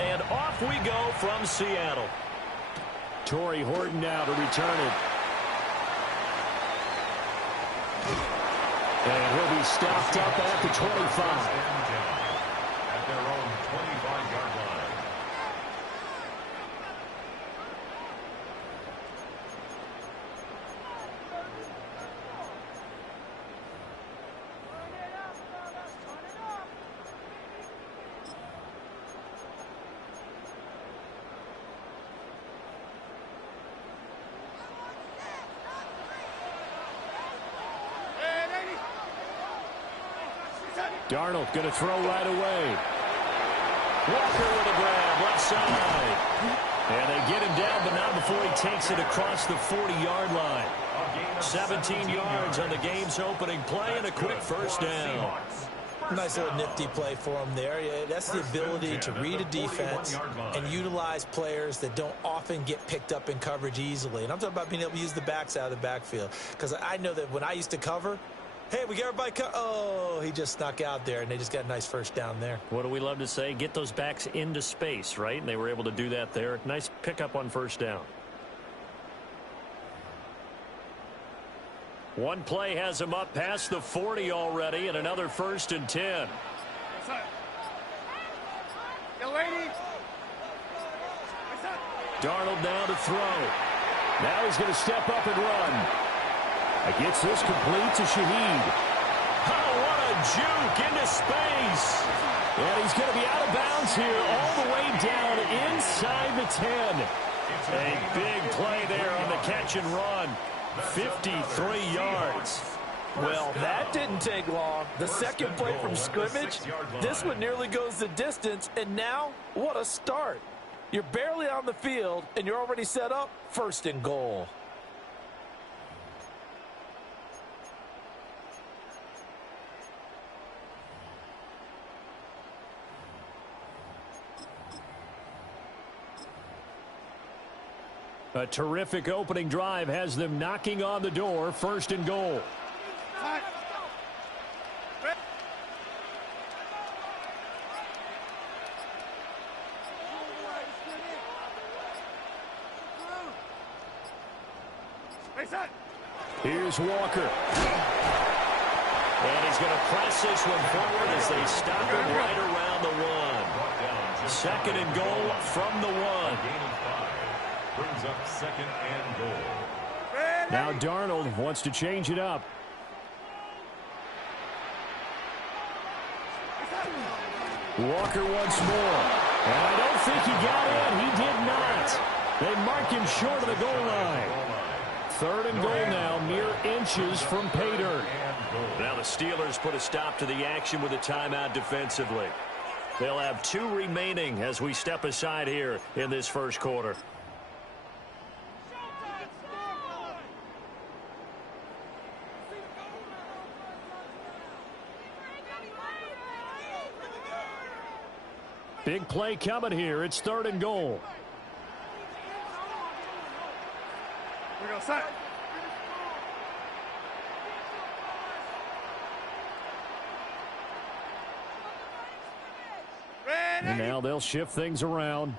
And off we go from Seattle. Torrey Horton now to return it. And he'll be stopped up at the 25. At their own 25-yard line. Darnold going to throw right away. Walker with a grab, left side. And they get him down, but not before he takes it across the 40-yard line. 17 yards on the game's opening play and a quick first down. Nice little nifty play for him there. Yeah, that's the ability to read a defense and utilize players that don't often get picked up in coverage easily. And I'm talking about being able to use the backs out of the backfield. Because I know that when I used to cover, hey, we got everybody oh, he just snuck out there, and they just got a nice first down there. What do we love to say? Get those backs into space, right? And they were able to do that there. Nice pickup on first down. One play has him up past the 40 already, and another 1st and 10. Darnold now to throw. Now he's going to step up and run. Gets this complete to Shaheed. Oh, what a juke into space. And he's going to be out of bounds here all the way down inside the 10. A big play there on the catch and run. 53 yards. Well, that didn't take long. The second play from scrimmage, this one nearly goes the distance, and now, what a start. You're barely on the field, and you're already set up 1st and goal. A terrific opening drive has them knocking on the door. 1st and goal. Here's Walker. And he's going to press this one forward as they stop him right around the 1. 2nd and goal from the 1. Brings up 2nd and goal. Now Darnold wants to change it up. Walker once more. And I don't think he got in. He did not. They mark him short of the goal line. 3rd and goal now, mere inches from pay dirt. Now the Steelers put a stop to the action with a timeout defensively. They'll have 2 remaining as we step aside here in this 1st quarter. Big play coming here. It's 3rd and goal. We go set. And now they'll shift things around.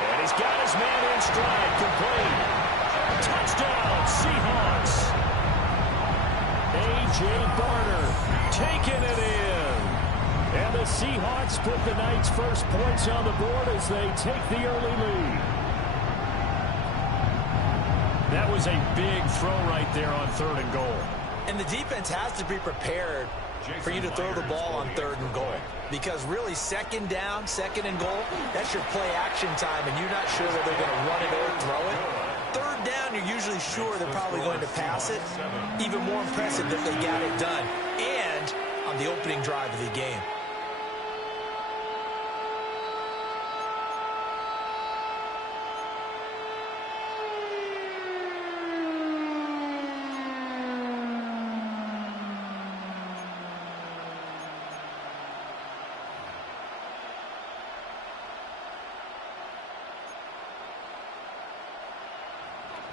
And he's got his man in stride, complete. Touchdown, Seahawks. A.J. Barner taking it in. And the Seahawks put the night's first points on the board as they take the early lead. That was a big throw right there on 3rd and goal. And the defense has to be prepared for you to throw the ball on 3rd and goal. Because really, 2nd down, 2nd and goal, that's your play action time, and you're not sure whether they're going to run it or throw it. 3rd down, you're usually sure they're probably going to pass it. Even more impressive that they got it done. And on the opening drive of the game.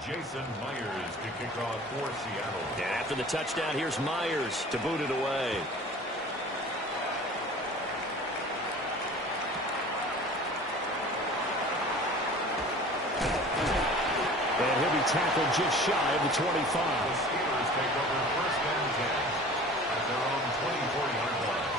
Jason Myers to kick off for Seattle. And after the touchdown, here's Myers to boot it away. And he'll be tackled just shy of the 25. The Steelers take over 1st and 10 at their own 24-yard line.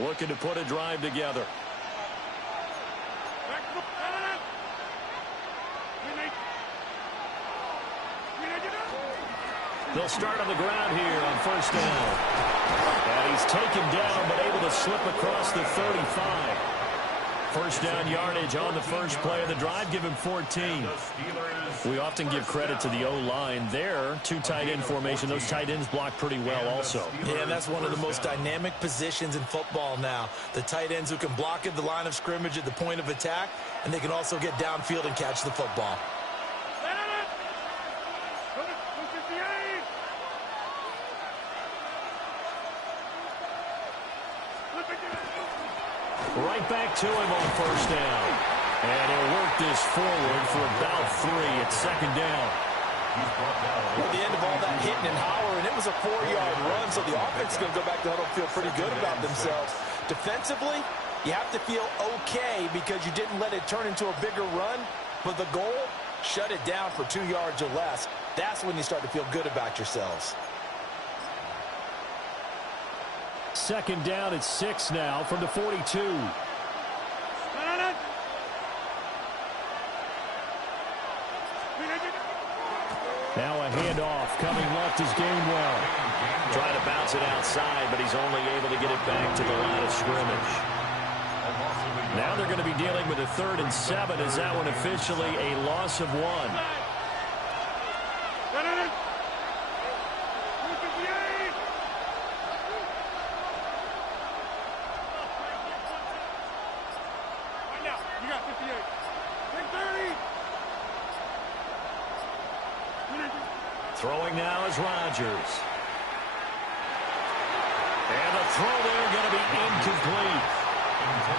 Looking to put a drive together. They'll start on the ground here on 1st down. And he's taken down but able to slip across the 35. 1st down yardage on the first play of the drive. Give him 14. We often give credit to the O-line there. 2 tight end formation. Those tight ends block pretty well also. Yeah, and that's one of the most dynamic positions in football now. The tight ends who can block at the line of scrimmage at the point of attack, and they can also get downfield and catch the football. Right back to him on 1st down. And he'll work this forward for about 3 at 2nd down. At the end of all that hitting and hollering, it was a 4-yard run, so the offense is going to go back to huddle, feel pretty good about themselves. Defensively, you have to feel okay because you didn't let it turn into a bigger run, but the goal, shut it down for 2 yards or less. That's when you start to feel good about yourselves. 2nd down at 6 now from the 42. Now a handoff coming left is Gainwell. Trying to bounce it outside, but he's only able to get it back to the line of scrimmage. Now they're going to be dealing with a 3rd and 7. Is that one officially a loss of 1? Throwing now is Rodgers. And the throw there going to be incomplete.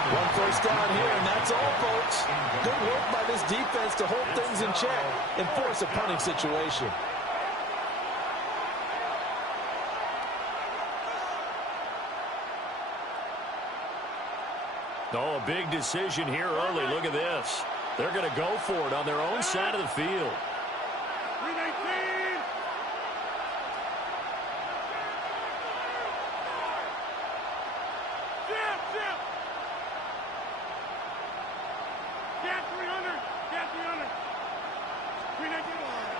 1 first down here, and that's all, folks. Good work by this defense to hold things in check and force a punting situation. Oh, a big decision here early. Look at this. They're going to go for it on their own side of the field.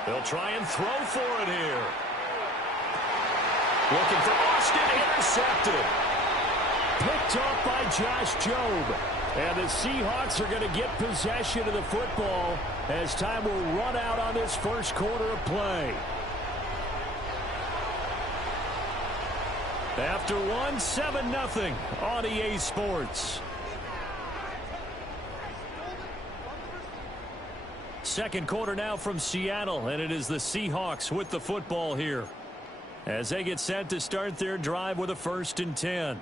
They'll try and throw for it here. Looking for Austin, intercepted. Picked off by Josh Jobe. And the Seahawks are going to get possession of the football as time will run out on this first quarter of play. After 1, 7-0 on EA Sports. Second quarter now from Seattle, and it is the Seahawks with the football here as they get set to start their drive with a 1st and 10.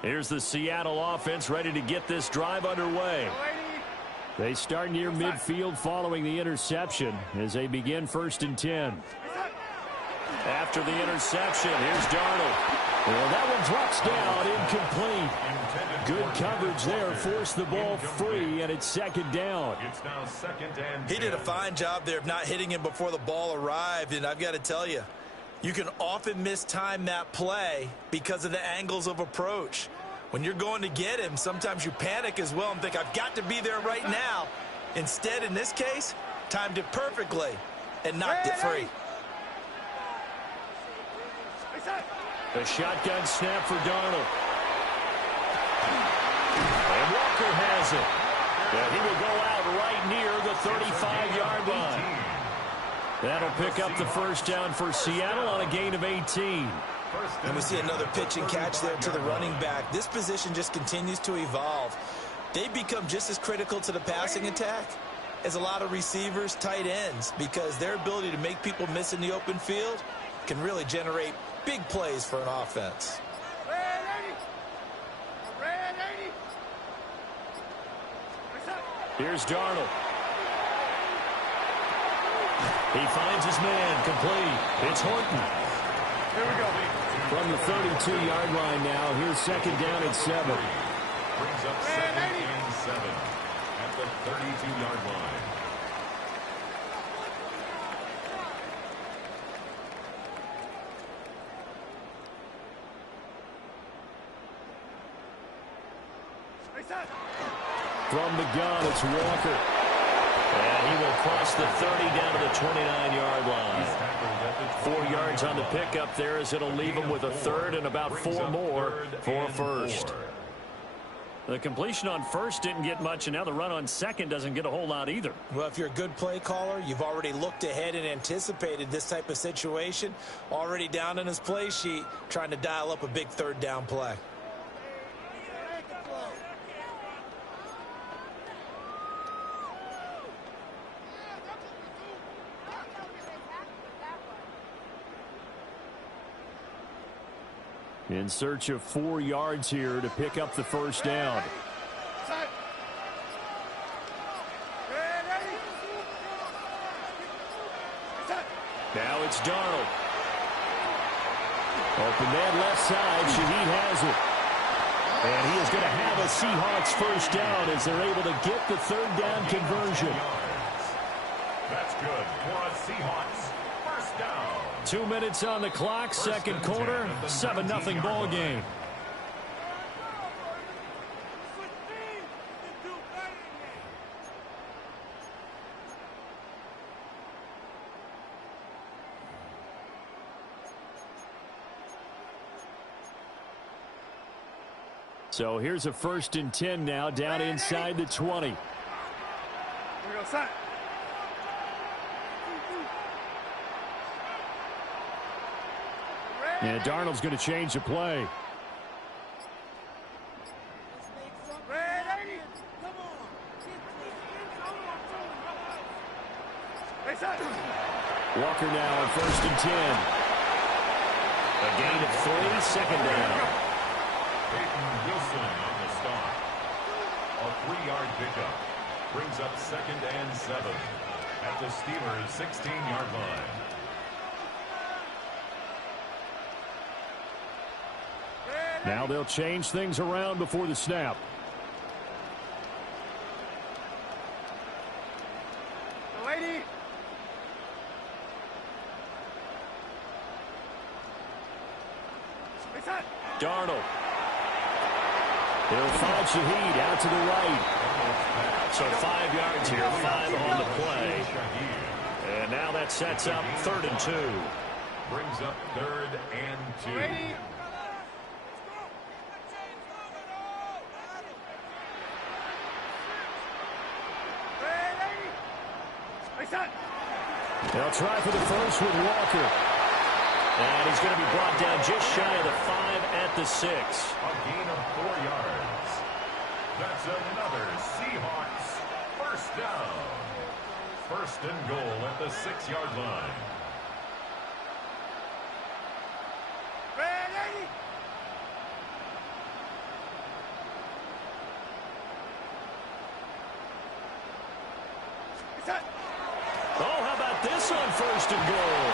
Here's the Seattle offense ready to get this drive underway. They start near midfield following the interception as they begin 1st and 10. After the interception, here's Darnold. Well, that one drops down, incomplete. Good coverage there, forced the ball free, and it's second down. It's now second and 10. He did a fine job there of not hitting him before the ball arrived, and I've got to tell you, you can often mistime that play because of the angles of approach. When you're going to get him, sometimes you panic as well and think, I've got to be there right now. Instead, in this case, timed it perfectly and knocked it free. A shotgun snap for Darnold. And Walker has it. And he will go out right near the 35-yard line. That'll pick up the first down for Seattle on a gain of 18. And we see another pitch and catch there to the running back. This position just continues to evolve. They become just as critical to the passing attack as a lot of receivers, tight ends, because their ability to make people miss in the open field can really generate big plays for an offense. Here's Darnold. He finds his man, complete. It's Horton. Here we go. From the 32-yard line now, here's second down and 7. Brings up second and 7 at the 32-yard line. From the gun, it's Walker. And he will cross the 30 down to the 29-yard line. 4 yards on the pickup there as it'll leave him with a third and about 4 more for a first. The completion on first didn't get much, and now the run on second doesn't get a whole lot either. Well, if you're a good play caller, you've already looked ahead and anticipated this type of situation. Already down in his play sheet, trying to dial up a big third down play. In search of 4 yards here to pick up the first down. Now it's Darnold. Open man left side. Shaheed has it. And he is going to have a Seahawks first down as they're able to get the third down conversion. That's good for a Seahawks first down. 2 minutes on the clock, second quarter, 7-0 ball game. So here's a 1st and 10 now, down inside the 20. Here we go, son. And Darnold's going to change the play. Walker now on 1st and 10. A gain of 3, second down. Peyton Wilson on the stop. A 3-yard pickup. Brings up second and 7 at the Steelers' 16-yard line. Now they'll change things around before the snap. Lady. Darnold. He'll find Shaheed out to the right. So 5 yards here, 5 on the play. And now that sets up 3rd and 2. Brings up 3rd and 2. Ready. They'll try for the first with Walker. And he's going to be brought down just shy of the 5 at the 6. A gain of 4 yards. That's another Seahawks first down. 1st and goal at the 6-yard line. Ready. Oh, how about this on 1st and goal?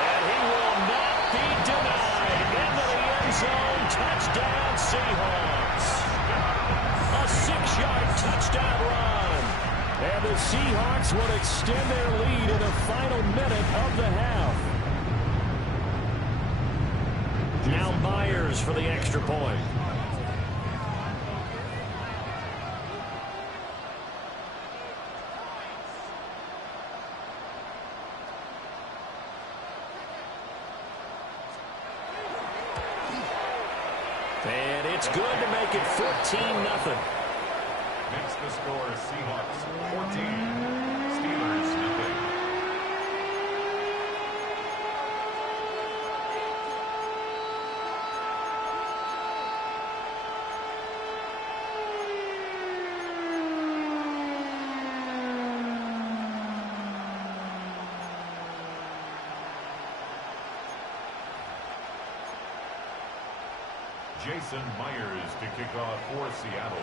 And he will not be denied. Into the end zone. Touchdown, Seahawks. A 6-yard touchdown run. And the Seahawks will extend their lead in the final minute of the half. Now Myers for the extra point. And it's good to make it 14-0. Makes the score Seahawks 14, Steelers 0. Jason Myers to kick off for Seattle.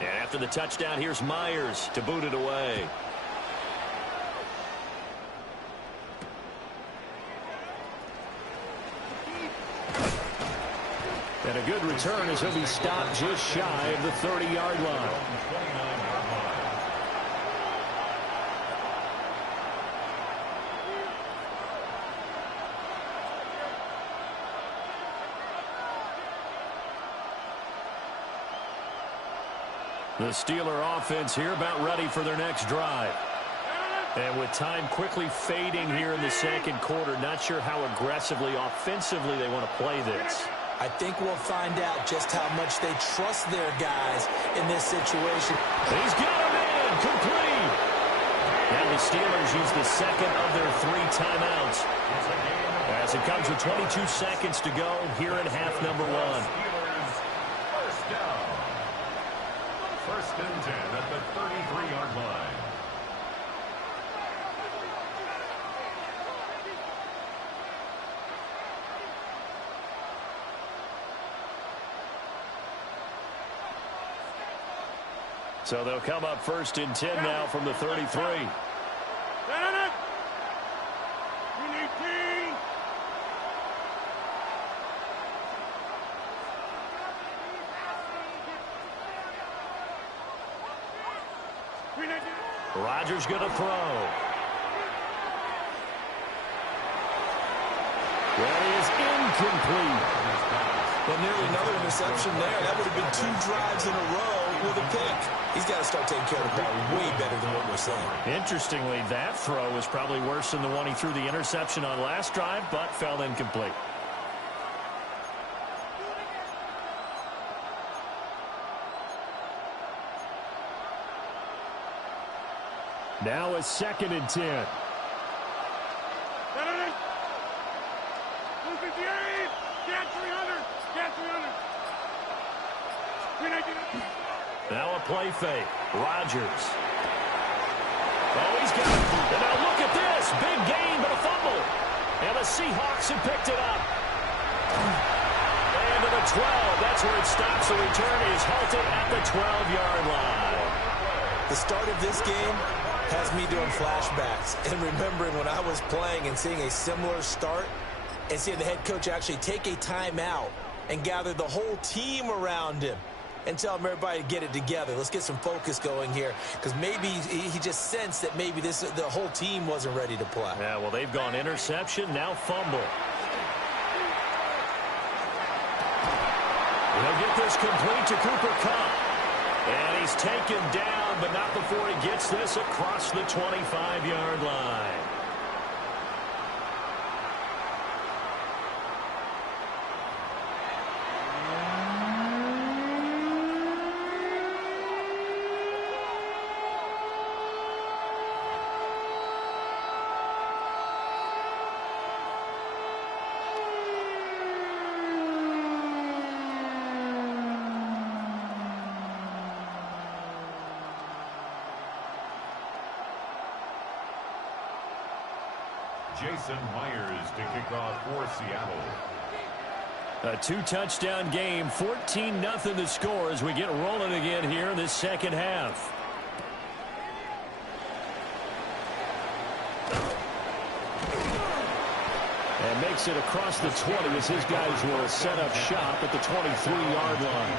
And after the touchdown, here's Myers to boot it away. And a good return as he'll be stopped just shy of the 30-yard line. The Steeler offense here about ready for their next drive. And with time quickly fading here in the second quarter, not sure how aggressively, offensively they want to play this. I think we'll find out just how much they trust their guys in this situation. He's got him in, complete. And the Steelers use the second of their 3 timeouts. As it comes with 22 seconds to go here in half number 1. Steelers first down. First and 10 at the 33-yard line. So they'll come up first and 10 now from the 33. Rodgers going to throw. That is incomplete. Well, nearly another interception there. That would have been 2 drives in a row with a pick. He's got to start taking care of the ball way better than what we're saying. Interestingly, that throw was probably worse than the one he threw the interception on last drive, but fell incomplete. Now a 2nd and 10. Now a play fake. Rodgers. Oh, he's got it. And now look at this. Big gain, but a fumble. And the Seahawks have picked it up. And to the 12. That's where it stops. The return is halted at the 12-yard line. The start of this game has me doing flashbacks and remembering when I was playing and seeing a similar start and seeing the head coach actually take a timeout and gather the whole team around him and tell him everybody to get it together. Let's get some focus going here because maybe he just sensed that maybe the whole team wasn't ready to play. Yeah, well, they've gone interception, now fumble. They'll get this complete to Cooper Kupp. And he's taken down, but not before he gets this across the 25-yard line. Jason Myers to kick off for Seattle. A 2-touchdown game, 14-0 the score as we get rolling again here in this second half. And makes it across the 20 as his guys will set up shop at the 23-yard line.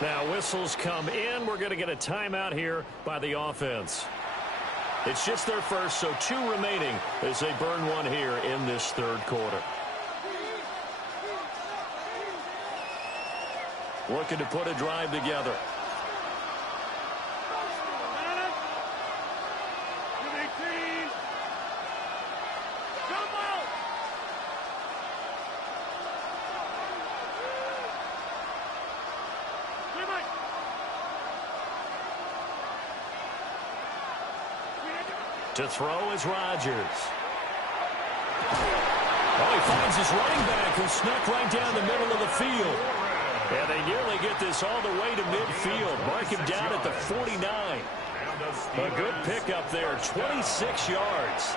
Now whistles come in. We're going to get a timeout here by the offense. It's just their first, so 2 remaining as they burn one here in this third quarter. Looking to put a drive together. To throw is Rodgers. Oh, he finds his running back who snuck right down the middle of the field. And they nearly get this all the way to midfield. Mark him down at the 49. A good pickup there, 26 yards.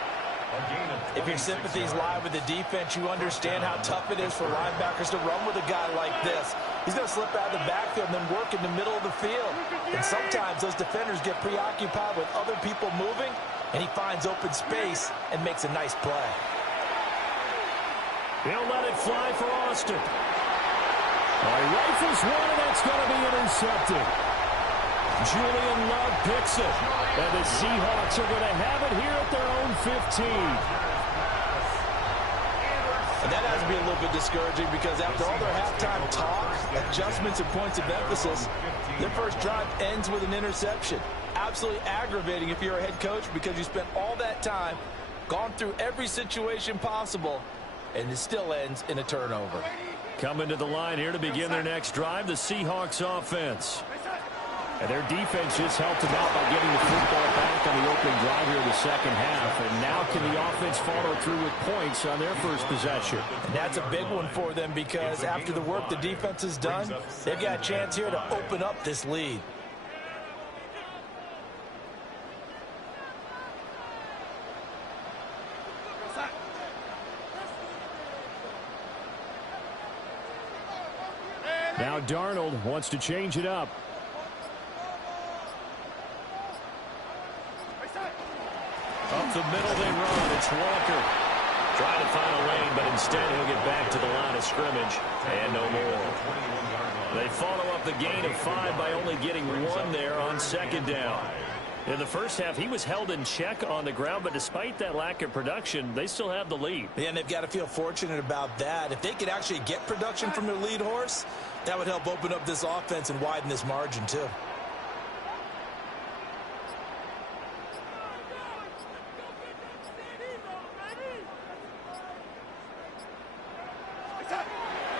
If your sympathies lie with the defense, you understand how tough it is for linebackers to run with a guy like this. He's going to slip out of the backfield and then work in the middle of the field. And sometimes those defenders get preoccupied with other people moving, and he finds open space and makes a nice play. He'll let it fly for Austin. He rifles one, and that's going to be intercepted. Julian Love picks it. And the Seahawks are going to have it here at their own 15. And that has to be a little bit discouraging because after all their halftime talk, adjustments, and points of emphasis, their first drive ends with an interception. Absolutely aggravating if you're a head coach because you spent all that time, gone through every situation possible, and it still ends in a turnover. Coming to the line here to begin their next drive, the Seahawks offense. And their defense just helped them out by getting the football back on the opening drive here in the second half. And now can the offense follow through with points on their first possession? And that's a big one for them because after the work the defense has done, they've got a chance here to open up this lead. Now Darnold wants to change it up. Up the middle they run. It's Walker. Trying to find a lane, but instead he'll get back to the line of scrimmage. And no more. They follow up the gain of 5 by only getting 1 there on second down. In the first half, he was held in check on the ground, but despite that lack of production, they still have the lead. Yeah, and they've got to feel fortunate about that. If they could actually get production from their lead horse, that would help open up this offense and widen this margin too.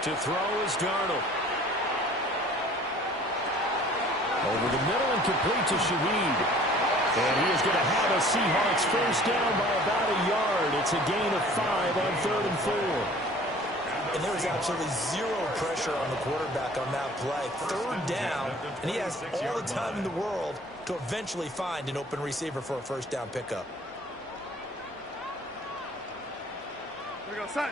To throw is Darnold. Over the middle and complete to Shaheed. And he is going to have a Seahawks first down by about a yard. It's a gain of 5 on 3rd and 4. And there was absolutely zero pressure on the quarterback on that play. 3rd down, and he has all the time in the world to eventually find an open receiver for a first down pickup. Here we go, son.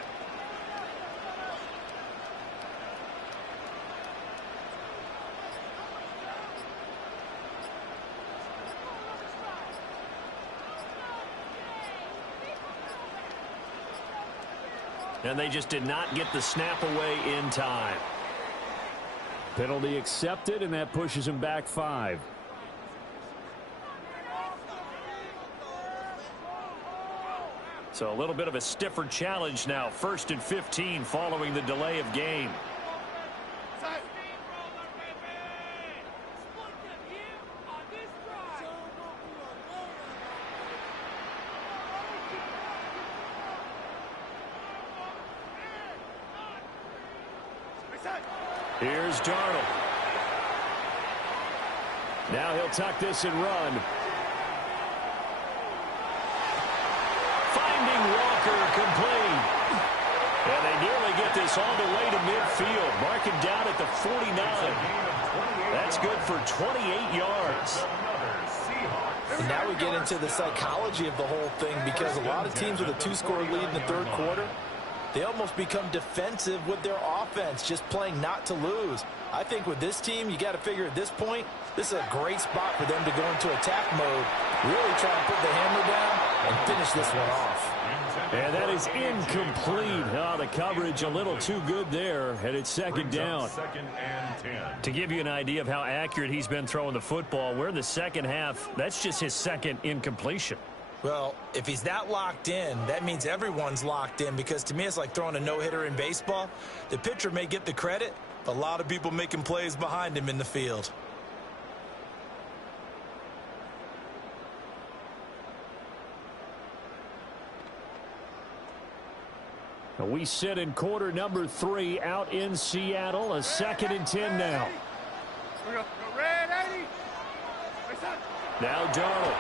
And they just did not get the snap away in time. Penalty accepted, and that pushes him back 5. So a little bit of a stiffer challenge now. 1st and 15 following the delay of game. Here's Darnold. Now he'll tuck this and run. Finding Walker, complete. And they nearly get this all the way to midfield. Marking down at the 49. That's good for 28 yards. And now we get into the psychology of the whole thing, because a lot of teams with a 2-score lead in the third quarter, they almost become defensive with their offense, just playing not to lose. I think with this team, you got to figure at this point, this is a great spot for them to go into attack mode, really try and put the hammer down and finish this one off. And that is incomplete. Oh, the coverage a little too good there, and it's second down. Second and 10. To give you an idea of how accurate he's been throwing the football, we're in the second half. That's just his second incompletion. Well, if he's that locked in, that means everyone's locked in, because to me it's like throwing a no-hitter in baseball. The pitcher may get the credit, but a lot of people making plays behind him in the field. We sit in quarter number 3 out in Seattle. A 2nd and 10 now. Here we go. Go red, 80. Face up. Now Darnold.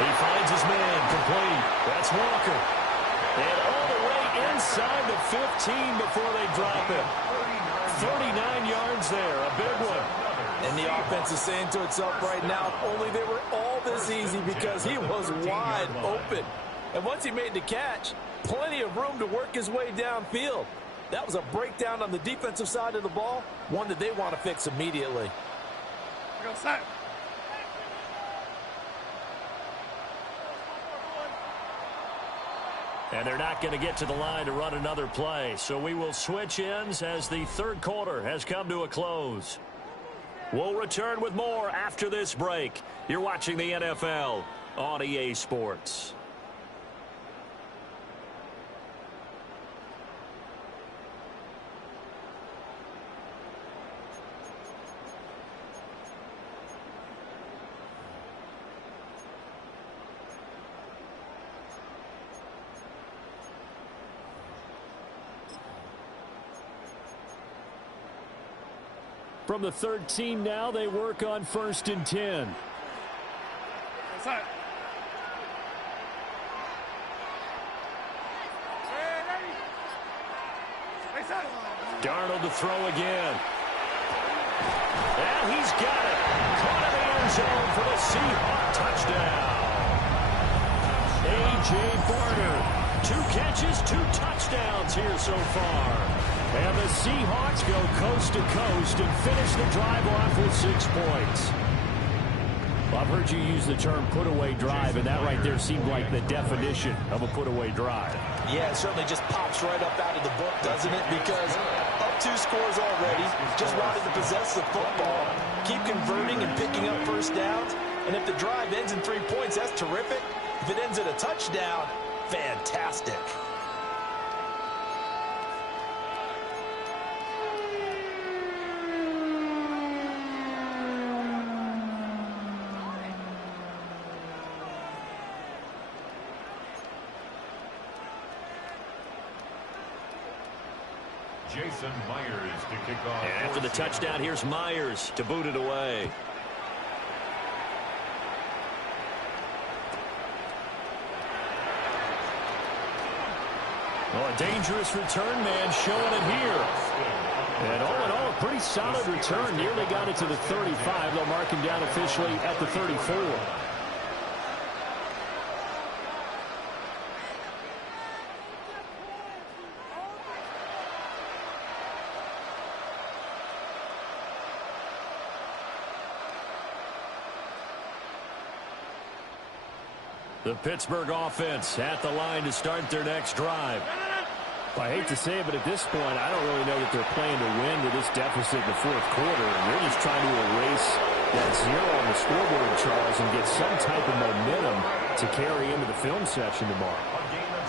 He finds his man, complete. That's Walker. And all the way inside the 15 before they drop him. 39 yards there, a big one. And the offense is saying to itself right now, only they were all this easy because he was wide open. And once he made the catch, plenty of room to work his way downfield. That was a breakdown on the defensive side of the ball, one that they want to fix immediately. Go set. And they're not going to get to the line to run another play. So we will switch ends as the third quarter has come to a close. We'll return with more after this break. You're watching the NFL on EA Sports. From the 13 now, they work on 1st and 10. Inside. Red, 80. Face up. Darnold to throw again. And he's got it. Caught in the end zone for the Seahawks touchdown. A.J. Barner. 2 catches, 2 touchdowns here so far. And the Seahawks go coast to coast and finish the drive off with 6 points. Well, I've heard you use the term put-away drive, and that right there seemed like the definition of a put-away drive. Yeah, it certainly just pops right up out of the book, doesn't it? Because up 2 scores already, just wanted to possess the football, keep converting and picking up first downs. And if the drive ends in 3 points, that's terrific. If it ends in a touchdown, fantastic. Jason Myers to kick off. And after the touchdown, here's Myers to boot it away. Oh, a dangerous return man showing it here. And all in all, a pretty solid return. Nearly got it to the 35. They'll mark him down officially at the 34. The Pittsburgh offense at the line to start their next drive. I hate to say it, but at this point, I don't really know that they're playing to win with this deficit in the fourth quarter. And they're just trying to erase that 0 on the scoreboard, Charles, and get some type of momentum to carry into the film session tomorrow.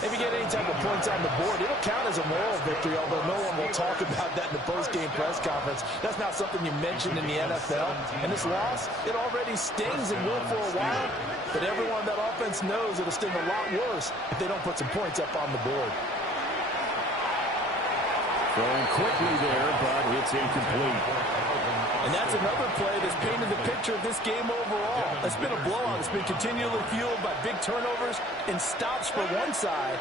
If you get any type of points on the board, it'll count as a moral victory, although no one will talk about that in the post-game press conference. That's not something you mentioned in the NFL. And this loss, it already stings and will for a while. But everyone on that offense knows it'll sting a lot worse if they don't put some points up on the board. Throwing quickly there, but it's incomplete. And that's another play that's painted the picture of this game overall. It's been a blowout. It's been continually fueled by big turnovers and stops for one side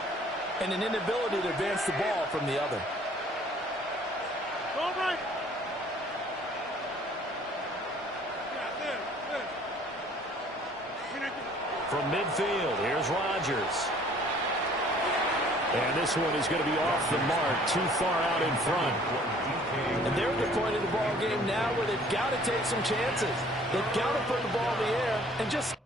and an inability to advance the ball from the other. All right. From midfield, here's Rodgers. And this one is going to be off the mark, too far out in front. And they're at the point of the ball game now where they've got to take some chances. They've got to put the ball in the air and just...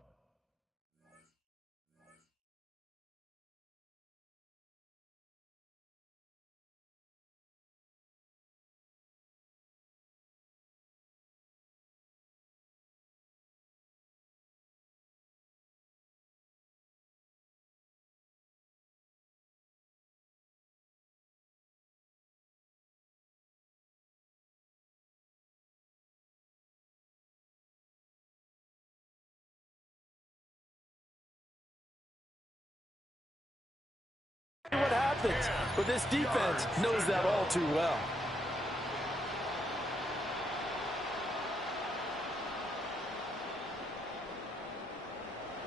what happens, but this defense knows that all too well.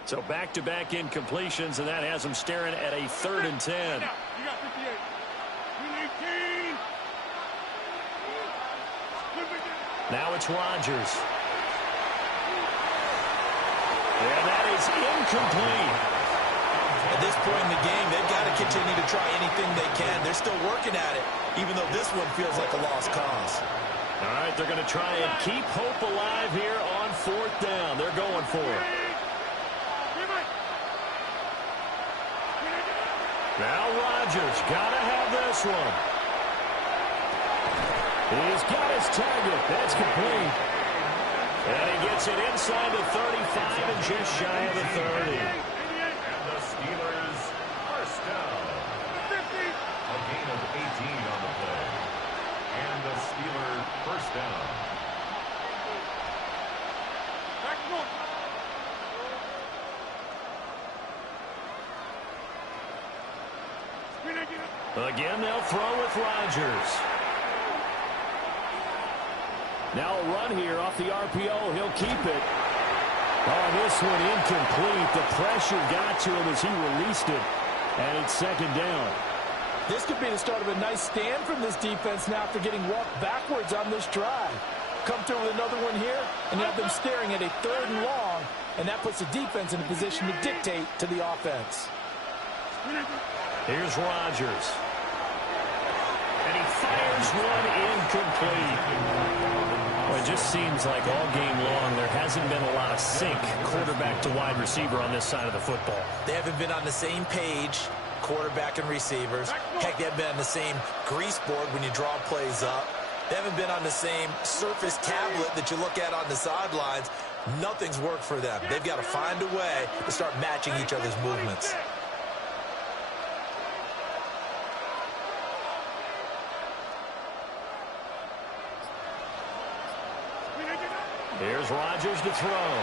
So back-to-back incompletions, and that has them staring at a 3rd and 10. You got 58. 18. Now it's Rodgers. And that is incomplete. At this point in the game, they've got to continue to try anything they can. They're still working at it, even though this one feels like a lost cause. All right, they're going to try and keep hope alive here on 4th down. They're going for it. Now Rodgers got to have this one. He's got his target. That's complete. And he gets it inside the 35 and just shy of the 30. Steelers first down. A gain of 18 on the play. And the Steelers first down. Again, they'll throw with Rodgers. Now a run here off the RPO. He'll keep it. Oh, this one incomplete. The pressure got to him as he released it. And it's 2nd down. This could be the start of a nice stand from this defense now after getting walked backwards on this drive. Come through with another one here, and you have them staring at a 3rd and long, and that puts the defense in a position to dictate to the offense. Here's Rodgers. And he fires one incomplete. Well, it just seems like all game long there hasn't been a lot of sync quarterback to wide receiver on this side of the football. They haven't been on the same page, quarterback and receivers. Heck, they haven't been on the same grease board when you draw plays up. They haven't been on the same surface tablet that you look at on the sidelines. Nothing's worked for them. They've got to find a way to start matching each other's movements. Here's Rodgers to throw.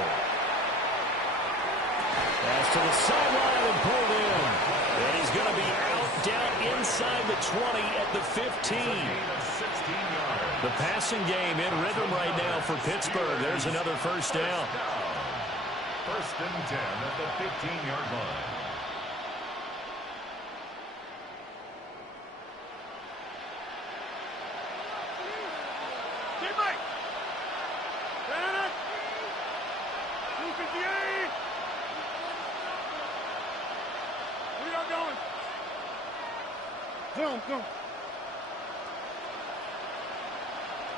Pass to the sideline and pulled in. And he's going to be out down inside the 20 at the 15. The passing game in rhythm right now for Pittsburgh. There's another first down. 1st and 10 at the 15-yard line. Go.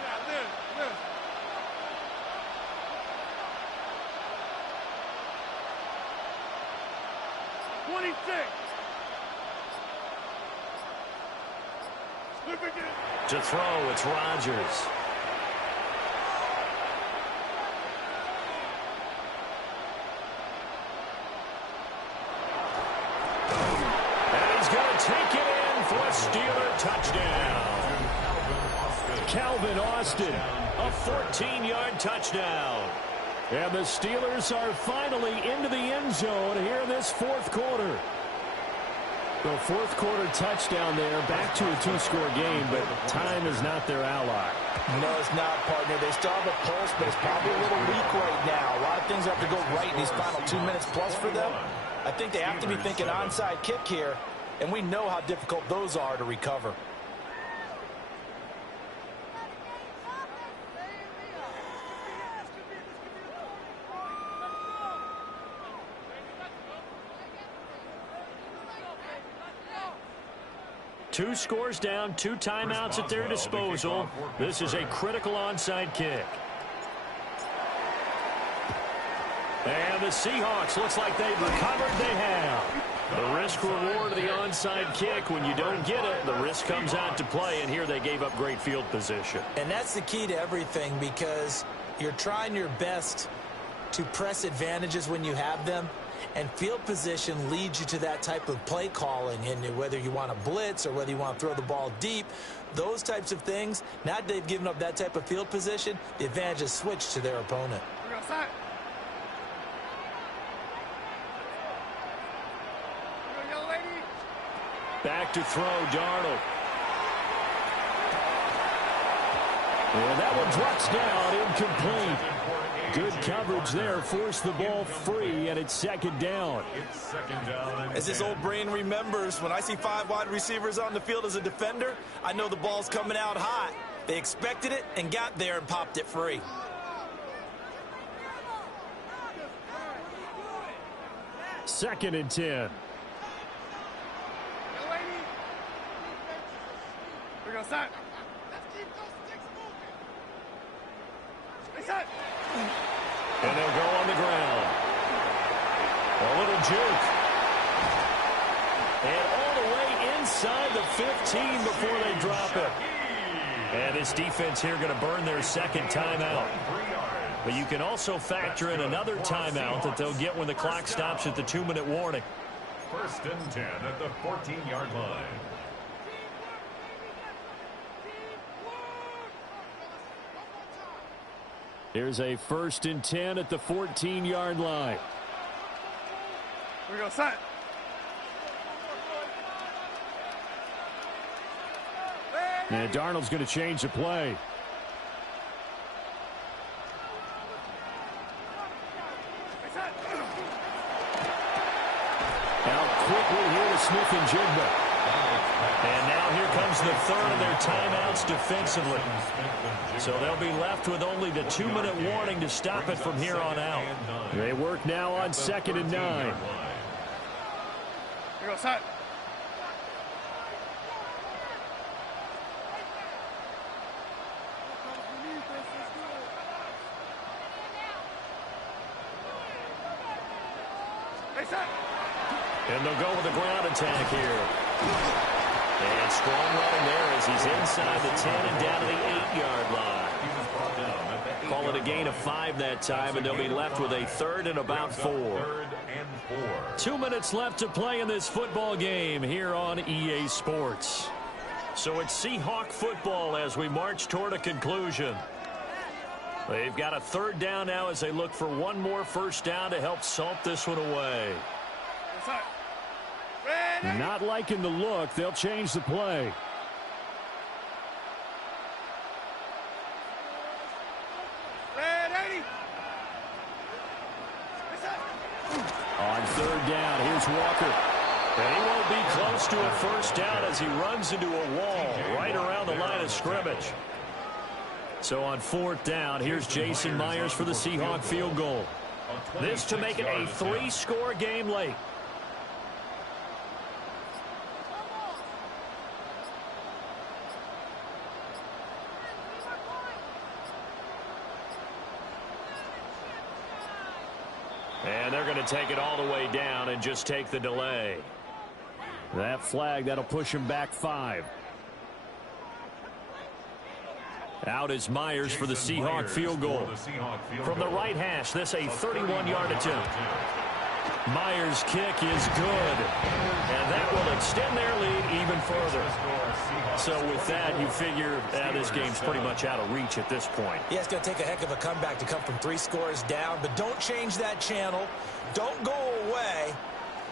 Yeah, this. 26. To throw, it's Rodgers. Take it in for a Steeler touchdown. Calvin Austin, a 14-yard touchdown. And the Steelers are finally into the end zone here in this 4th quarter. The fourth quarter touchdown there, back to a two-score game, but time is not their ally. No, it's not, partner. They still have a pulse, but it's probably a little weak right now. A lot of things have to go right in these final 2 minutes plus for them. I think they have to be thinking onside kick here, and we know how difficult those are to recover. Two scores down, 2 timeouts at their disposal. This is a critical onside kick. And the Seahawks looks like they've recovered. They have. The risk reward of the onside kick. When you don't get it, the risk comes out to play, and here they gave up great field position. And that's the key to everything, because you're trying your best to press advantages when you have them. And field position leads you to that type of play calling, and whether you want to blitz or whether you want to throw the ball deep, those types of things, now that they've given up that type of field position, the advantage is switched to their opponent. Back to throw, Darnold. And that one drops down, incomplete. Good coverage there, forced the ball free, and it's second down. As this old brain remembers, when I see 5 wide receivers on the field as a defender, I know the ball's coming out hot. They expected it and got there and popped it free. Second and 10. We go side. And they'll go on the ground. A little juke. And all the way inside the 15 before they drop it. And this defense here going to burn their second timeout. But you can also factor in another timeout that they'll get when the clock stops at the 2-minute warning. First and 10 at the 14-yard line. Here's a first and 10 at the 14-yard line. We go side. And Darnold's going to change the play. Out quickly here to Smith and Jigba. And now here comes the third of their timeouts defensively. So they'll be left with only the 2-minute warning to stop it from here on out. They work now on second and 9. We go side. And they'll go with a ground attack here. And strong running there as he's inside the 10 and down to the 8-yard line. Call it a gain of 5 that time, and they'll be left with a third and about 4. 2 minutes left to play in this football game here on EA Sports. So it's Seahawk football as we march toward a conclusion. They've got a third down now as they look for one more first down to help salt this one away. Not liking the look. They'll change the play. On third down, here's Walker. And he won't be close to a first down as he runs into a wall right around the line of scrimmage. So on fourth down, here's Jason Myers for the Seahawk field goal. This to make it a 3-score game late. And they're going to take it all the way down and just take the delay. That flag, that'll push him back 5. Out is Myers for the Seahawk field goal. From the right hash, this a 31-yard attempt. Myers' kick is good. And that will extend their lead even further. So with that, you figure this game's pretty much out of reach at this point. Yeah, it's going to take a heck of a comeback to come from 3 scores down. But don't change that channel. Don't go away.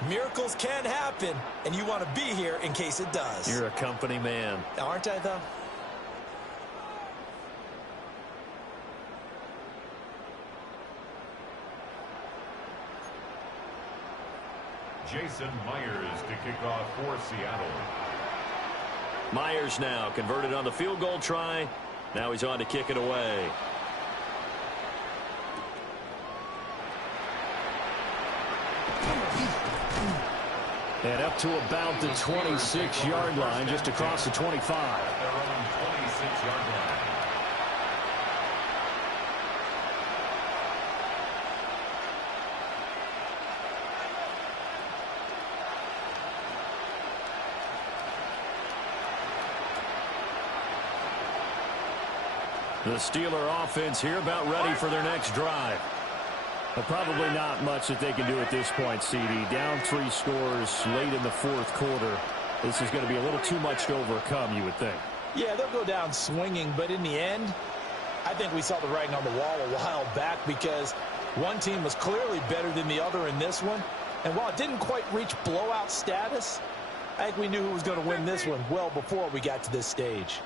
Miracles can happen, and you want to be here in case it does. You're a company man. Aren't I, though? Jason Myers to kick off for Seattle. Myers now converted on the field goal try. Now he's on to kick it away. And up to about the 26-yard line, just across the 25. At their own 26-yard line. The Steeler offense here about ready for their next drive. But probably not much that they can do at this point, CD. Down 3 scores late in the fourth quarter. This is going to be a little too much to overcome, you would think. Yeah, they'll go down swinging, but in the end, I think we saw the writing on the wall a while back because one team was clearly better than the other in this one. And while it didn't quite reach blowout status, I think we knew who was going to win this one well before we got to this stage.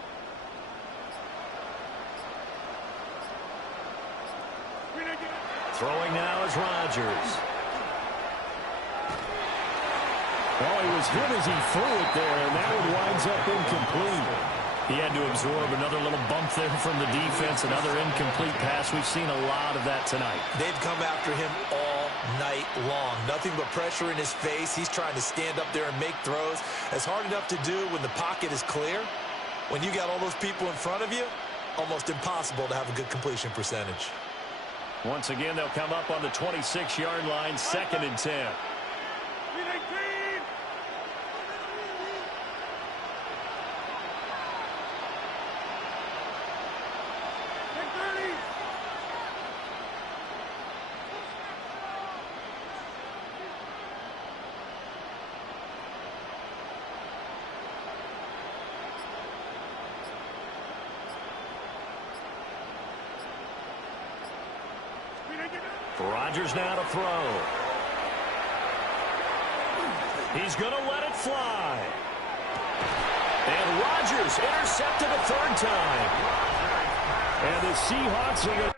Throwing now is Rodgers. Oh, he was hit as he threw it there, and that one winds up incomplete. He had to absorb another little bump there from the defense, another incomplete pass. We've seen a lot of that tonight. They've come after him all night long. Nothing but pressure in his face. He's trying to stand up there and make throws. It's hard enough to do when the pocket is clear. When you got all those people in front of you, almost impossible to have a good completion percentage. Once again, they'll come up on the 26-yard line, 2nd and 10. Rodgers now to throw. He's going to let it fly. And Rodgers intercepted a 3rd time. And the Seahawks are going to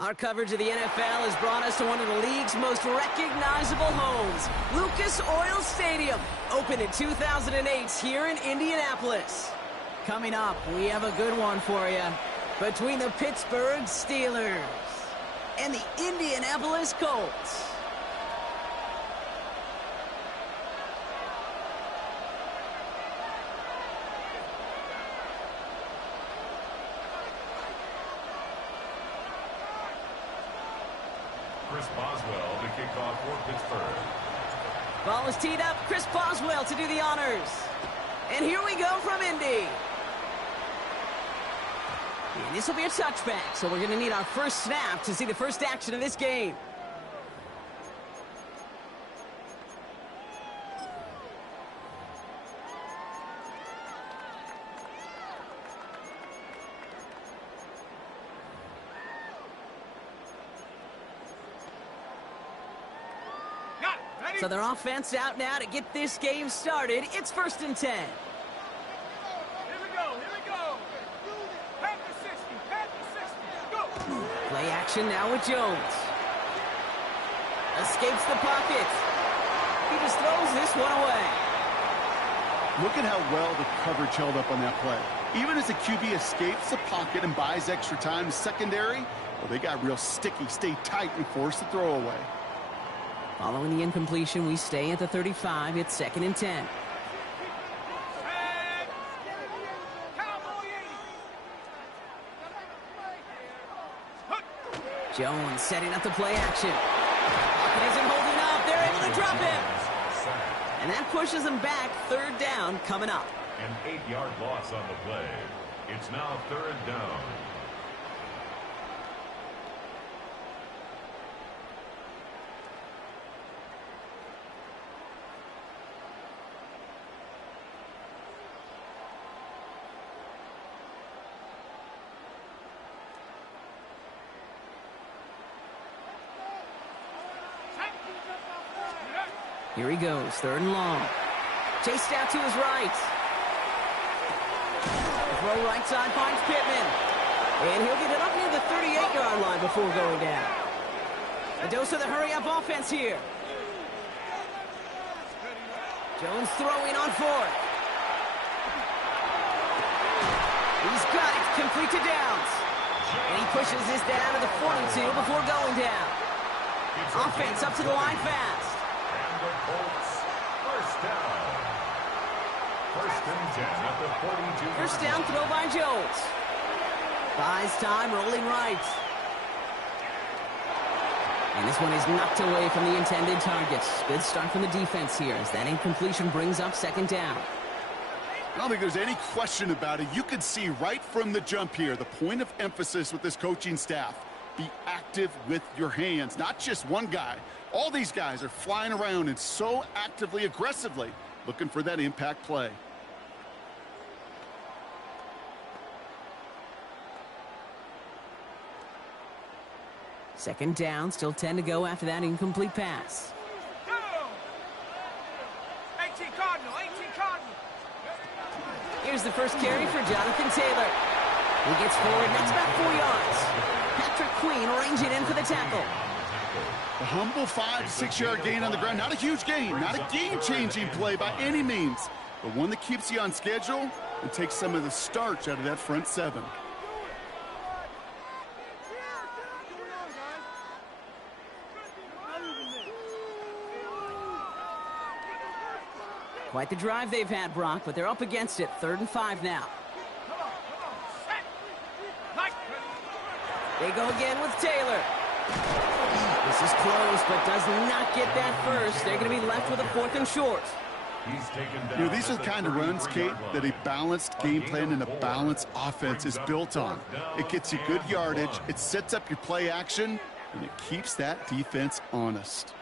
Our coverage of the NFL has brought us to one of the league's most recognizable homes, Lucas Oil Stadium, opened in 2008 here in Indianapolis. Coming up, we have a good one for you. Between the Pittsburgh Steelers and the Indianapolis Colts. Chris Boswell to kick off for Pittsburgh. Ball is teed up. Chris Boswell to do the honors. And here we go from Indy. And this will be a touchback, so we're going to need our first snap to see the first action of this game. So their offense out now to get this game started. It's 1st and 10. Here we go, here we go. Pat the 60, go. Play action now with Jones. Escapes the pocket. He just throws this one away. Look at how well the coverage held up on that play. Even as the QB escapes the pocket and buys extra time to secondary, well, they got real sticky, stay tight, and force the throw away. Following the incompletion, we stay at the 35. It's 2nd and 10. Jones setting up the play action. Pocket isn't holding up. They're able to drop him. And that pushes them back. 3rd down coming up. An 8-yard loss on the play. It's now 3rd down. Here he goes, 3rd and long. Chased out to his right. Throw right side finds Pittman. And he'll get it up near the 38-yard line before going down. A dose of the hurry-up offense here. Jones throwing on 4th. He's got it, complete to Downs. And he pushes this down to the 42 before going down. Offense up to the line fast. And the Colts, 1st down. 1st and 10 at the 42. First down throw by Jones. Buys time, rolling right. And this one is knocked away from the intended target. Good start from the defense here as that incompletion brings up 2nd down. I don't think there's any question about it. You could see right from the jump here, the point of emphasis with this coaching staff. Be active with your hands, not just one guy. All these guys are flying around and so actively, aggressively looking for that impact play. Second down, still 10 to go after that incomplete pass. 18 Cardinal, 18 Cardinal. Here's the first carry for Jonathan Taylor. He gets forward, that's about 4 yards. Patrick Queen ranging in for the tackle. A humble 5 to 6 yard gain on the ground. Not a huge gain, not a game-changing play by any means, but one that keeps you on schedule and takes some of the starch out of that front 7. Quite the drive they've had, Brock, but they're up against it. 3rd and 5 now. They go again with Taylor. This is close, but does not get that first. They're going to be left with a 4th and short. You know, these are the kind of runs, Kate, that a balanced game plan and a balanced offense is built on. It gets you good yardage, it sets up your play action, and it keeps that defense honest.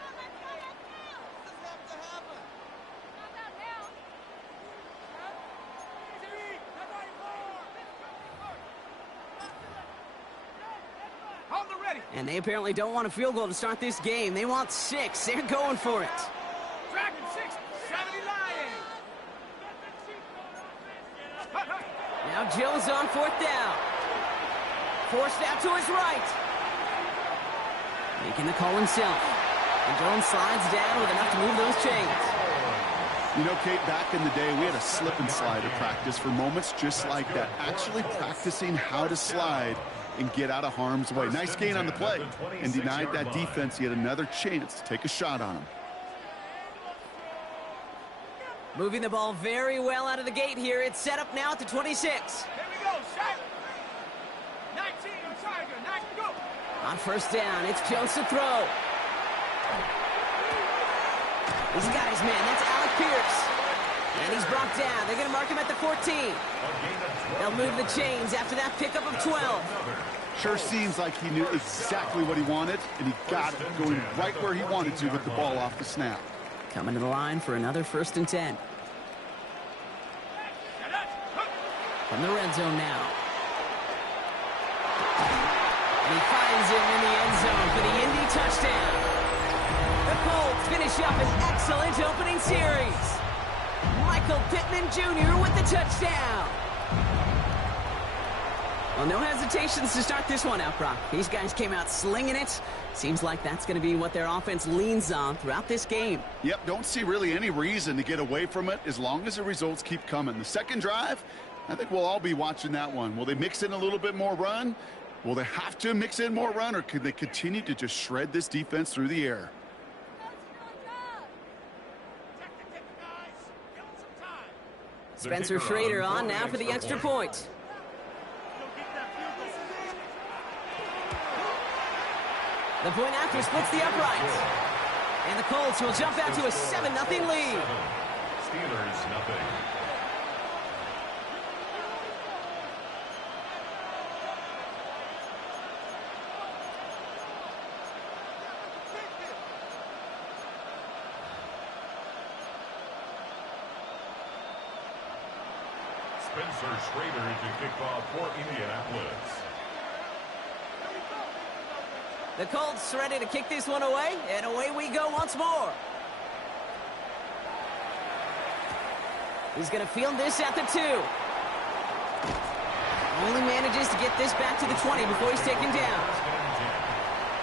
And they apparently don't want a field goal to start this game. They want 6. They're going for it. Dragon 6, 70 Lion. Now Jones on 4th down. Forced out to his right. Making the call himself. And Jones slides down with enough to move those chains. You know, Kate, back in the day, we had a slip and slide at practice for moments just like that. Actually practicing how to slide and get out of harm's way. Nice gain on the play, and denied that defense yet another chance to take a shot on him. Moving the ball very well out of the gate here. It's set up now at the 26. Here we go, shot. 19, Tiger, 19, go. On first down, it's Jones to throw. He's got his man. That's Alec Pierce. And he's brought down. They're going to mark him at the 14. They'll move the chains after that pickup of 12. Sure seems like he knew exactly what he wanted, and he got it, going right where he wanted to with the ball off the snap. Coming to the line for another 1st and 10. From the red zone now. And he finds him in the end zone for the Indy touchdown. The Colts finish up an excellent opening series. Michael Pittman Jr. with the touchdown. Well, no hesitations to start this one out, Brock. These guys came out slinging it. Seems like that's going to be what their offense leans on throughout this game. Yep, don't see really any reason to get away from it as long as the results keep coming. The second drive, I think we'll all be watching that one. Will they mix in a little bit more run? Will they have to mix in more run, or could they continue to just shred this defense through the air? Spencer Schrader on now for the extra point. The point after splits the uprights. And the Colts will jump out to a 7-0 lead. Steelers nothing. Spencer Schrader to kick off for Indianapolis. The Colts ready to kick this one away, and away we go once more. He's going to field this at the 2. Only manages to get this back to the 20 before he's taken down.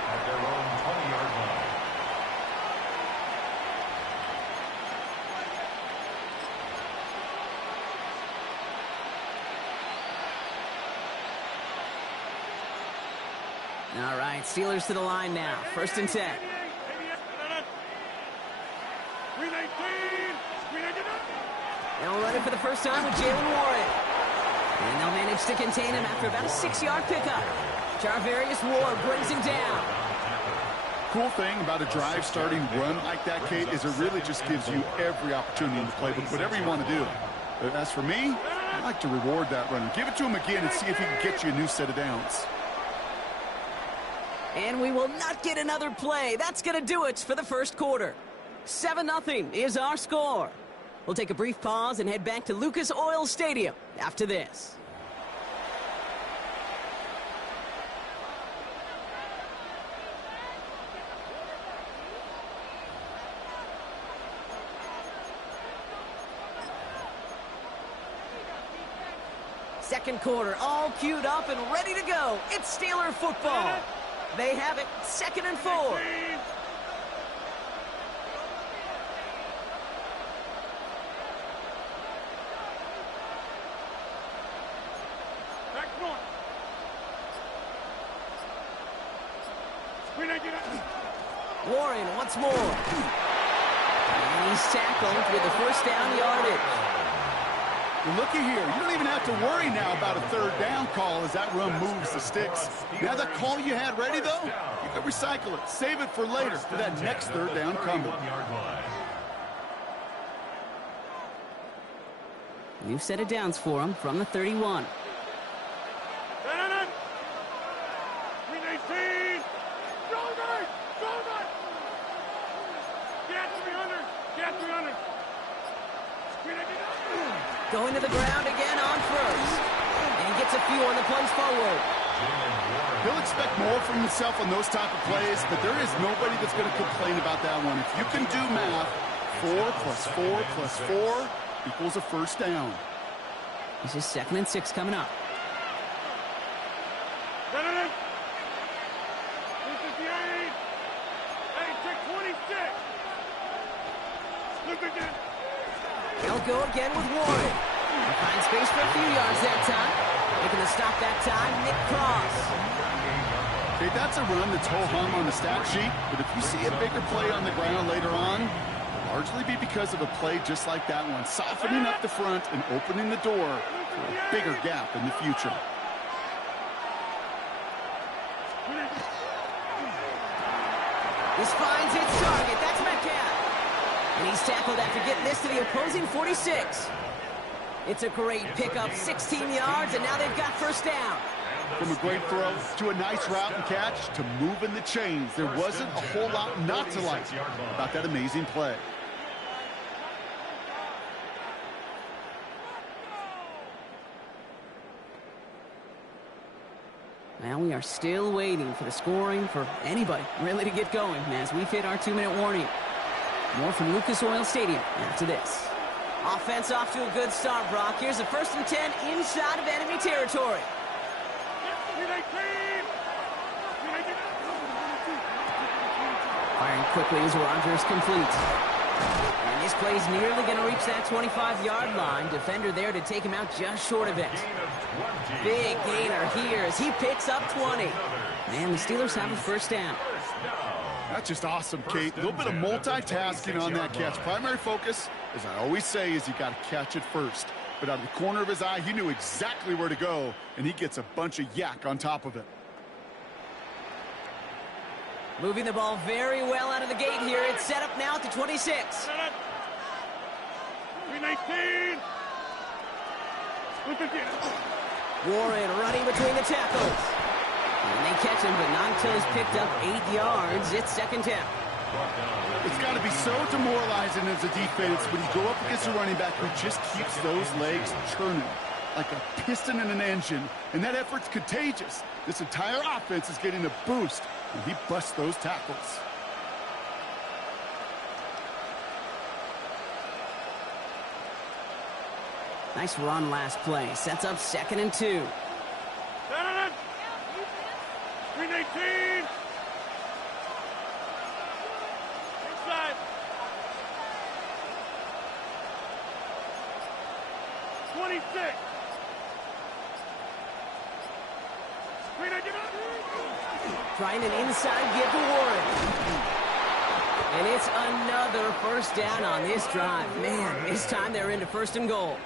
At their own 20-yard line. All right, Steelers to the line now. 1st and 10. They'll run it for the first time with Jalen Warren. And they'll manage to contain him after about a 6-yard pickup. Charvarius Ward brings him down. Cool thing about a drive starting run like that, Kate, is it really just gives you every opportunity in the playbook, whatever you want to do. As for me, I like to reward that run. Give it to him again and see if he can get you a new set of downs. And we will not get another play. That's going to do it for the first quarter. 7-0 is our score. We'll take a brief pause and head back to Lucas Oil Stadium after this. Second quarter, all queued up and ready to go. It's Steeler football. They have it, 2nd and 4. Warren once more. And he's tackled with the first down yardage. Well, looky here. You don't even have to worry now about a 3rd down call as that run moves the sticks. Now that call you had ready, though, you can recycle it. Save it for later for that next 3rd down coming. New set of downs for him from the 31. Going to the ground again on first. And he gets a few on the plunge forward. He'll expect more from himself on those type of plays, but there is nobody that's going to complain about that one. If you can do math, 4 plus 4 plus 4 equals a first down. This is 2nd and 6 coming up. They'll go again with Warren. Find space for a few yards that time. Making the stop that time, Nick Cross. Okay, that's a run that's ho-hum on the stat sheet, but if you see a bigger play on the ground later on, it'll largely be because of a play just like that one, softening up the front and opening the door for a bigger gap in the future. This finds its target. That's Metcalf. And he's tackled after getting this to the opposing 46. It's a great pickup, 16 yards, and now they've got first down. From a great throw to a nice route and catch to moving the chains, there wasn't a whole lot not to like about that amazing play. Now we are still waiting for the scoring for anybody really to get going as we've hit our 2-minute warning. More from Lucas Oil Stadium after this. Offense off to a good start, Brock. Here's a 1st and 10 inside of enemy territory. Firing quickly as Rodgers completes. And this play's nearly going to reach that 25-yard line. Defender there to take him out just short of it. Big gainer here as he picks up 20. And the Steelers have a first down. That's just awesome, Kate. A little bit of multitasking on that catch. Primary focus, as I always say, is you got to catch it first. But out of the corner of his eye, he knew exactly where to go, and he gets a bunch of yak on top of it. Moving the ball very well out of the gate here. It's set up now at the 26. 319. Warren running between the tackles. And they catch him, but not until he's picked up 8 yards. It's second down. It's got to be so demoralizing as a defense when you go up against a running back who just keeps those legs churning like a piston in an engine, and that effort's contagious. This entire offense is getting a boost when he busts those tackles. Nice run last play. Sets up 2nd and 2. 319. Inside. 26. 319. Trying an inside give to Warren. And it's another first down on this drive. Man, this time they're into 1st and goal.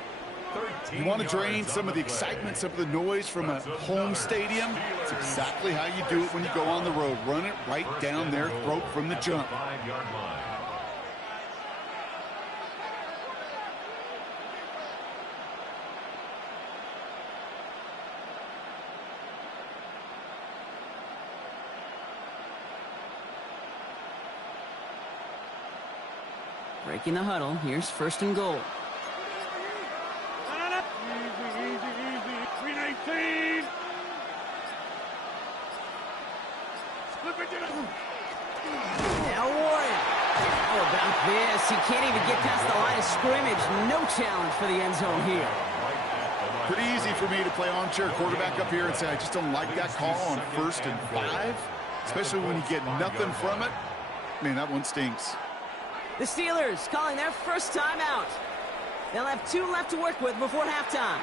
You want to drain some of the excitement, some of the noise from a home stadium? It's exactly how you do it when you go on the road. Run it right down their throat from the jump. 5-yard line. Breaking the huddle. Here's 1st and goal. Easy. 319. Now Warren. How about this? He can't even get past the line of scrimmage. No challenge for the end zone here. Pretty easy for me to play armchair quarterback up here and say I just don't like that call on 1st and 5, especially when you get nothing from it. Man, that one stinks. The Steelers calling their first timeout. They'll have 2 left to work with before halftime.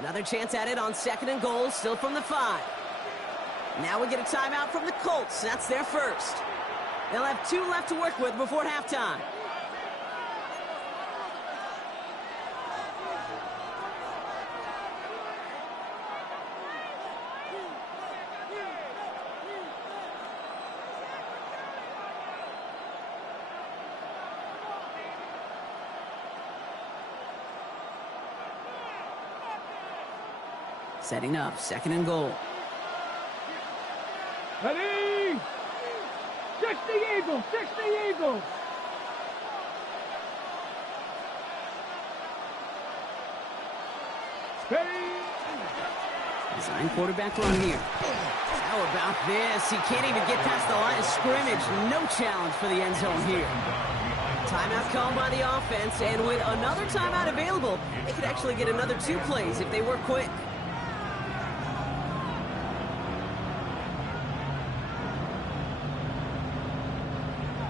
Another chance at it on 2nd and goal, still from the 5. Now we get a timeout from the Colts. That's their first. They'll have 2 left to work with before halftime. Setting up, 2nd and goal. Ready? 60 Eagles. Design quarterback run here. How about this? He can't even get past the line of scrimmage. No challenge for the end zone here. Timeout called by the offense, and with another timeout available, they could actually get another 2 plays if they work quick.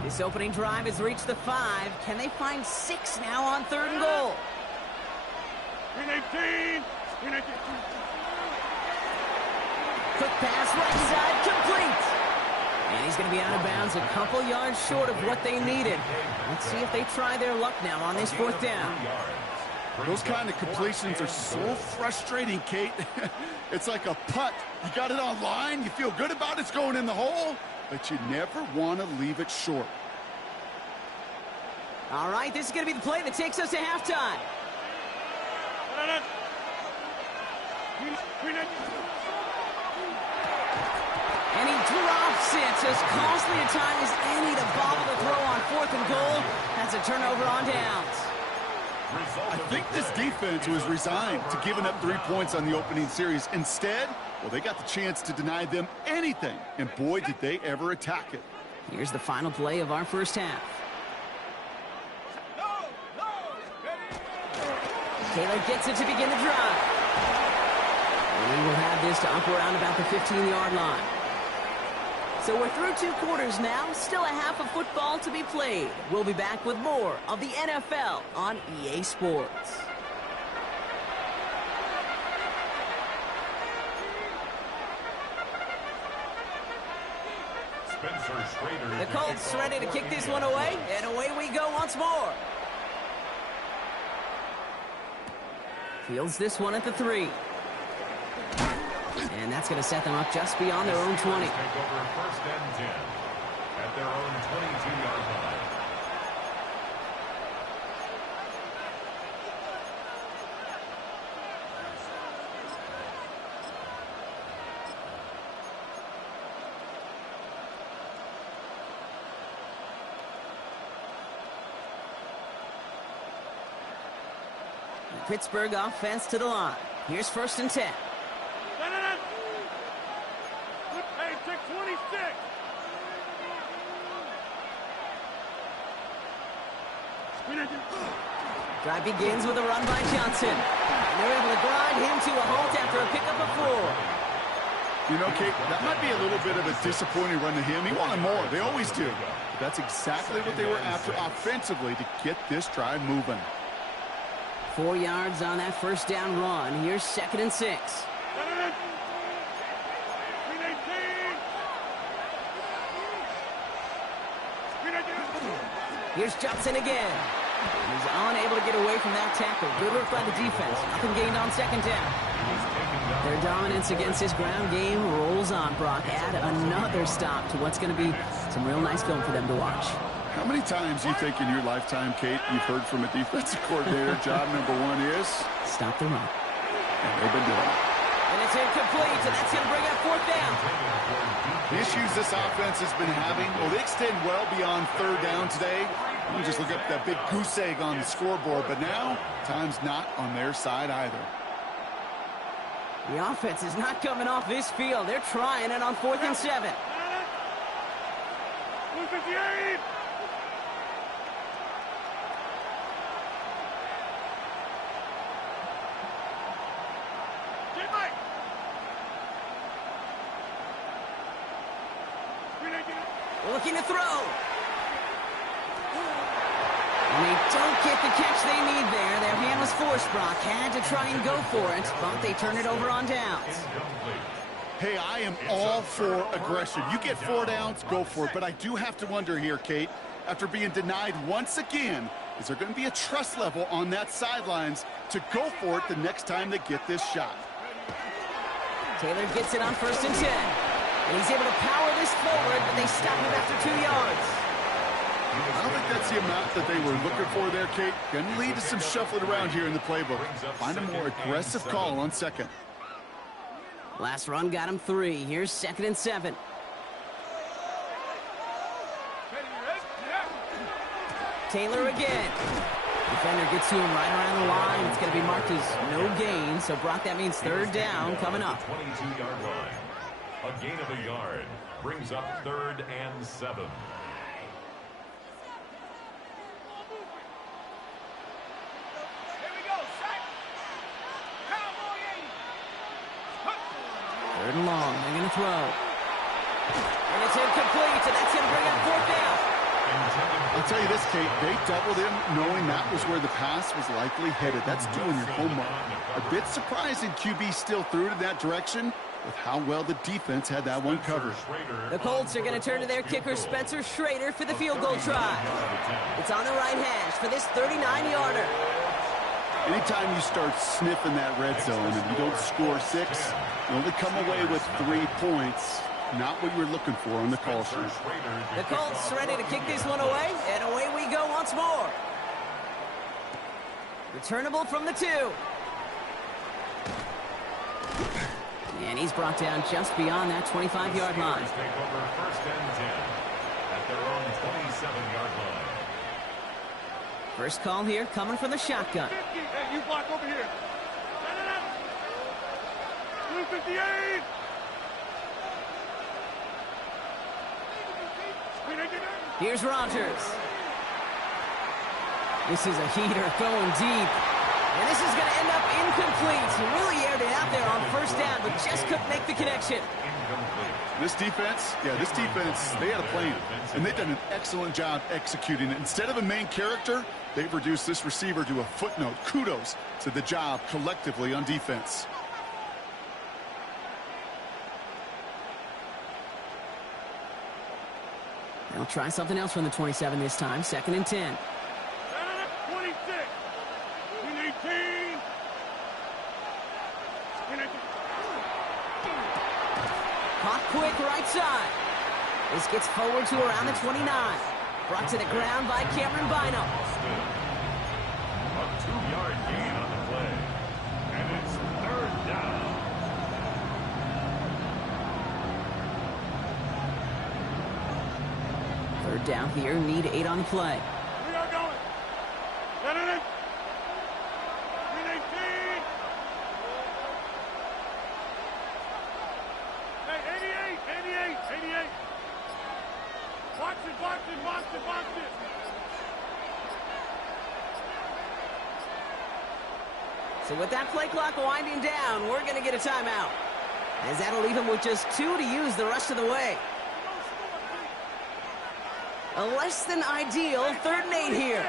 This opening drive has reached the 5. Can they find 6 now on 3rd and goal? 319! 319! Quick pass, right side, complete. And he's going to be out of bounds a couple yards short of what they needed. Let's see if they try their luck now on this 4th down. Those kind of completions are so frustrating, Kate. It's like a putt. You got it on line, you feel good about it's going in the hole, but you never want to leave it short. All right, this is going to be the play that takes us to halftime. And he drops it. As costly a time as any to bobble the throw on 4th and goal. That's a turnover on downs. I think this defense was resigned to giving up 3 points on the opening series. Instead, well, they got the chance to deny them anything. And boy, did they ever attack it. Here's the final play of our first half. Taylor gets it to begin the drive. And we will have this to up around about the 15-yard line. So we're through 2 quarters now, still a half of football to be played. We'll be back with more of the NFL on EA Sports. The Colts ready to kick this one away, and away we go once more. Fields this one at the 3. And that's going to set them up just beyond their own 20. Take over 1st and 10 at their own 22-yard line. The Pittsburgh offense to the line. Here's 1st and 10. Hey, take 26! Drive begins with a run by Johnson. And they're able to grind him to a halt after a pickup of 4. You know, Kate, that might be a little bit of a disappointing run to him. He wanted more. They always do. But that's exactly what they were after offensively to get this drive moving. 4 yards on that 1st down run. Here's 2nd and 6. Here's Johnson again. He's unable to get away from that tackle. Good work by the defense. Nothing gained on 2nd down. Their dominance against his ground game rolls on, Brock. Add another stop to what's going to be some real nice film for them to watch. How many times do you think in your lifetime, Kate, you've heard from a defensive coordinator, job number 1 is? Stop the run. And they've been doing it. And it's incomplete, and that's going to bring up 4th down. The issues this offense has been having, well, they extend well beyond 3rd down today. You just look up that big goose egg on the scoreboard, but now, time's not on their side either. The offense is not coming off this field. They're trying it on 4th and 7. 158! Looking to throw. And they don't get the catch they need there. Their hand was forced, Brock. Had to try and go for it, but they turn it over on downs. Hey, I am all for aggression. You get 4 downs, go for it. But I do have to wonder here, Kate, after being denied once again, is there going to be a trust level on that sidelines to go for it the next time they get this shot? Taylor gets it on 1st and 10. And he's able to power this forward, but they stop him after 2 yards. I don't think that's the amount that they were looking for there, Kate. Going to lead to some shuffling around here in the playbook. Find a more aggressive call on 2nd. Last run got him 3. Here's 2nd and 7. Taylor again. Defender gets to him right around the line. It's going to be marked as no gain. So, Brock, that means third down coming up. 22-yard line. A gain of a yard brings up 3rd and 7. Here we go, Sack. Cowboy 80. 3rd and long. They're going to throw. And it's incomplete, and that's going to bring up 4th down. I'll tell you this, Kate, they doubled him knowing that was where the pass was likely headed. That's doing your homework. A bit surprising QB still threw it in that direction with how well the defense had that one covered. The Colts are going to turn to their kicker, Spencer Schrader, for the field goal try. It's on the right hash for this 39-yarder. Anytime you start sniffing that red zone and you don't score 6, you only come away with 3 points. Not what you were looking for on the call sheet. The Colts ready to kick this one away, and away we go once more. Returnable from the 2. And he's brought down just beyond that 25-yard line. Take over 1st and 10 at their own 27-yard line. First call here coming from the shotgun. 50. Hey, you block over here. 258. Here's Rodgers. This is a heater going deep. And this is going to end up incomplete. He really aired it out there on 1st down, but just couldn't make the connection. This defense, they had a plan, and they've done an excellent job executing it. Instead of a main character, they've reduced this receiver to a footnote. Kudos to the job collectively on defense. They'll try something else from the 27 this time. 2nd and 10. 26. 18. Caught quick right side. This gets forward to around the 29. Brought to the ground by Cameron Bynum. A 2-yard gain on the play. And it's 3rd down. Third down here, need 8 on the play. We are going. 318. Hey, 88. Box it. So with that play clock winding down, we're going to get a timeout. As that'll leave him with just 2 to use the rest of the way. A less than ideal 3rd and 8 here.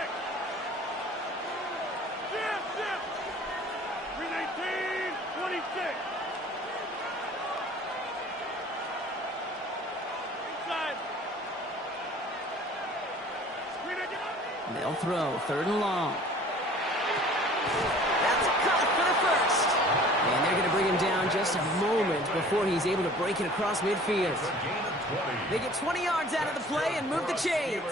319, 26. Inside. They'll throw 3rd and long. That's a cut for the 1st. And they're going to bring him down just a moment before he's able to break it across midfield. They get 20 yards out of the play and move the chains.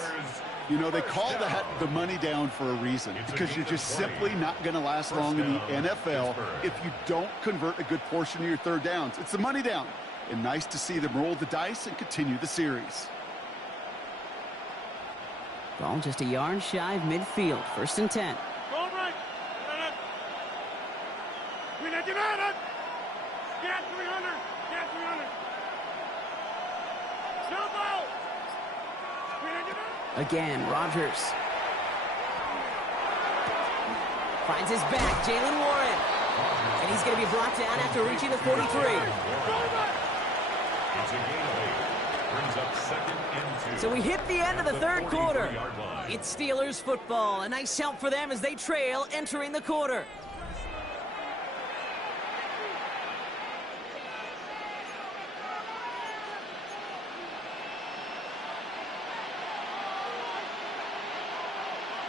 You know, they call that the money down for a reason, because you're just simply not going to last long in the NFL if you don't convert a good portion of your 3rd downs. It's the money down. And nice to see them roll the dice and continue the series. Ball just a yard shy of midfield. 1st and 10. Going right. We need to get 300. Jump out. Again, Rodgers. Finds his back, Jalen Warren. And he's going to be brought down after reaching the 43. It's a gain of 8. Brings up 2nd and 2. So we hit the end of the 3rd quarter. It's Steelers football. A nice help for them as they trail entering the quarter.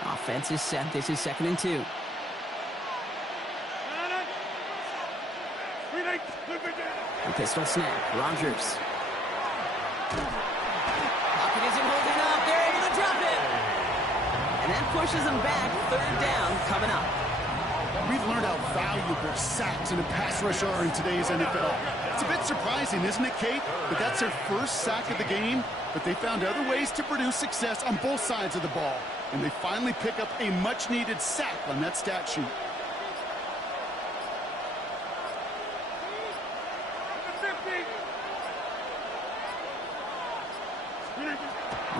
Offense is set. This is 2nd and 2. A pistol snap. Rodgers. Pocket isn't holding up. They're able to drop it. And that pushes them back. 3rd down coming up. We've learned how valuable sacks and a pass rush are in today's NFL. It's a bit surprising, isn't it, Kate? But that's their 1st sack of the game, but they found other ways to produce success on both sides of the ball. And they finally pick up a much-needed sack on that stat sheet.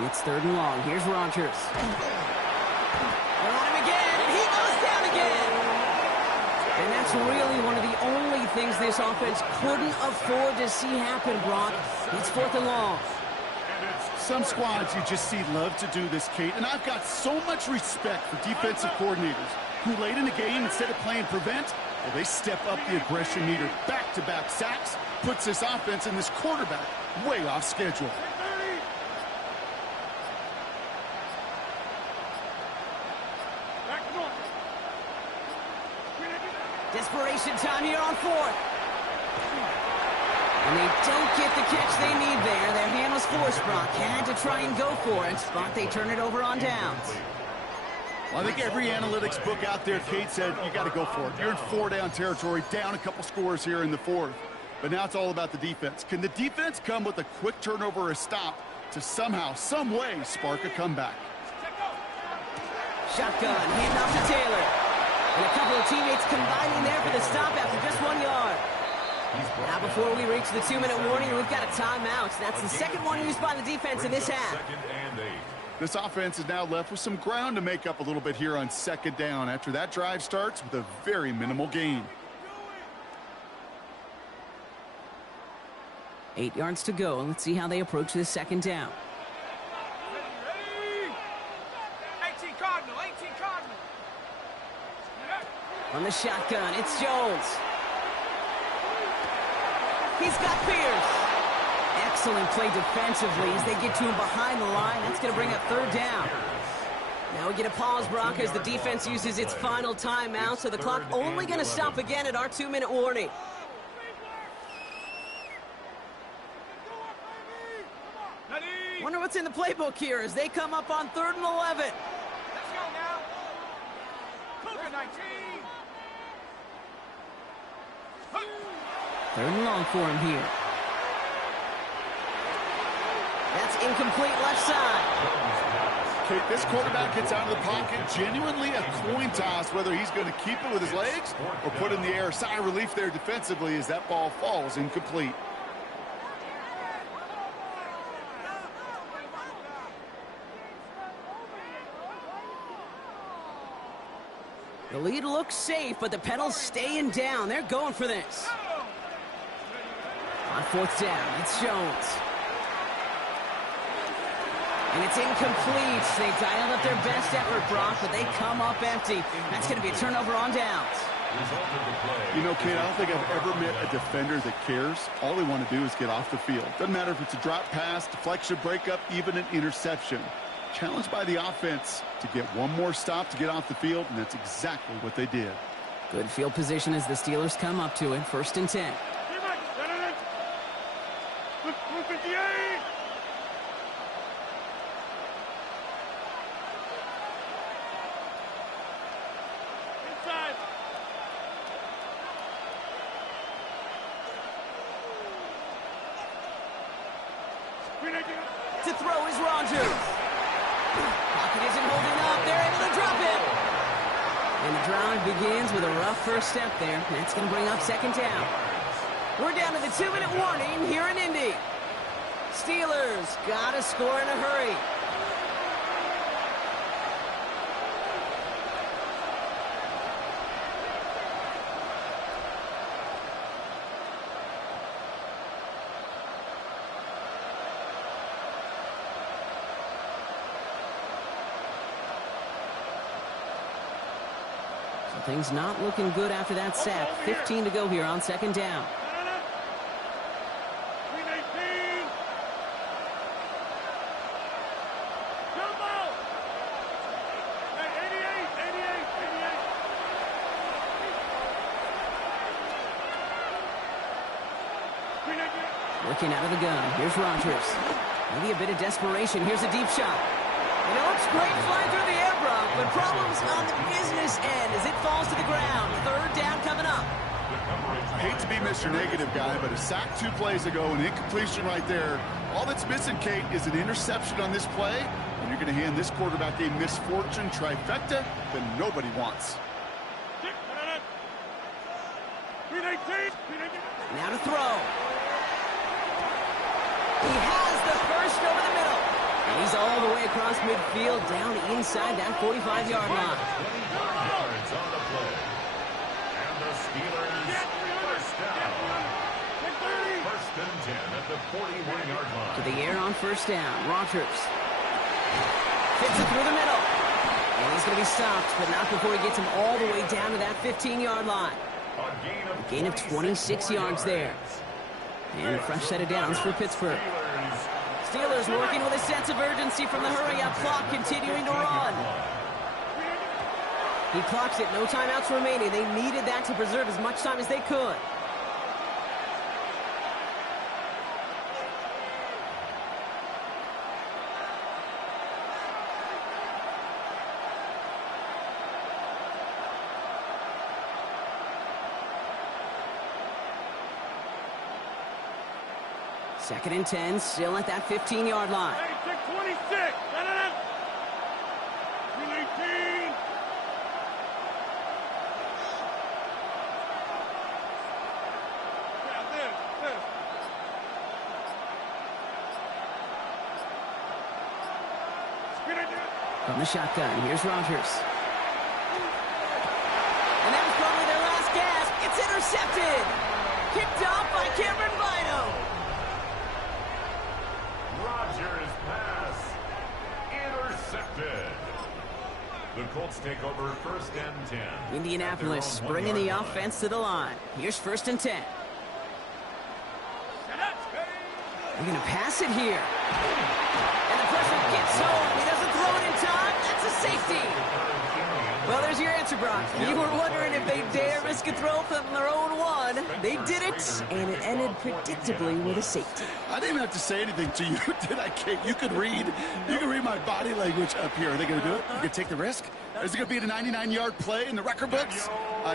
It's 3rd and long. Here's Rodgers. They're on him again, and he goes down again. And that's really one of the only things this offense couldn't afford to see happen, Brock. It's 4th and long. Some squads you just see love to do this, Kate, and I've got so much respect for defensive coordinators who late in the game, instead of playing prevent, well, they step up the aggression meter. Back-to-back sacks puts this offense and this quarterback way off schedule. Desperation time here on 4th. And they don't get the catch they need there. Their hand was forced, Brock. Had to try and go for it, but they turn it over on downs. Well, I think every analytics book out there, Kate, said you got to go for it. You're in 4-down territory, down a couple scores here in the 4th. But now it's all about the defense. Can the defense come with a quick turnover or a stop to somehow, some way, spark a comeback? Shotgun, hand off to Taylor. And a couple of teammates combining there for the stop after just 1 yard. Now before we reach the 2-minute warning, we've got a timeout. That's the second one used by the defense in this half. This offense is now left with some ground to make up a little bit here on 2nd down after that drive starts with a very minimal gain. 8 yards to go. Let's see how they approach this 2nd down. 18 Cardinal, 18 Cardinal. On the shotgun, it's Jones. He's got Pierce. Excellent play defensively as they get to him behind the line. That's going to bring up 3rd down. Now we get a pause, Brock, as the defense uses its final timeout, so the clock only going to stop again at our 2-minute warning. Wonder what's in the playbook here as they come up on 3rd and 11. Let's go now. Cougar 19. 3rd and long for him here. That's incomplete left side. Kate, this quarterback gets out of the pocket, genuinely a coin toss, whether he's going to keep it with his legs or put in the air. Sigh of relief there defensively as that ball falls incomplete. The lead looks safe, but the pedal's staying down. They're going for this. On 4th down, it's Jones. And it's incomplete. They dialed up their best effort, Brock, but they come up empty. That's going to be a turnover on downs. You know, Kate, I don't think I've ever met a defender that cares. All they want to do is get off the field. Doesn't matter if it's a drop pass, deflection, breakup, even an interception. Challenged by the offense to get one more stop to get off the field, and that's exactly what they did. Good field position as the Steelers come up to it. 1st and 10. 58. Inside. To throw is Rodgers. Pocket isn't holding up. They're able to drop it. And the drive begins with a rough first step there. That's going to bring up 2nd down. We're down to the 2-minute warning here in Indy. Steelers got to score in a hurry. So things not looking good after that sack. 15 to go here on 2nd down. Looking out of the gun. Here's Rodgers. Maybe a bit of desperation. Here's a deep shot. And it looks great flying through the air, Brock, but problems on the business end as it falls to the ground. 3rd down coming up. I hate to be Mr. Negative guy, but a sack 2 plays ago, an incompletion right there. All that's missing, Kate, is an interception on this play, and You're going to hand this quarterback a misfortune trifecta that nobody wants. Now to throw. He has the first over the middle. And he's all the way across midfield, down inside that 45-yard line. 20 yards on the play. And the Steelers first down. First and 10 at the 41-yard line. To the air on first down. Rogers fits it through the middle. And he's going to be stopped, but not before he gets him all the way down to that 15-yard line. A gain of 26 yards there. And a fresh set of downs for Pittsburgh. Steelers working with a sense of urgency from the hurry-up clock, continuing to run. He clocks it, no timeouts remaining. They needed that to preserve as much time as they could. Second and 10, still at that 15-yard line. Hey, check 26. No. 319. Yeah, this. From the shotgun, here's Rogers. And that was probably their last gasp. It's intercepted. Kicked off by Cameron Bino. Rogers' pass intercepted. The Colts take over first and 10. Indianapolis bringing the offense to the line. Here's first and 10. They're going to pass it here. And the pressure gets home. He doesn't throw it in time. That's a safety. Well, there's your answer, Brock. You were wondering if they dare risk a throw from their own one. They did it, and it ended predictably with a safety. I didn't even have to say anything to you, did I, Kate? You could read my body language up here. Are they going to do it? You going to take the risk? Is it going to be a 99-yard play in the record books?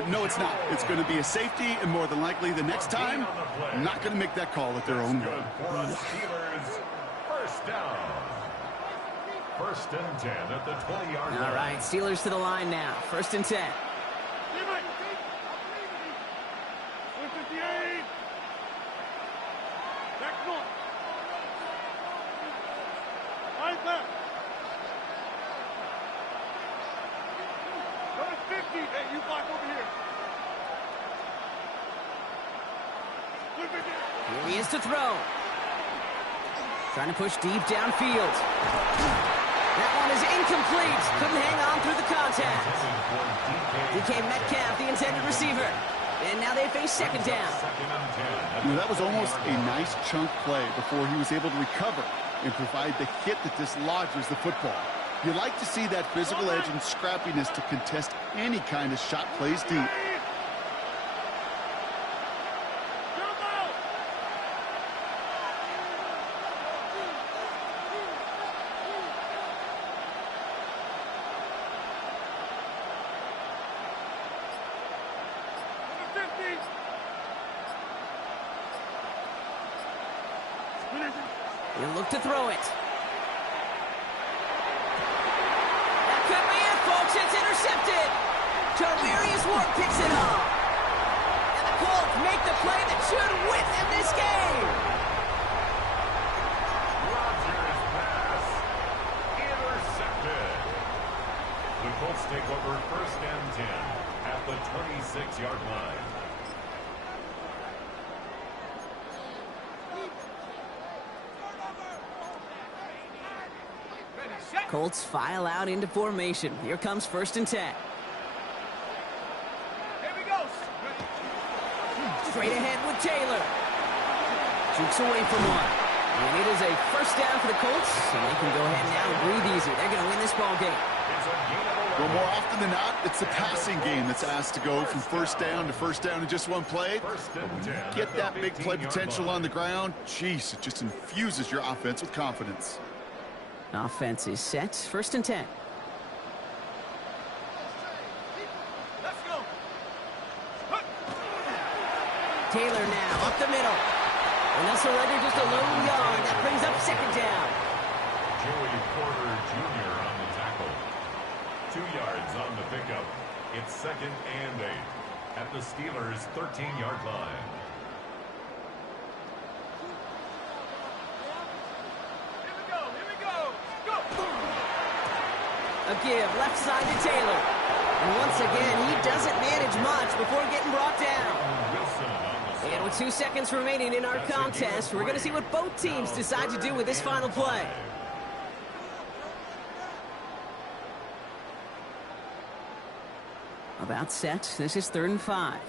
No, it's not. It's going to be a safety, and more than likely the next time, I'm not going to make that call at their own one. Steelers first down. First and 10 at the 20-yard line. All right, Steelers to the line now. First and 10. 158. Next one. Right there. Number 50. Hey, you block over here. Here he is to throw. Trying to push deep downfield. That one is incomplete. Couldn't hang on through the contact. DK Metcalf, the intended receiver. And now they face second down. That was almost a nice chunk play before he was able to recover and provide the hit that dislodges the football. You like to see that physical edge and scrappiness to contest any kind of shot plays deep. He'll look to throw it. That could be it, folks. It's intercepted. Tarvarius Ward picks it up. And the Colts make the play that should win them this game. Rogers' pass intercepted. The Colts take over first and 10 at the 26-yard line. Colts file out into formation. Here comes first and 10. Here we go. Straight ahead with Taylor. Jukes away from one. And it is a first down for the Colts, and they can go ahead now and breathe easy. They're going to win this ball game. Well, more often than not, it's the passing game that's asked to go from first down in just one play. But when you get that big play potential on the ground, geez, it just infuses your offense with confidence. Offense is set. First and 10. Let's go. Taylor now up the middle. And that's already just a lone yard. That brings up second down. Joey Porter Jr. on the tackle. 2 yards on the pickup. It's 2nd and 8 at the Steelers' 13-yard line. A give left side to Taylor. And once again, he doesn't manage much before getting brought down. And with 2 seconds remaining in our contest, we're going to see what both teams decide to do with this final play. About set. This is 3rd and 5.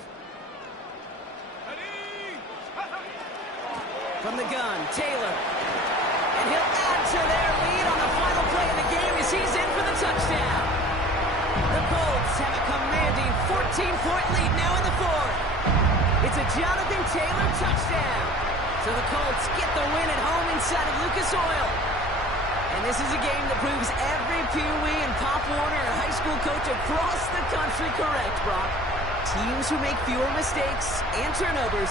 From the gun, Taylor. And he'll add to their lead on the final play of the game as he's in for the touchdown. The Colts have a commanding 14-point lead now in the 4th. It's a Jonathan Taylor touchdown. So the Colts get the win at home inside of Lucas Oil. And this is a game that proves every Pee Wee and Pop Warner and high school coach across the country correct, Brock. Teams who make fewer mistakes and turnovers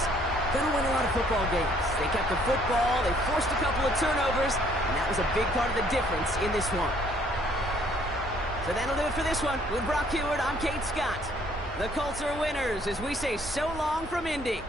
gonna win a lot of football games. They kept the football, they forced a couple of turnovers, and that was a big part of the difference in this one. So that'll do it for this one. With Brock Heward, I'm Kate Scott. The Colts are winners as we say so long from Indy.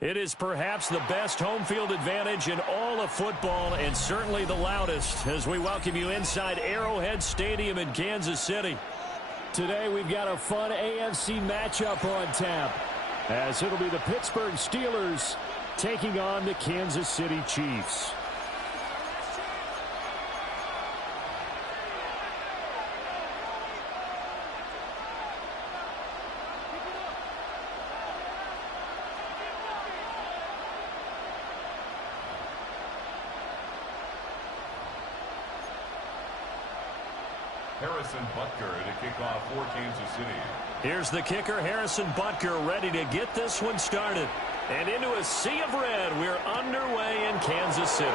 It is perhaps the best home field advantage in all of football and certainly the loudest as we welcome you inside Arrowhead Stadium in Kansas City. Today we've got a fun AFC matchup on tap as it'll be the Pittsburgh Steelers taking on the Kansas City Chiefs. Harrison Butker to kick off for Kansas City. Here's the kicker, Harrison Butker, ready to get this one started. And into a sea of red, we're underway in Kansas City.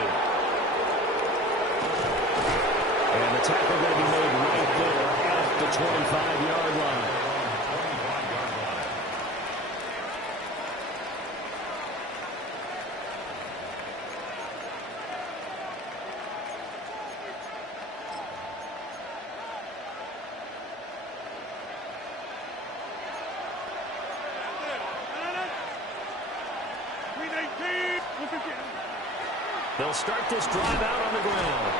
And the tackle going to be made right there at the 25-yard line. They'll start this drive out on the ground.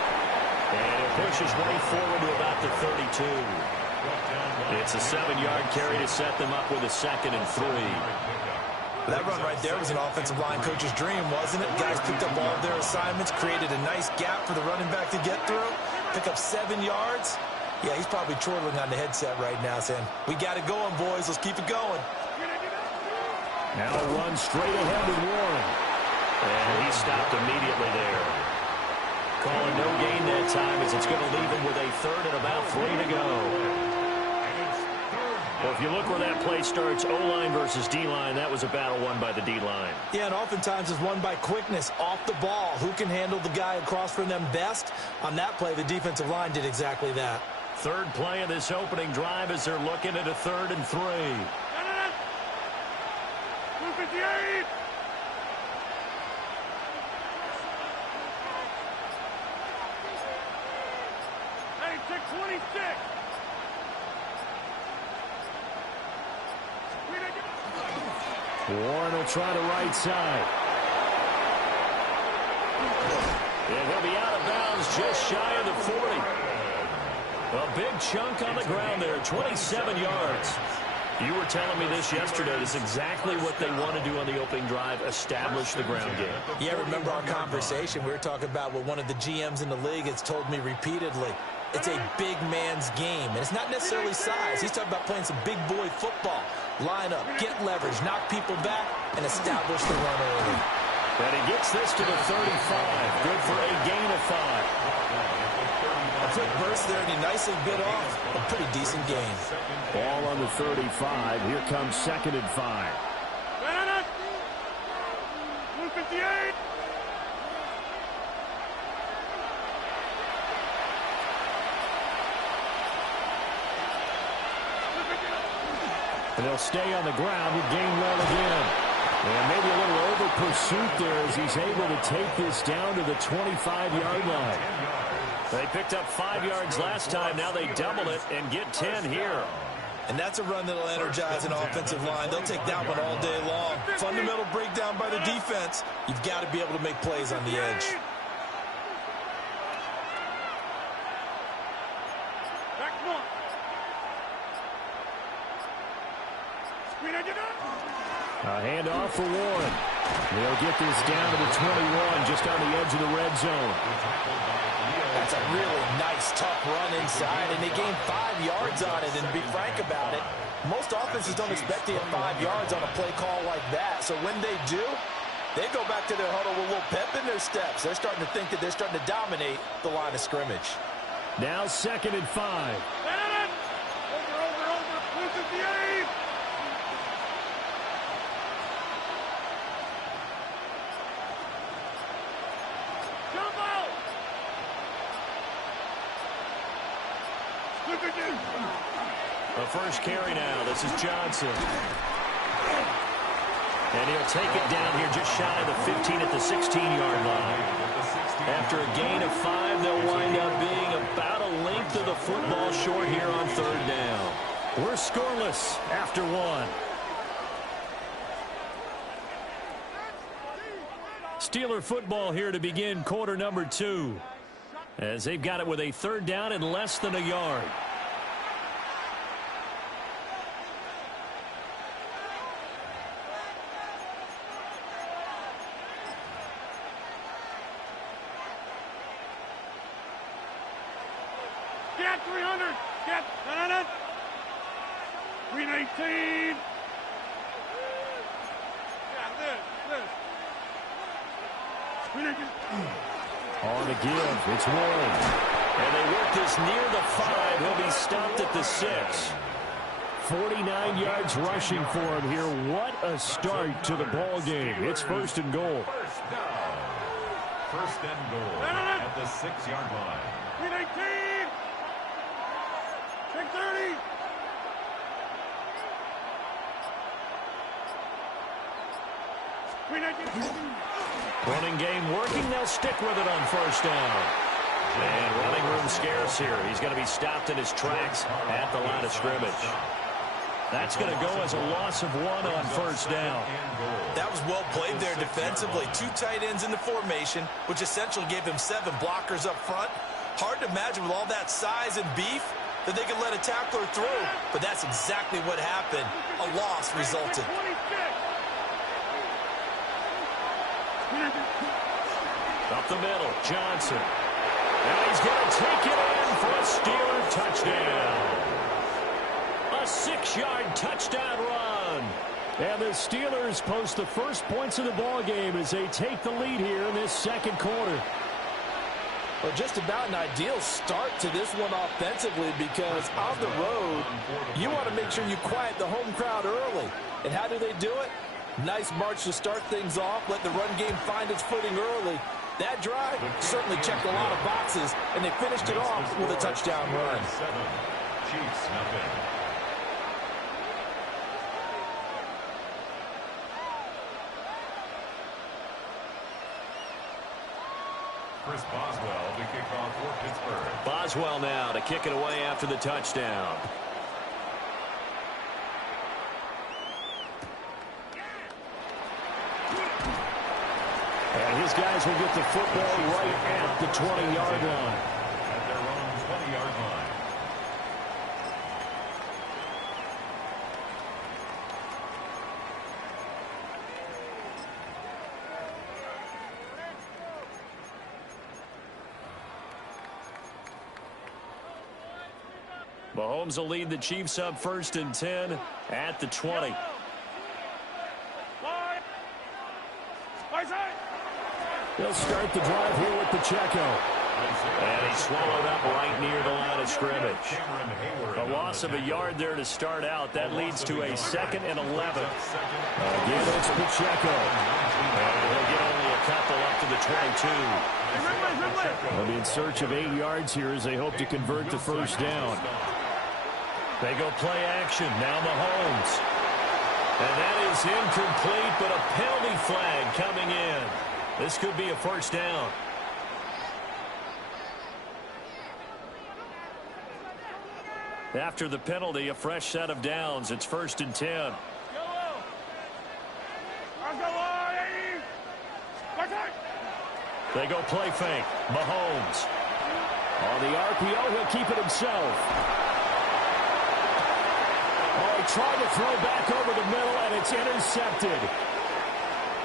And it pushes way forward to about the 32. It's a 7-yard carry to set them up with a 2nd and 3. That run right there was an offensive line coach's dream, wasn't it? Guys picked up all of their assignments, created a nice gap for the running back to get through, pick up 7 yards. Yeah, he's probably chortling on the headset right now saying, we got it going, boys. Let's keep it going. Now a run straight ahead with Warren. And he stopped immediately there. Calling no gain that time as it's going to leave him with a 3rd and about 3 to go. Well, if you look where that play starts, O-line versus D-line, that was a battle won by the D-line. Yeah, and oftentimes it's won by quickness off the ball. Who can handle the guy across from them best? On that play, the defensive line did exactly that. 3rd play of this opening drive as they're looking at a 3rd and 3. 258! Hey, check 26! Warren will try the right side. And he'll be out of bounds just shy of the 40. A big chunk on the ground there, 27 yards. You were telling me this yesterday. This is exactly what they want to do on the opening drive, establish the ground game. Yeah, remember our conversation? We were talking about what one of the GMs in the league has told me repeatedly. It's a big man's game, and it's not necessarily size. He's talking about playing some big boy football. Line up, get leverage, knock people back, and establish the run early. And he gets this to the 35. Good for a gain of 5. A quick burst there, and he nicely bit off a pretty decent gain. Ball on the 35. Here comes 2nd and 5. 158! And they'll stay on the ground with Gainwell again. And maybe a little over pursuit there as he's able to take this down to the 25-yard line. They picked up 5 yards last time. Now they double it and get 10 here. And that's a run that'll energize an offensive line. They'll take that one all day long. Fundamental breakdown by the defense. You've got to be able to make plays on the edge. A handoff for Warren. They'll get this down to the 21, just on the edge of the red zone. That's a really nice, tough run inside, and they gained 5 yards on it. And to be frank about it, most offenses don't expect to get 5 yards on a play call like that. So when they do, they go back to their huddle with a little pep in their steps. They're starting to think that they're starting to dominate the line of scrimmage. Now 2nd and 5. Over. 158! The first carry now. This is Johnson. And he'll take it down here just shy of the 15 at the 16-yard line. After a gain of 5, they'll wind up being about a length of the football short here on 3rd down. We're scoreless after 1. Steeler football here to begin quarter number 2. As they've got it with a third down and less than a yard. Get 300. Get 318. Yeah, this. On the give, it's Warren. And they work this near the 5. He'll be stopped at the 6. 49 yards rushing for him here. What a start to the ball game. It's first and goal. First and goal at the 6-yard line. 318. 630. Running game working. They'll stick with it on first down. And running room scarce here. He's going to be stopped in his tracks at the line of scrimmage. That's going to go as a loss of 1 on first down. That was well played there defensively. 2 tight ends in the formation, which essentially gave them 7 blockers up front. Hard to imagine with all that size and beef that they could let a tackler through. But that's exactly what happened. A loss resulted. Up the middle, Johnson. And he's going to take it in for a Steeler touchdown. A 6-yard touchdown run. And the Steelers post the first points of the ball game as they take the lead here in this second quarter. Well, just about an ideal start to this one offensively, because on the road, you want to make sure you quiet the home crowd early. And how do they do it? Nice march to start things off. Let the run game find its footing early. That drive certainly checked a lot of boxes, and they finished it off with a touchdown run. Chiefs nothing. Chris Boswell to kick off for Pittsburgh. Boswell now to kick it away after the touchdown. And his guys will get the football right at the 20-yard line. At their own 20-yard line. Mahomes will lead the Chiefs up first and 10 at the 20. They'll start the drive here with Pacheco. And he's swallowed up right near the line of scrimmage. A loss of a yard there to start out. That leads to a 2nd and 11. Again, it's Pacheco. And he'll get only a couple up to the 22. They'll be in search of 8 yards here as they hope to convert the first down. They go play action. Now Mahomes. And that is incomplete, but a penalty flag coming in. This could be a first down. After the penalty, a fresh set of downs. It's first and 10. They go play fake. Mahomes. On the RPO, he'll keep it himself. Oh, he tried to throw back over the middle, and it's intercepted.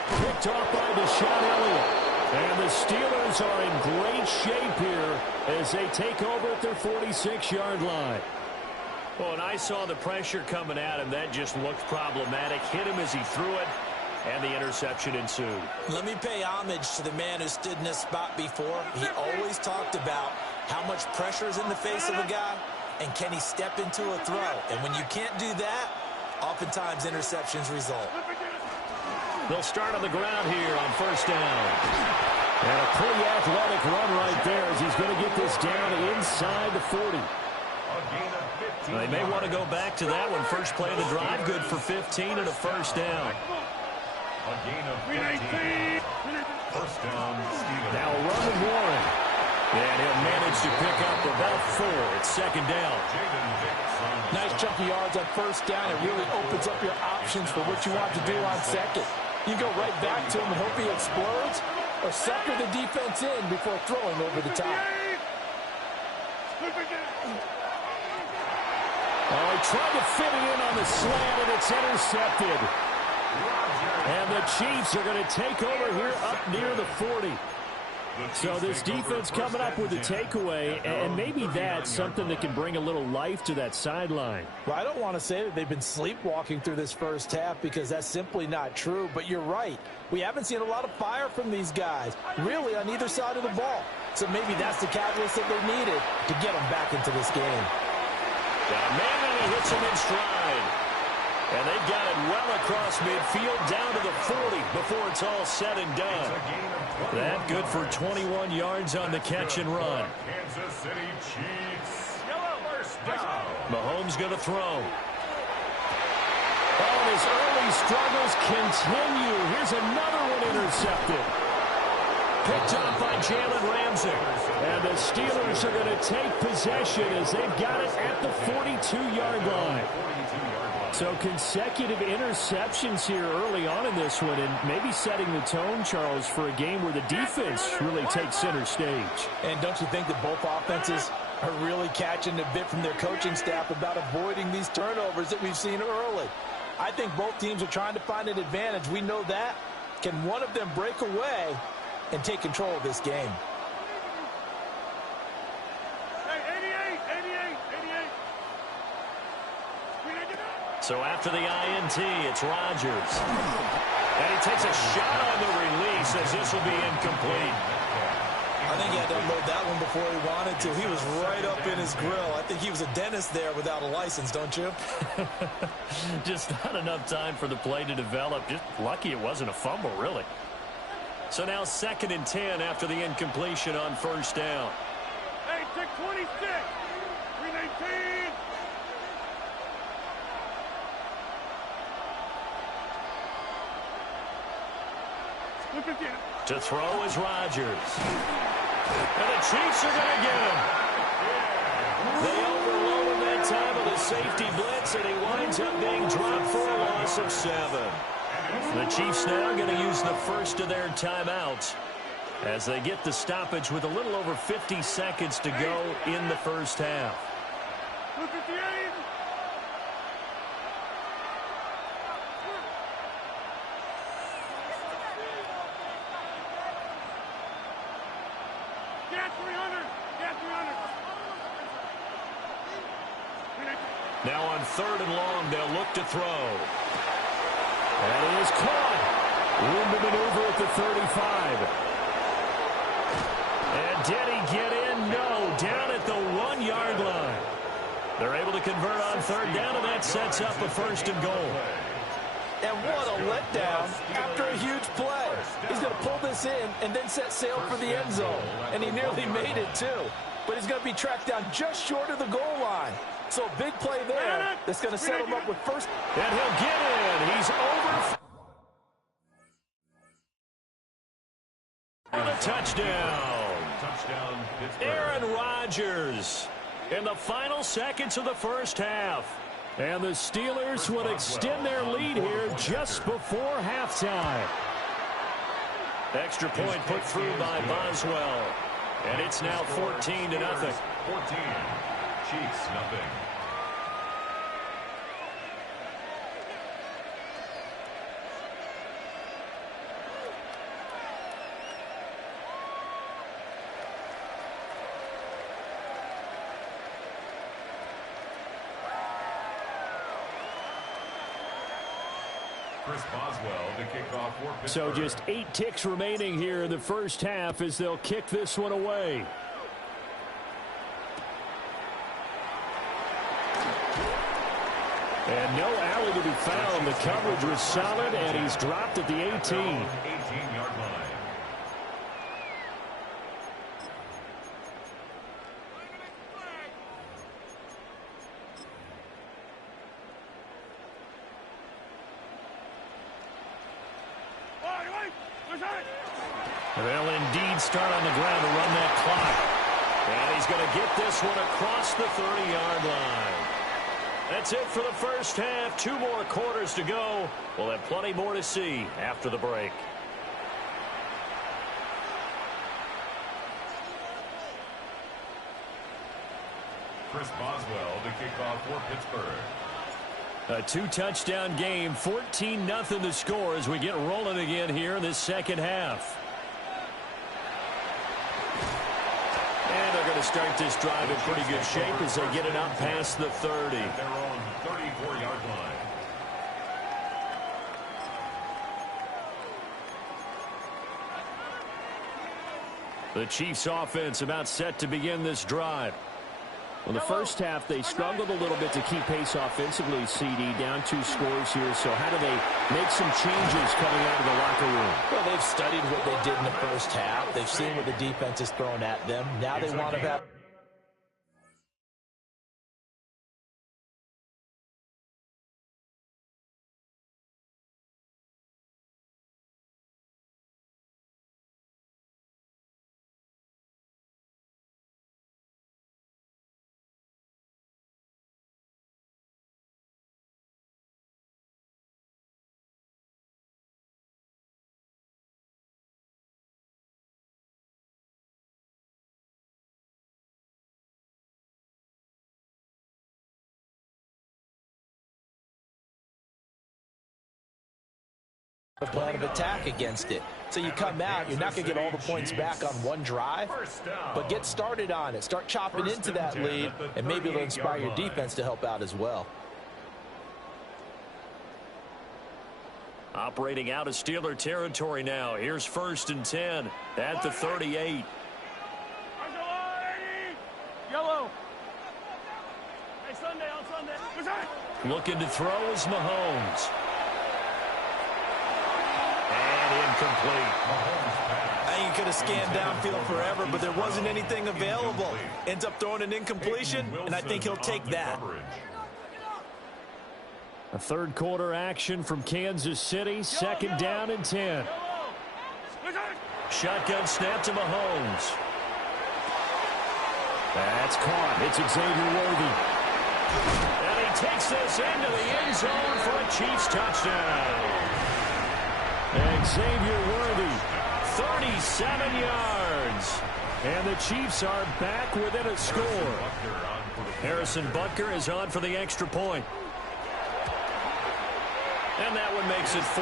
Picked off by Deshaun Elliott. And the Steelers are in great shape here as they take over at their 46-yard line. Well, and I saw the pressure coming at him. That just looked problematic. Hit him as he threw it, and the interception ensued. Let me pay homage to the man who stood in this spot before. He always talked about how much pressure is in the face of a guy, and can he step into a throw. And when you can't do that, oftentimes interceptions result. They'll start on the ground here on first down. And a pretty athletic run right there as he's going to get this down inside the 40. They may want to go back to that one. First play of the drive, good for 15 and a first down. A gain of 15. First down, Stevens. Now a run with Warren. And he'll manage to pick up about 4. It's second down. Nice chunky yards on first down. It really opens up your options for what you want to do on second. You go right back to him and hope he explodes, or sucker the defense in before throwing over the top. Oh, he tried to fit it in on the slant, and it's intercepted. And the Chiefs are going to take over here up near the 40. So this defense coming up with a takeaway, and maybe that's something that can bring a little life to that sideline. Well, I don't want to say that they've been sleepwalking through this first half because that's simply not true, but you're right. We haven't seen a lot of fire from these guys, really, on either side of the ball. So maybe that's the catalyst that they needed to get them back into this game. Got a man, and he hits him in stride. And they've got it well across midfield down to the 40 before it's all said and done. That good for 21 yards on the catch and run. Kansas City Chiefs. First down. Mahomes going to throw. Oh, and his early struggles continue. Here's another one intercepted. Picked up by Jalen Ramsey. And the Steelers are going to take possession as they've got it at the 42-yard line. So consecutive interceptions here early on in this one, and maybe setting the tone, Charles, for a game where the defense really takes center stage. And don't you think that both offenses are really catching a bit from their coaching staff about avoiding these turnovers that we've seen early? I think both teams are trying to find an advantage. We know that. Can one of them break away and take control of this game? So after the INT, it's Rodgers. And he takes a shot on the release as this will be incomplete. I think he had to unload that one before he wanted to. He was right up in his grill. I think he was a dentist there without a license, don't you? Just not enough time for the play to develop. Just lucky it wasn't a fumble, really. So now 2nd and 10 after the incompletion on first down. Hey, take 26. 319. To throw is Rodgers. And the Chiefs are going to get him. They overload him that time with a safety blitz, and he winds up being dropped for a loss of 7. The Chiefs now going to use the first of their timeouts as they get the stoppage with a little over 50 seconds to go in the first half. Now on 3rd and long, they'll look to throw. And it is caught. Room to maneuver at the 35. And did he get in? No. Down at the 1-yard line. They're able to convert on 3rd down, and that sets up a 1st and goal. And what a letdown after a huge play. He's going to pull this in and then set sail for the end zone. And he nearly made it, too. But he's going to be tracked down just short of the goal line. So a big play there that's going to set him up with first. And he'll get in. He's over. For the touchdown. Aaron Rodgers in the final seconds of the first half. And the Steelers would extend their lead here just before halftime. Extra point put through by Boswell. And it's now 14-0. 14. Chiefs, nothing. Chris Boswell to kick off for Pittsburgh. So just 8 ticks remaining here in the first half as they'll kick this one away. And no alley to be found. The coverage was solid, and he's dropped at the 18. 18-yard line. They'll indeed start on the ground to run that clock. And he's going to get this one across the 30-yard line. That's it for the first half. 2 more quarters to go. We'll have plenty more to see after the break. Chris Boswell to kick off for Pittsburgh. A 2-touchdown game, 14-0 the score as we get rolling again here in this second half. And they're going to start this drive in pretty good shape as they get it up past the 30. Their own 34-yard line. The Chiefs offense about set to begin this drive. Well, the first half, they struggled a little bit to keep pace offensively, CD, down 2 scores here. So how do they make some changes coming out of the locker room? Well, they've studied what they did in the first half. They've seen what the defense is throwing at them. Now they want to have... a plan of attack against it. So you come out, you're not going to get all the points back on one drive, but get started on it. Start chopping into that lead, and maybe it'll inspire your defense to help out as well. Operating out of Steeler territory now. Here's 1st and 10 at the 38. Yellow. Hey, Sunday on Sunday. What's that? Looking to throw is Mahomes. And incomplete. I think he could have scanned downfield forever, but there wasn't anything available. Ends up throwing an incompletion, and I think he'll take that. A 3rd quarter action from Kansas City. 2nd down and 10. Shotgun snap to Mahomes. That's caught. It's Xavier Worthy. And he takes this into the end zone for a Chiefs touchdown. And Xavier Worthy, 37 yards. And the Chiefs are back within a score. Harrison Butker is on for the extra point. And that one makes it 14-7.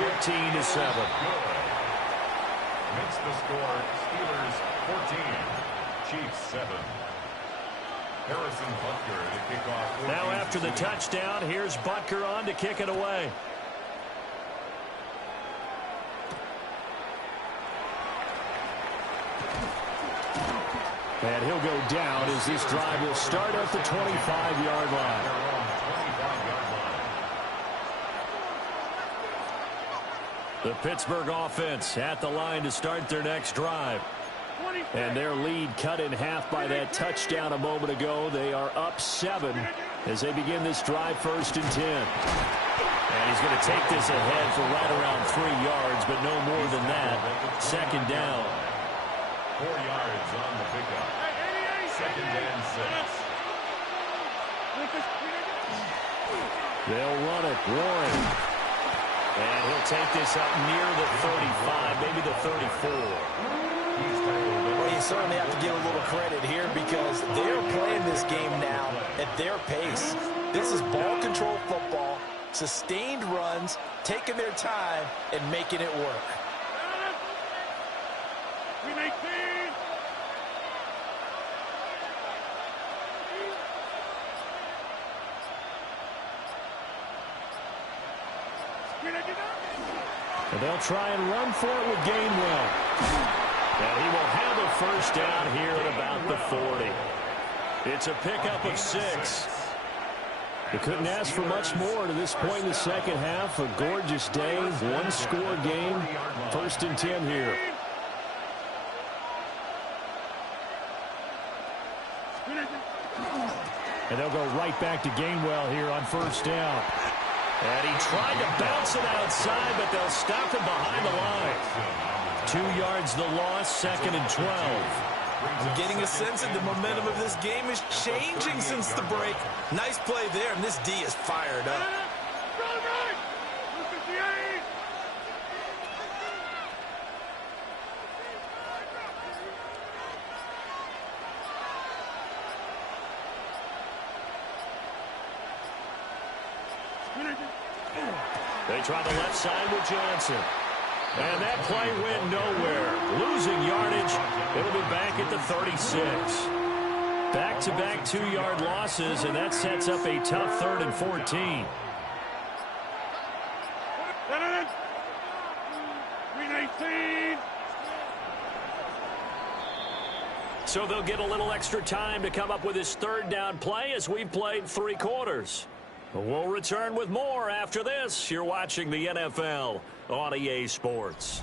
Makes the score Steelers 14, Chiefs 7. Harrison Butker to kick off. Now after the touchdown, here's Butker on to kick it away. And he'll go down as this drive will start at the 25-yard line. The Pittsburgh offense at the line to start their next drive. And their lead cut in half by that touchdown a moment ago. They are up 7 as they begin this drive 1st and 10. And he's going to take this ahead for right around 3 yards, but no more than that. 2nd down. 4 yards on the pickup. 2nd and 6. They'll run it. Warren. And he'll take this up near the 35, maybe the 34. Well, you certainly have to give a little credit here because they're playing this game now at their pace. This is ball control football, sustained runs, taking their time, and making it work. We make these. And they'll try and run for it with Gainwell. And he will have a 1st down here at about the 40. It's a pickup of 6. They couldn't ask for much more to this point in the second half. A gorgeous day, 1-score game. 1st and 10 here. And they'll go right back to Gainwell here on 1st down. And he tried to bounce it outside, but they'll stop him behind the line. 2 yards the loss, 2nd and 12. I'm getting a sense that the momentum of this game is changing since the break. Nice play there, and this D is fired up. They try the left side with Johnson. And that play went nowhere. Losing yardage. It'll be back at the 36. Back-to-back 2-yard losses, and that sets up a tough 3rd and 14. So they'll get a little extra time to come up with his 3rd down play as we've played 3 quarters. We'll return with more after this. You're watching the NFL on EA Sports.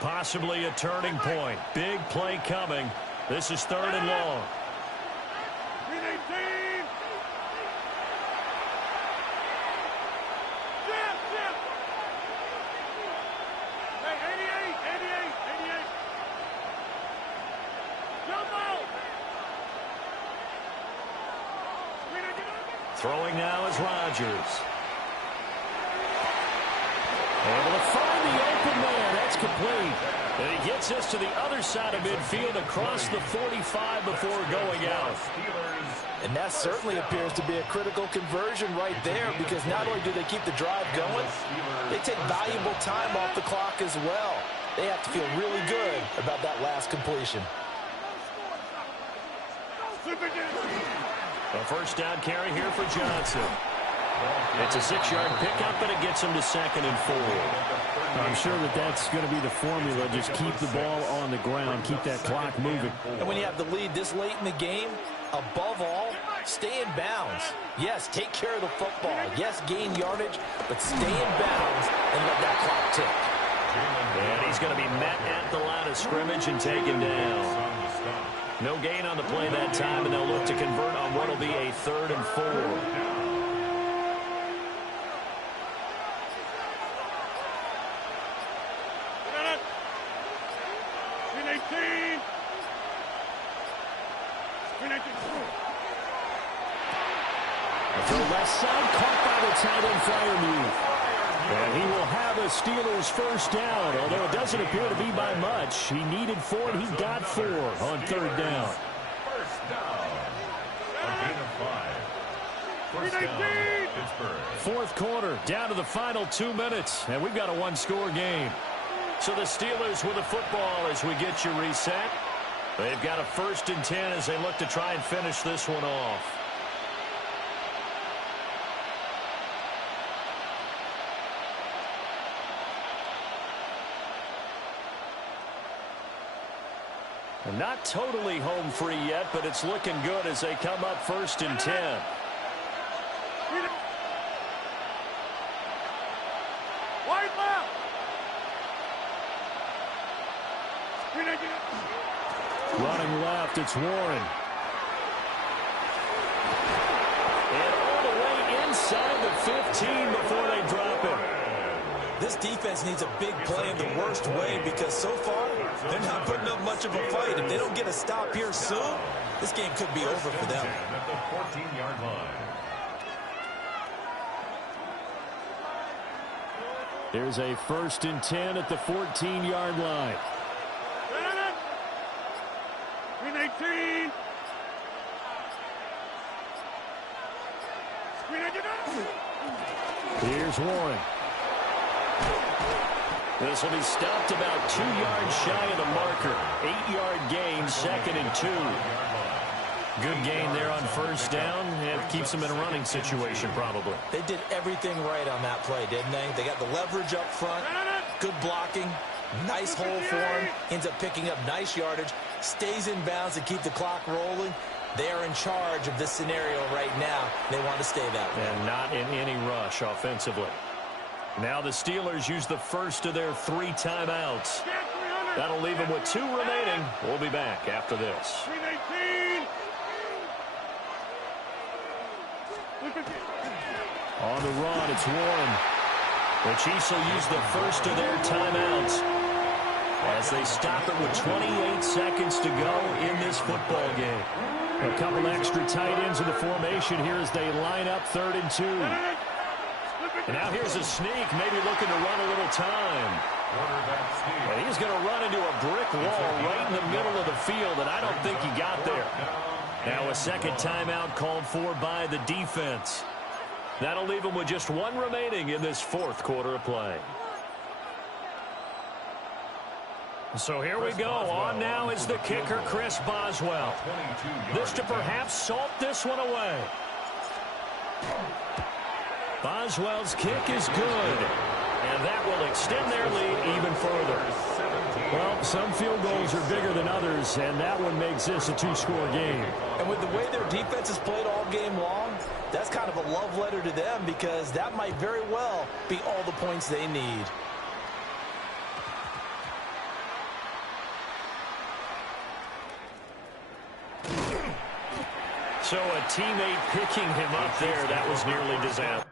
Possibly a turning point. Big play coming. This is 3rd and long. Throwing now is Rodgers. Able to find the open man. That's complete. And he gets us to the other side of midfield across the 45 before going out. And that certainly appears to be a critical conversion right there, because not only do they keep the drive going, they take valuable time off the clock as well. They have to feel really good about that last completion. A first down carry here for Johnson. It's a 6-yard pickup, and it gets him to 2nd and 4. I'm sure that that's going to be the formula. Just keep the ball on the ground. Keep that clock moving. And when you have the lead this late in the game, above all, stay in bounds. Yes, take care of the football. Yes, gain yardage, but stay in bounds and let that clock tick. And he's going to be met at the line of scrimmage and taken down. No gain on the play that time, and they'll look to convert on what will be a 3rd and 4. The left side caught by the tight end Freiermuth. And he will have a Steelers first down, although it doesn't appear to be by much. He needed 4, and he got 4 on 3rd down. First down. A gain of 5. First down, Pittsburgh. 4th quarter, down to the final 2 minutes, and we've got a 1-score game. So the Steelers with the football as we get you reset. They've got a 1st and 10 as they look to try and finish this one off. Not totally home free yet, but it's looking good as they come up 1st and 10. Wide left. Running left, it's Warren. And all the way inside the 15 before they drop him. This defense needs a big play in the worst way, because so far, they're not putting up much of a fight. If they don't get a stop here soon, this game could be over for them. At the 14-yard line. There's a 1st and 10 at the 14-yard line. Green 18. Here's Warren. This will be stopped about 2 yards shy of the marker. 8-yard gain, 2nd and 2. Good gain there on 1st down. It keeps them in a running situation, probably. They did everything right on that play, didn't they? They got the leverage up front, good blocking, nice hole for him, ends up picking up nice yardage, stays in bounds to keep the clock rolling. They are in charge of this scenario right now. They want to stay that way. And not in any rush offensively. Now the Steelers use the first of their 3 timeouts. That'll leave them with 2 remaining. We'll be back after this. On the run, it's Warren. The Chiefs will use the first of their timeouts as they stop it with 28 seconds to go in this football game. A couple extra tight ends in the formation here as they line up 3rd and 2. And now here's a sneak, maybe looking to run a little time. And he's going to run into a brick wall right in the middle of the field, and I don't think he got there. Now a second timeout called for by the defense. That'll leave him with just one remaining in this 4th quarter of play. So here we go. On now is the kicker, Chris Boswell. This to perhaps salt this one away. Boswell's kick is good. And that will extend their lead even further. Well, some field goals are bigger than others, and that one makes this a 2-score game. And with the way their defense has played all game long, that's kind of a love letter to them because that might very well be all the points they need. So a teammate picking him up there, that was nearly disaster.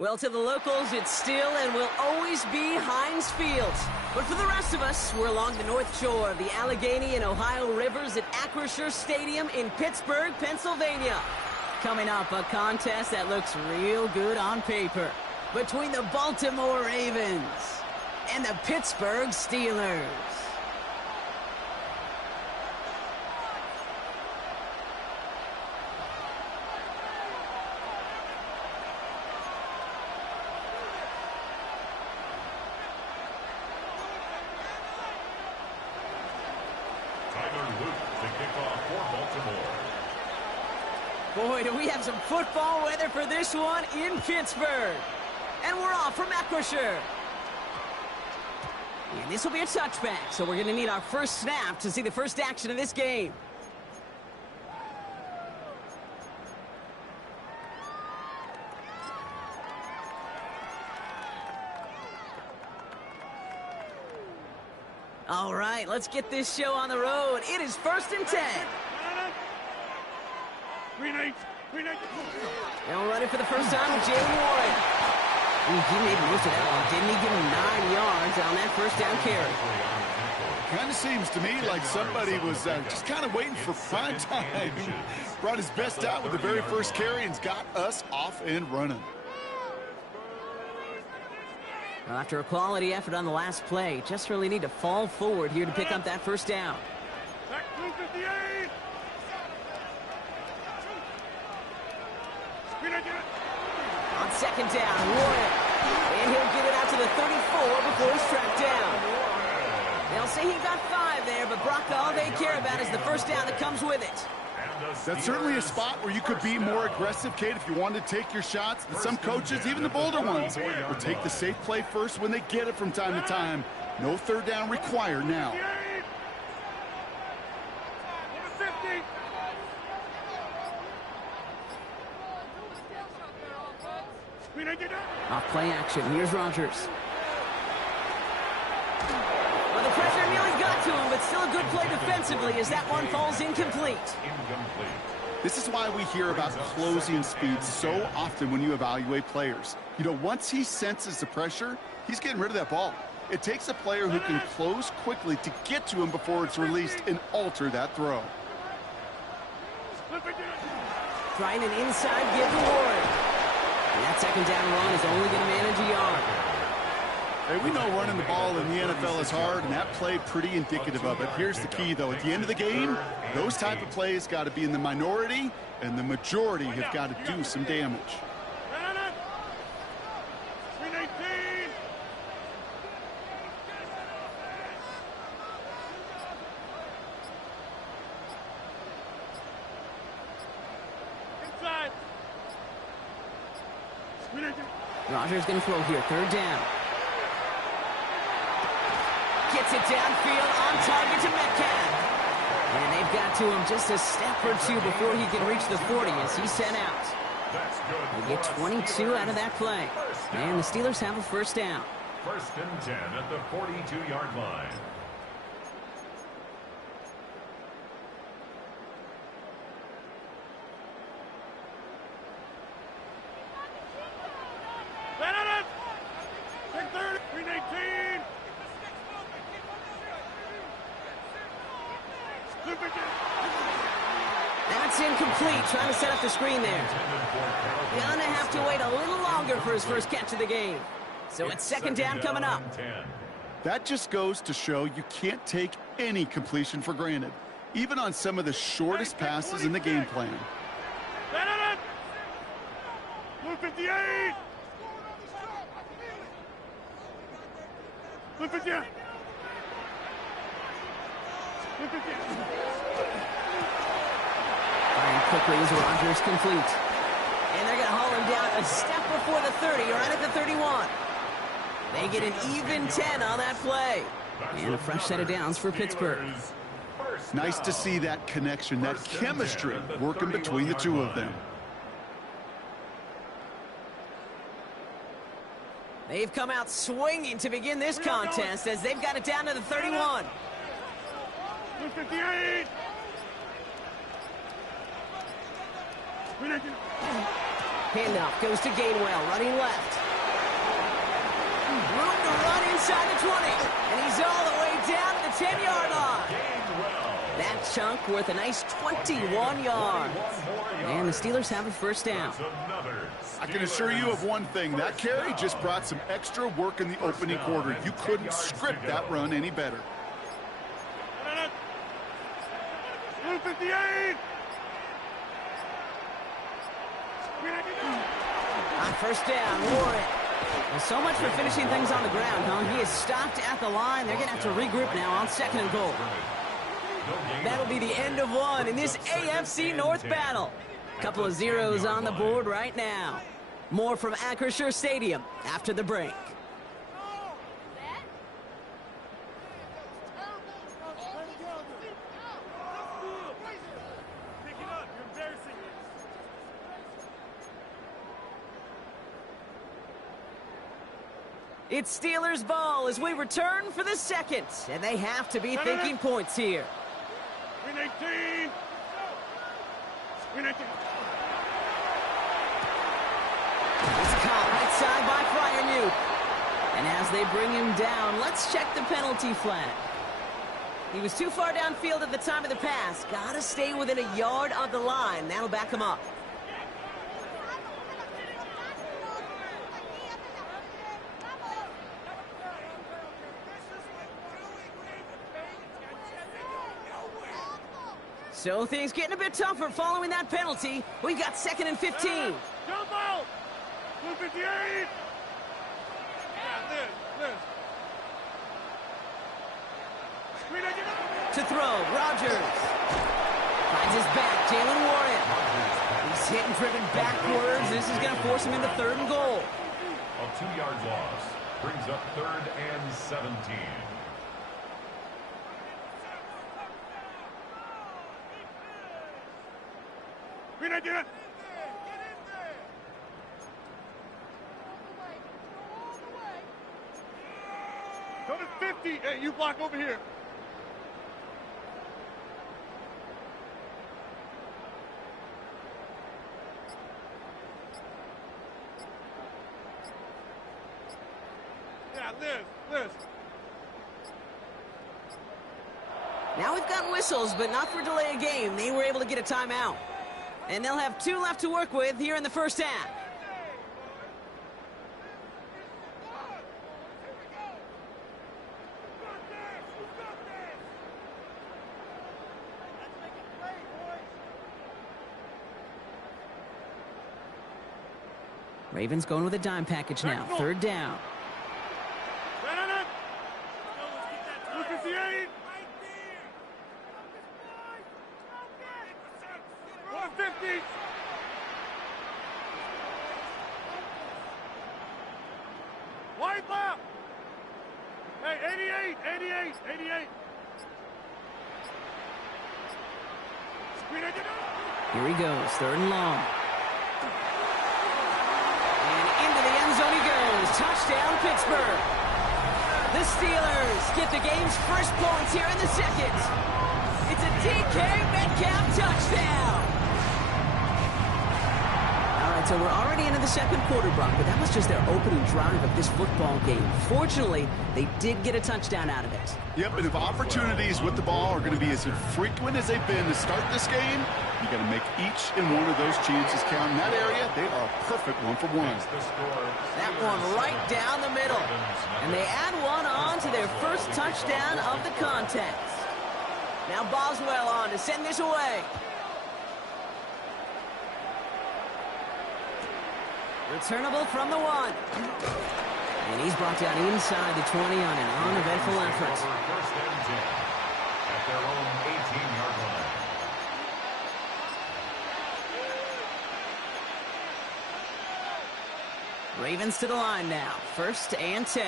Well, to the locals, it's still and will always be Heinz Field. But for the rest of us, we're along the north shore of the Allegheny and Ohio rivers at Acrisure Stadium in Pittsburgh, Pennsylvania. Coming up, a contest that looks real good on paper between the Baltimore Ravens and the Pittsburgh Steelers. Boy, do we have some football weather for this one in Pittsburgh. And we're off from Acrisure. And this will be a touchback, so we're going to need our first snap to see the first action of this game. All right, let's get this show on the road. It is 1st and 10. Now running for the first time with Jalen Warren. He made most of that one, didn't he? Give him 9 yards on that first down carry. Kind of seems to me like somebody was just kind of waiting for prime time. Brought his best out with the very first carry and's got us off and running. Well, after a quality effort on the last play, just really need to fall forward here to pick up that first down. Back to 58. On 2nd down, Warren. And he'll get it out to the 34 before he's tracked down. They'll say he got 5 there, but Brock, all they care about is the first down that comes with it. That's certainly a spot where you could be more aggressive, Kate, if you wanted to take your shots. But some coaches, even the bolder ones, will take the safe play first when they get it from time to time. No third down required now. Off play action. Here's Rodgers. Well, the pressure nearly got to him, but still a good play defensively as that one falls incomplete. This is why we hear about closing speed so often when you evaluate players. You know, once he senses the pressure, he's getting rid of that ball. It takes a player who can close quickly to get to him before it's released and alter that throw. Trying an inside give to Warren. And that 2nd down run is only going to manage a yard. Hey, we know running the ball in the NFL is hard, and that play pretty indicative of it. Here's the key, though. At the end of the game, those type of plays got to be in the minority, and the majority have got to do some damage. Rodgers going to throw here. 3rd down. Gets it downfield on target to Metcalf. And they've got to him just a step or 2 before he can reach the 40 as he's sent out. They get 22 out of that play. And the Steelers have a first down. 1st and 10 at the 42-yard line. That's incomplete. Trying to set up the screen there. Gonna have to wait a little longer for his first catch of the game. So it's 2nd down coming up. That just goes to show you can't take any completion for granted, even on some of the shortest passes in the game plan. Blue 58. Blue 58. Blue 58. Firing quickly as Rodgers complete. And they're going to haul him down a step before the 30, right at the 31. They get an even 10 on that play. And a fresh set of downs for Pittsburgh. Nice to see that connection, that chemistry working between the two of them. They've come out swinging to begin this contest as they've got it down to the 31. 58. Handoff goes to Gainwell, running left. inside the 20. And he's all the way down to the 10-yard line. That chunk worth a nice 21 yards. And the Steelers have a first down. I can assure you of one thing. That carry just brought some extra work in the opening quarter. You couldn't script that run any better. Blue 58. On first down, Warren. Well, so much for finishing things on the ground, huh? He is stopped at the line. They're going to have to regroup now on second and goal. That'll be the end of one in this AFC North battle. Couple of zeros on the board right now. More from Acrisure Stadium after the break. It's Steelers ball as we return for the second, and they have to be thinking points here. Win 18. Win 18. It's caught right side by Freiermuth. And as they bring him down, let's check the penalty flag. He was too far downfield at the time of the pass. Gotta stay within a yard of the line. That'll back him up. So things getting a bit tougher following that penalty. We've got 2nd and 15. Jump out! Blue 58! Yeah, this. To throw, Rodgers. Finds his back, Jalen Warren. He's hit and driven backwards. This is going to force him into 3rd and goal. A 2-yard loss brings up 3rd and 17. Green idea. Go to 50. Hey, you block over here. Yeah, Liz. Now we've got whistles, but not for delay of game. They were able to get a timeout. And they'll have 2 left to work with here in the first half. Ravens going with a dime package now. 3rd down. Blue 58. 150. Wide left. Hey, 88. Here he goes, 3rd and long. And into the end zone he goes. Touchdown, Pittsburgh. The Steelers get the game's first points here in the second. It's a DK Metcalf touchdown. All right, so we're already into the second quarter, Brock, but that was just their opening drive of this football game. Fortunately, they did get a touchdown out of it. Yep, and if opportunities with the ball are going to be as infrequent as they've been to start this game, you got to make each and one of those chances count. In that area, they are a perfect 1-for-1. That one right down the middle. And they add one on to their first touchdown of the contest. Now Boswell on to send this away. Returnable from the 1. And he's brought down inside the 20 on an uneventful effort. First and 10 at their own 18-yard line. Ravens to the line now. 1st and 10.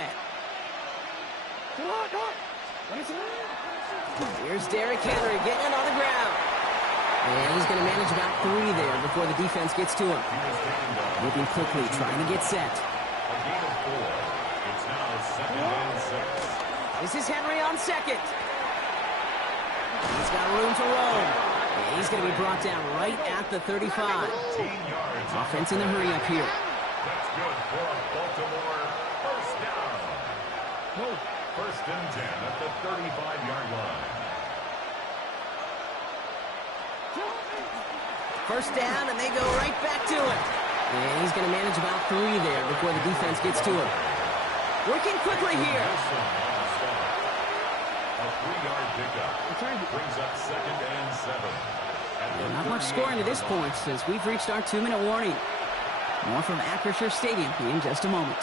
Here's Derrick Henry getting it on the ground. And he's going to manage about 3 there before the defense gets to him. Moving quickly, trying to get set. A gain of 4. It's now 2nd and 6. This is Henry on 2nd. He's got room to roam. And he's going to be brought down right at the 35. Offense in the hurry up here. That's good for a Baltimore first down. 35-yard line. First down, and they go right back to it. And he's going to manage about 3 there before the defense gets to him. Working quickly here. A 3-yard pickup brings up 2nd and 7. Not much scoring to this point since we've reached our 2-minute warning. More from Acrisure Stadium in just a moment.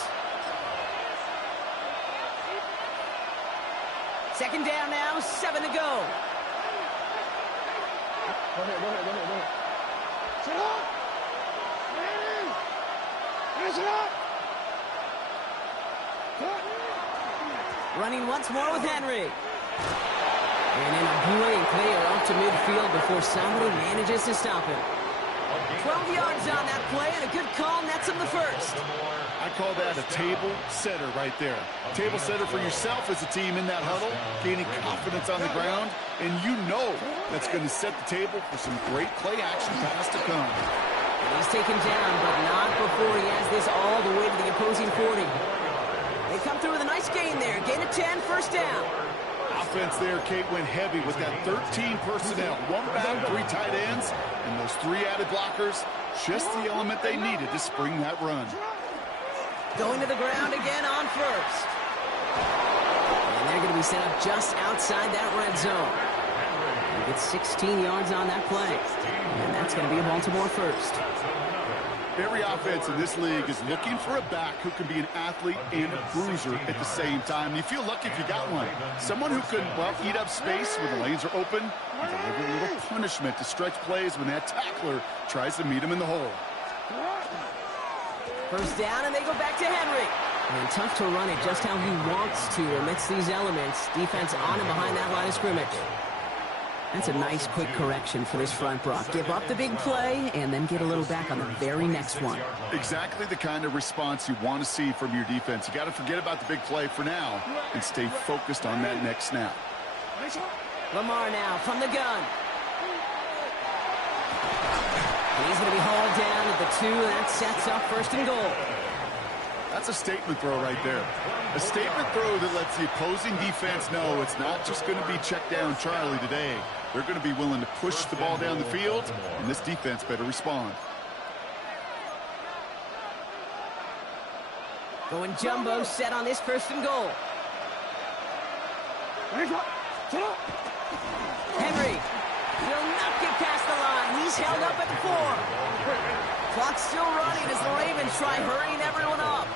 Second down now, 7 to go. Go ahead. Sit up! Man! Finish it up! Running once more with Henry. And in a blink, they are up to midfield before somebody manages to stop him. 12 yards on that play, and a good call nets him the first. I call that a table setter right there. Table setter for yourself as a team in that huddle, gaining confidence on the ground, and you know that's going to set the table for some great play-action pass to come. And he's taken down, but not before he has this all the way to the opposing 40. They come through with a nice gain there. Gain of 10, first down. Offense there, Kate, went heavy with that 13 personnel. 1 back, 3 tight ends, and those 3 added blockers. Just the element they needed to spring that run. Going to the ground again on first. And they're going to be set up just outside that red zone. They get 16 yards on that play. And that's going to be a Baltimore first. Every offense in this league is looking for a back who can be an athlete and a bruiser at the same time. You feel lucky if you got one. Someone who can, well, eat up space when the lanes are open and deliver a little punishment to stretch plays when that tackler tries to meet him in the hole. First down, and they go back to Henry. And tough to run it just how he wants to amidst these elements. Defense on and behind that line of scrimmage. That's a nice quick correction for this front, Brock. Give up the big play and then get a little back on the very next one. Exactly the kind of response you want to see from your defense. You got to forget about the big play for now and stay focused on that next snap. Lamar now from the gun. And he's going to be hauled down at the 2, and that sets up first and goal. That's a statement throw right there. A statement throw that lets the opposing defense know it's not just going to be check down Charlie today. They're going to be willing to push the ball down the field, and this defense better respond. Going jumbo set on this first and goal. Henry will not get past the line. He's held up at the 4. Clock's still running as the Ravens try hurrying everyone up.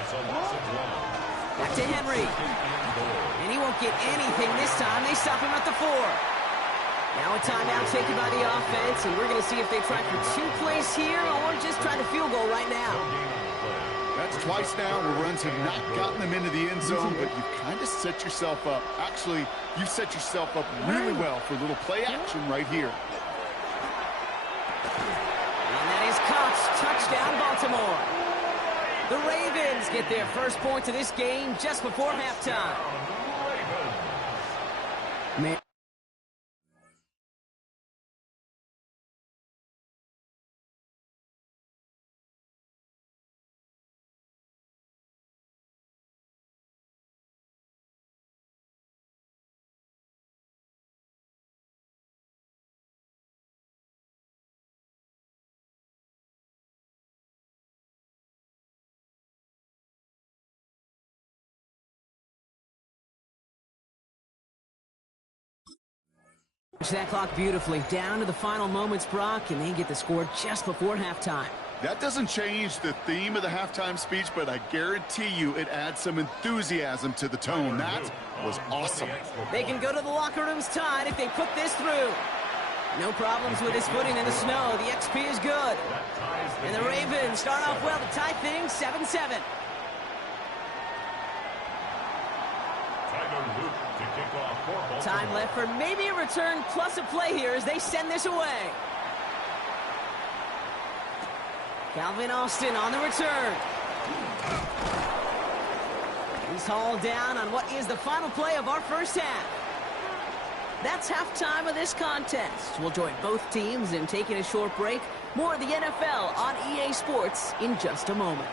It's a loss of 1. Back to Henry. And he won't get anything this time. They stop him at the 4. Now a timeout taken by the offense, and we're going to see if they try for 2 plays here or just try to field goal right now. That's twice now where runs have not gotten them into the end zone, but you've kind of set yourself up. Actually, you've set yourself up really well for a little play action right here. And that is caught. Touchdown, Baltimore. The Ravens get their first point to this game just before halftime. Man. That clock beautifully down to the final moments, Brock, and they get the score just before halftime. That doesn't change the theme of the halftime speech, but I guarantee you it adds some enthusiasm to the tone. That was awesome. They can go to the locker rooms tied if they put this through. No problems with his footing in the snow. The XP is good. And the Ravens start off well to tie things 7-7. Time left for maybe a return plus a play here as they send this away. Calvin Austin on the return. He's hauled down on what is the final play of our first half. That's halftime of this contest. We'll join both teams in taking a short break. More of the NFL on EA Sports in just a moment.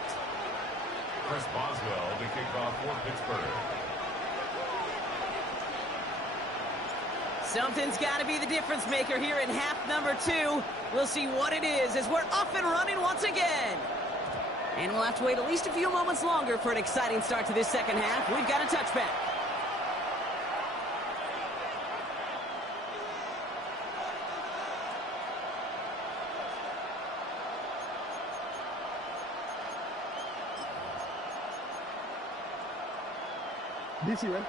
Chris Boswell to kick off for Pittsburgh. Something's got to be the difference maker here in half number 2. We'll see what it is as we're off and running once again. And we'll have to wait at least a few moments longer for an exciting start to this second half. We've got a touchback.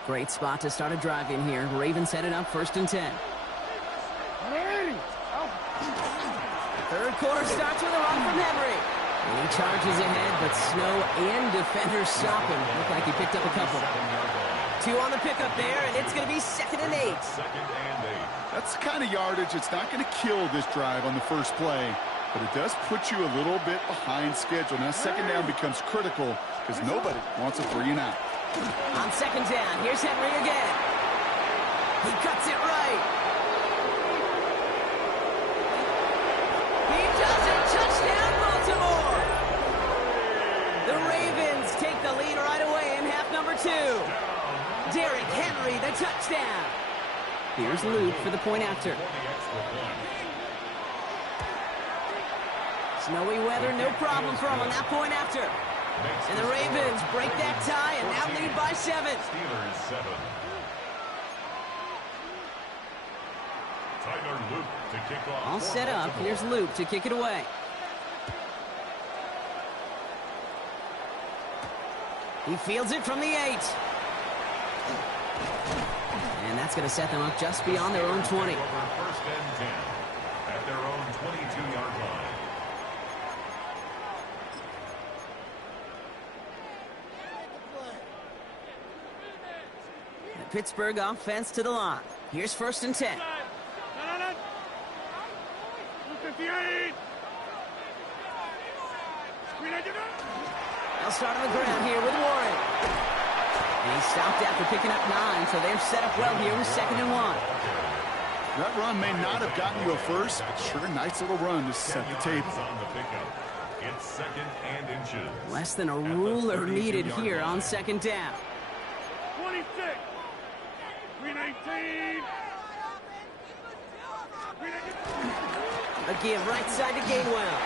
Great spot to start a drive in here. Ravens set it up 1st and 10. Third quarter starts with a run from Henry. And he charges ahead, but Snow and defenders stop him. Look like he picked up a couple. 2 on the pickup there, and it's going to be 2nd and 8. That's the kind of yardage it's not going to kill this drive on the first play, but it does put you a little bit behind schedule. Now 2nd down becomes critical because nobody wants a 3 and out. On 2nd down, here's Henry again. He cuts it right. He does it. Touchdown, Baltimore. The Ravens take the lead right away in half number 2. Derrick Henry, the touchdown. Here's Luke for the point after. Snowy weather, no problem for him on that point after. And the Ravens break that tie and now lead by 7. Steelers 7. Tyler Luke to kick off. All set up. Here's Luke to kick it away. He fields it from the 8. And that's going to set them up just beyond their own 20. 1st and 10 at their own 22-yard line. Pittsburgh offense to the line. Here's 1st and 10. 58. They'll start on the ground here with Warren. And he stopped after picking up 9, so they're set up well here with 2nd and 1. That run may not have gotten you a first, but sure, a nice little run to set the table. It's 2nd and inches. Less than a ruler needed here on 2nd down. 26. 319. A give right side to Gainwell.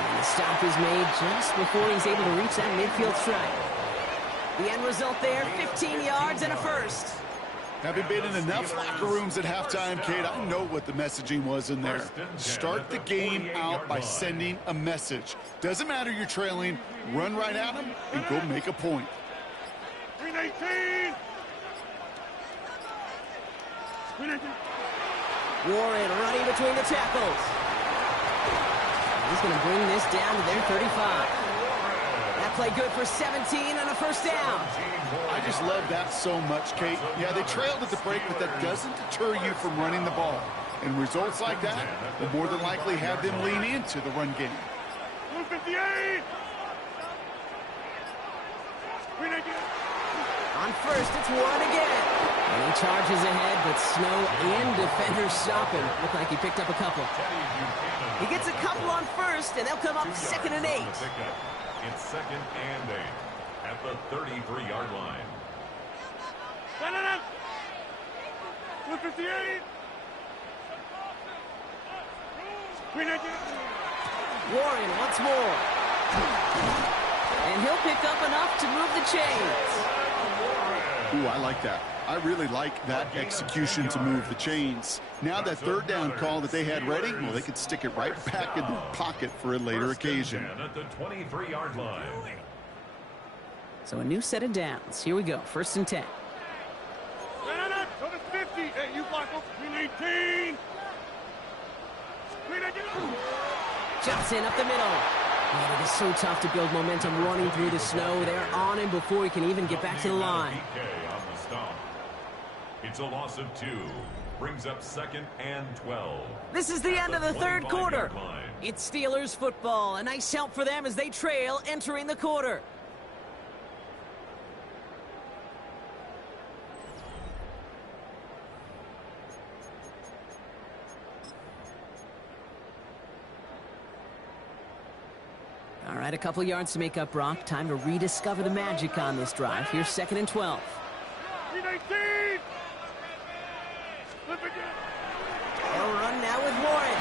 And the stop is made just before he's able to reach that midfield strike. The end result there, 15 yards and a first. Having been in enough locker rooms at halftime, Kate, I know what the messaging was in there. Start the game out by sending a message. Doesn't matter you're trailing, run right at them and go make a point. 319. Warren running between the tackles. He's going to bring this down to their 35. That play good for 17 and a 1st down. I just love that so much, Kate. Yeah, they trailed at the break, but that doesn't deter you from running the ball. And results like that will more than likely have them lean into the run game. 58. On 1st, it's Warren again. And he charges ahead, but Snow and defenders stop him. Look like he picked up a couple. He gets a couple on 1st, and they'll come up 2nd and 8. It's 2nd and 8 at the 33-yard line. 158. Warren once more. And he'll pick up enough to move the chains. Ooh, I like that. I really like that execution to move the chains. Now that 3rd down call that they had ready, well, they could stick it right back in their pocket for a later occasion. At the 23-yard line. So a new set of downs. Here we go. 1st and 10. Go to 50. Hey, you block up 319. Johnson up the middle. Man, it is so tough to build momentum running through the snow. They're on him before he can even get back to the line. It's a loss of 2. Brings up 2nd and 12. This is the end of the 3rd quarter. It's Steelers football. A nice help for them as they trail entering the quarter. All right, a couple yards to make up, Brock. Time to rediscover the magic on this drive. Here's 2nd and 12. 319. Flip again. They'll run now with Warren.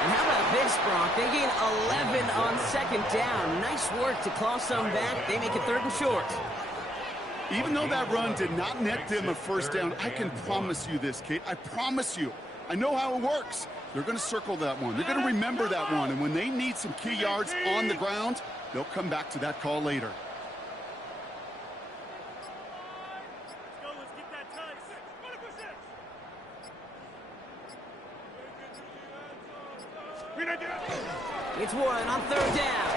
And how about this, Brock? They gain 11 on second down. Nice work to claw some back. They make it 3rd and short. Even though that run did not net them a first down, I can promise you this, Kate. I promise you. I know how it works. They're going to circle that one. They're going to remember that one. And when they need some key yards on the ground, they'll come back to that call later. It's Warren on 3rd down.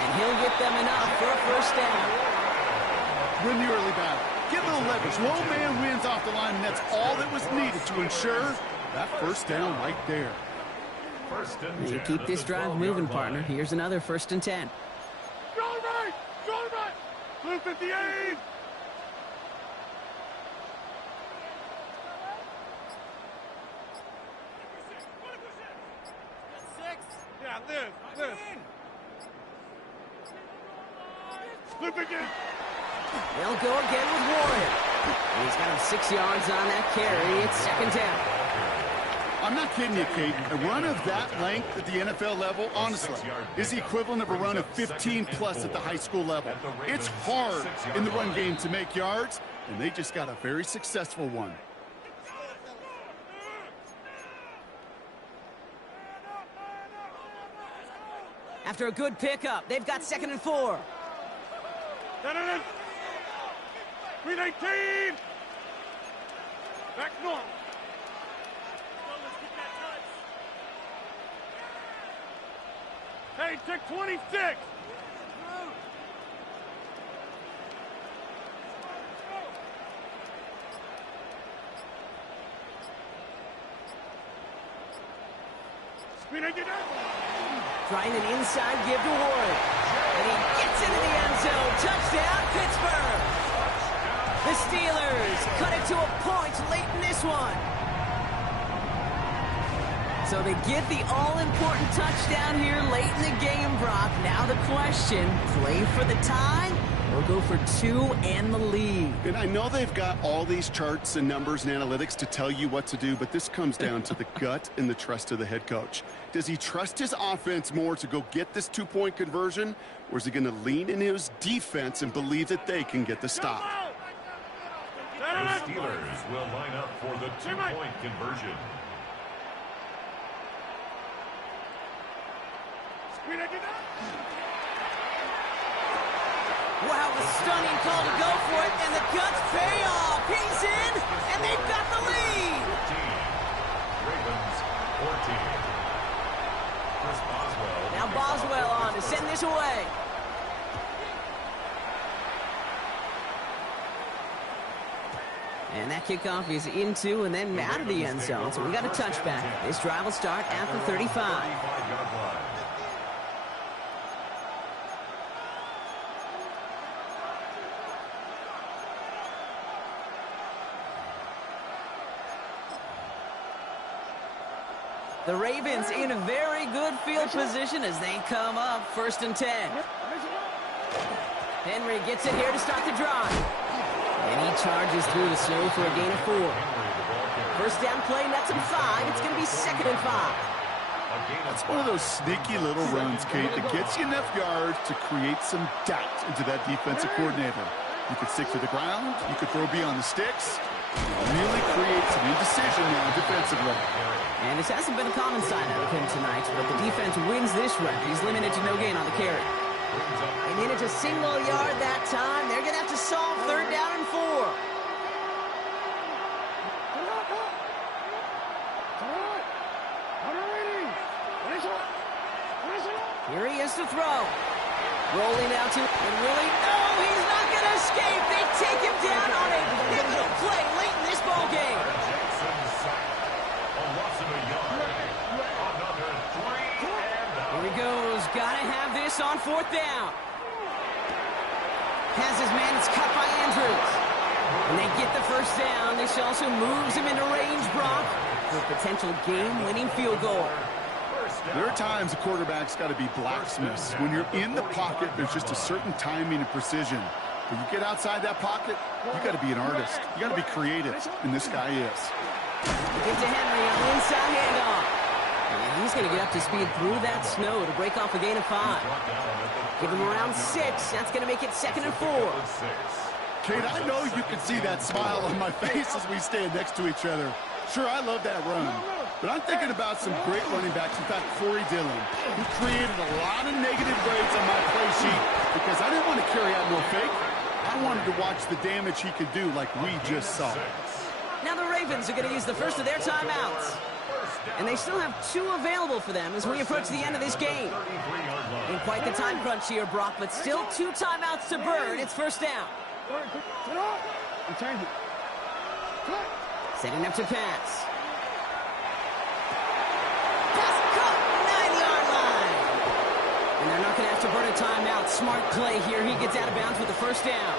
And he'll get them enough for a first down. Win the early battle. Get a little leverage. Low man wins off the line, and that's all that was needed to ensure that first down right there. You keep this drive moving, partner. Here's another 1st and 10. Go right! Go right! Blue 58! Yeah, Liz. Flip again. They'll go again with Warren. And he's got him 6 yards on that carry. It's 2nd down. I'm not kidding you, Kate. A run of that length at the NFL level, honestly, is the equivalent of a run of 15-plus at the high school level. It's hard in the run game to make yards, and they just got a very successful one. After a good pickup, they've got 2nd and 4. 319! Back north. Hey, check 26! Trying an inside give to Warren. And he gets into the end zone. Touchdown, Pittsburgh! The Steelers cut it to a point late in this one. So they get the all-important touchdown here late in the game, Brock. Now the question, play for the tie or go for 2 and the lead? And I know they've got all these charts and numbers and analytics to tell you what to do, but this comes down to the gut and the trust of the head coach. Does he trust his offense more to go get this 2-point conversion, or is he going to lean in his defense and believe that they can get the stop? The Steelers will line up for the 2-point conversion. Wow, a stunning call to go for it, and the guts pay off. He's in, and they've got the lead. 14. Ravens, 14. Chris Boswell. Now Boswell on to send this away. And that kickoff is into and then out of the end zone. So we got a touchback. This drive will start at the 35. The Ravens in a very good field position as they come up 1st and 10. Henry gets it here to start the drive. And he charges through the snow for a gain of 4. First down play, nets him 5. It's going to be 2nd and 5. It's one of those sneaky little runs, Kate, that gets you enough yards to create some doubt into that defensive coordinator. You could stick to the ground. You could throw beyond the sticks. Really create some indecision now defensively. And this hasn't been a common sign out of him tonight, but the defense wins this rep. He's limited to no gain on the carry. And in it's a single yard that time. They're going to have to solve 3rd down and 4. Here he is to throw. Rolling out to, and really, no, he's not going to escape. They take him down on a pivotal play late in this ball game. Here he goes. Got to have this on 4th down. Has his man. It's cut by Andrews. And they get the first down. This also moves him into range, Brock, for a potential game-winning field goal. There are times a quarterback's got to be blacksmiths. When you're in the pocket, there's just a certain timing and precision. When you get outside that pocket, you got to be an artist. You got to be creative, and this guy is. Give to Henry on the inside handoff. And he's going to get up to speed through that snow to break off a gain of 5. Give him around 6. That's going to make it 2nd and 4. Kate, I know you can see that smile on my face as we stand next to each other. Sure, I love that run. But I'm thinking about some great running backs. In fact, Corey Dillon, who created a lot of negative grades on my play sheet because I didn't want to carry out no fake. I wanted to watch the damage he could do like we just saw. Now the Ravens are going to use the first of their timeouts. And they still have 2 available for them as we approach the end of this game. In quite the time crunch here, Brock, but still 2 timeouts to burn. It's first down. Setting up to pass. Pass caught, 9-yard line. And they're not going to have to burn a timeout. Smart play here. He gets out of bounds with the first down.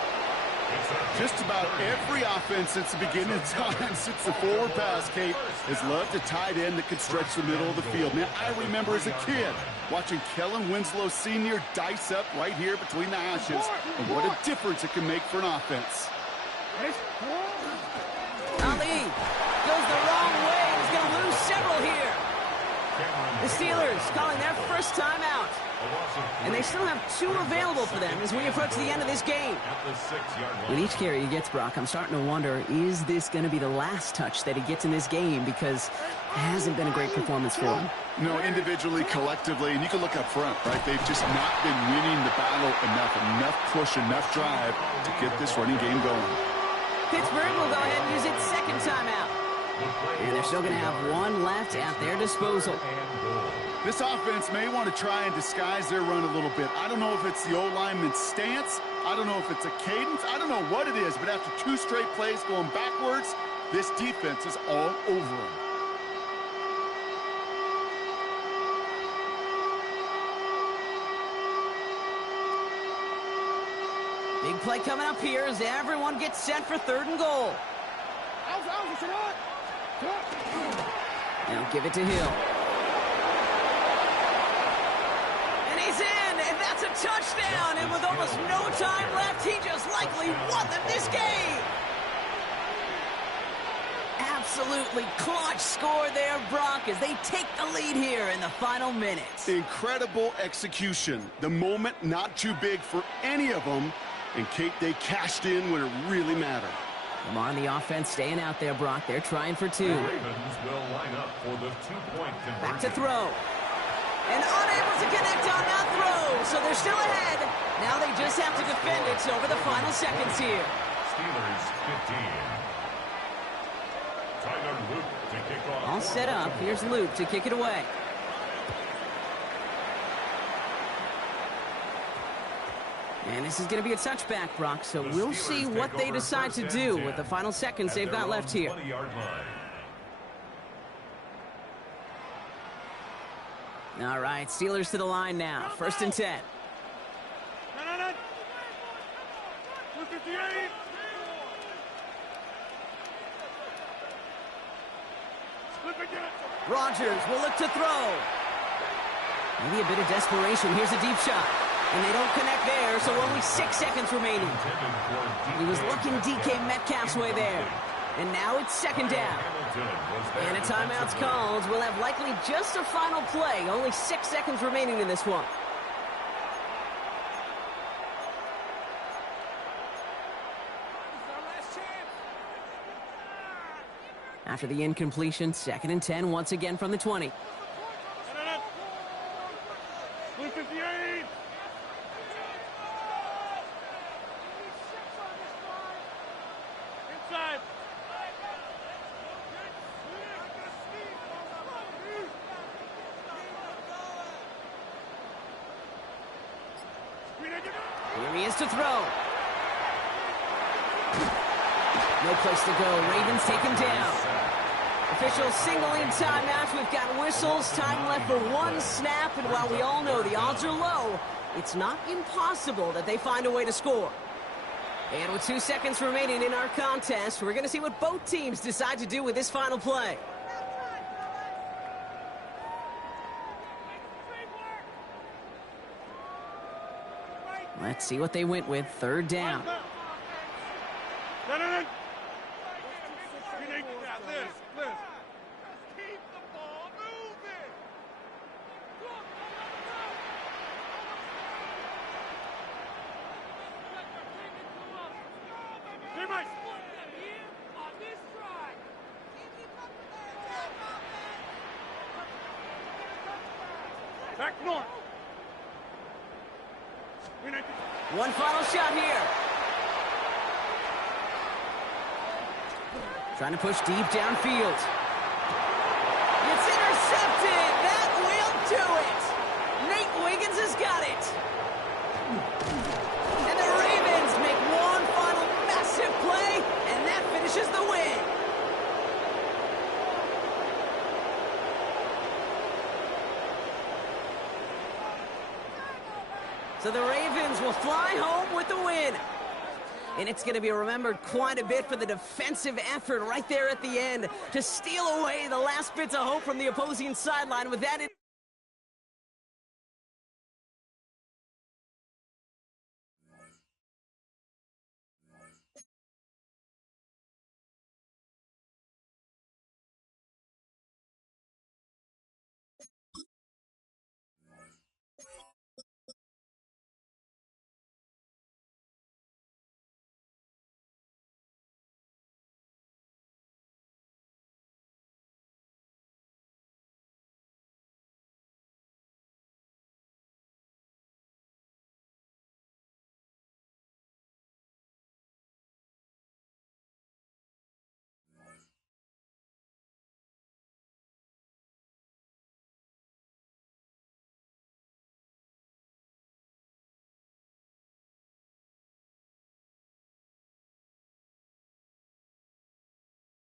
Just about every offense since the beginning of time, since the forward pass, Kate, has loved a tight end that can stretch the middle of the field. Now, I remember as a kid watching Kellen Winslow Sr. dice up right here between the hashes, and what a difference it can make for an offense. Ali goes the wrong way. He's going to lose several here. The Steelers calling their first timeout. And they still have 2 available for them as we approach the end of this game. With each carry he gets, Brock, I'm starting to wonder, is this going to be the last touch that he gets in this game? Because it hasn't been a great performance for him. No, individually, collectively, and you can look up front, right? They've just not been winning the battle enough push, enough drive to get this running game going. Pittsburgh will go ahead and use its second timeout. And they're still going to have 1 left at their disposal. This offense may want to try and disguise their run a little bit. I don't know if it's the O-lineman's stance. I don't know if it's a cadence. I don't know what it is, but after 2 straight plays going backwards, this defense is all over them. Big play coming up here as everyone gets set for 3rd and goal. Now give it to Hill. And he's in, and that's a touchdown. And with almost no time left, he just likely won them this game. Absolutely clutch score there, Brock, as they take the lead here in the final minutes. Incredible execution. The moment not too big for any of them. And, Kate, they cashed in when it really mattered. Lamar on the offense staying out there, Brock. They're trying for 2. The Ravens will line up for the 2-point conversion. Back to throw. And unable to connect on that throw. So they're still ahead. Now they just have to defend it over the final seconds here. Steelers 15. Tyler Luke to kick off. All set up. Here's Luke to kick it away. And this is going to be a touchback, Brock, so we'll see what they decide to do with the final seconds they've got left here. All right, Steelers to the line now. 1st and 10. Rodgers will look to throw. Maybe a bit of desperation. Here's a deep shot. And they don't connect there, so only 6 seconds remaining. He was looking DK Metcalf's way there. And now it's 2nd down. And a timeout's called. We'll have likely just a final play. Only 6 seconds remaining in this one. After the incompletion, 2nd and 10 once again from the 20. Here he is to throw. No place to go. Ravens taken down. Officials signaling timeout. We've got whistles. Time left for 1 snap. And while we all know the odds are low, it's not impossible that they find a way to score. And with 2 seconds remaining in our contest, we're going to see what both teams decide to do with this final play. Let's see what they went with. Third down. Back north. One final shot here. Trying to push deep downfield. It's intercepted. That will do it. Nate Wiggins has got it. And the Ravens make one final massive play, and that finishes the win. So the Ravens will fly home with the win. And it's going to be remembered quite a bit for the defensive effort right there at the end to steal away the last bits of hope from the opposing sideline with that.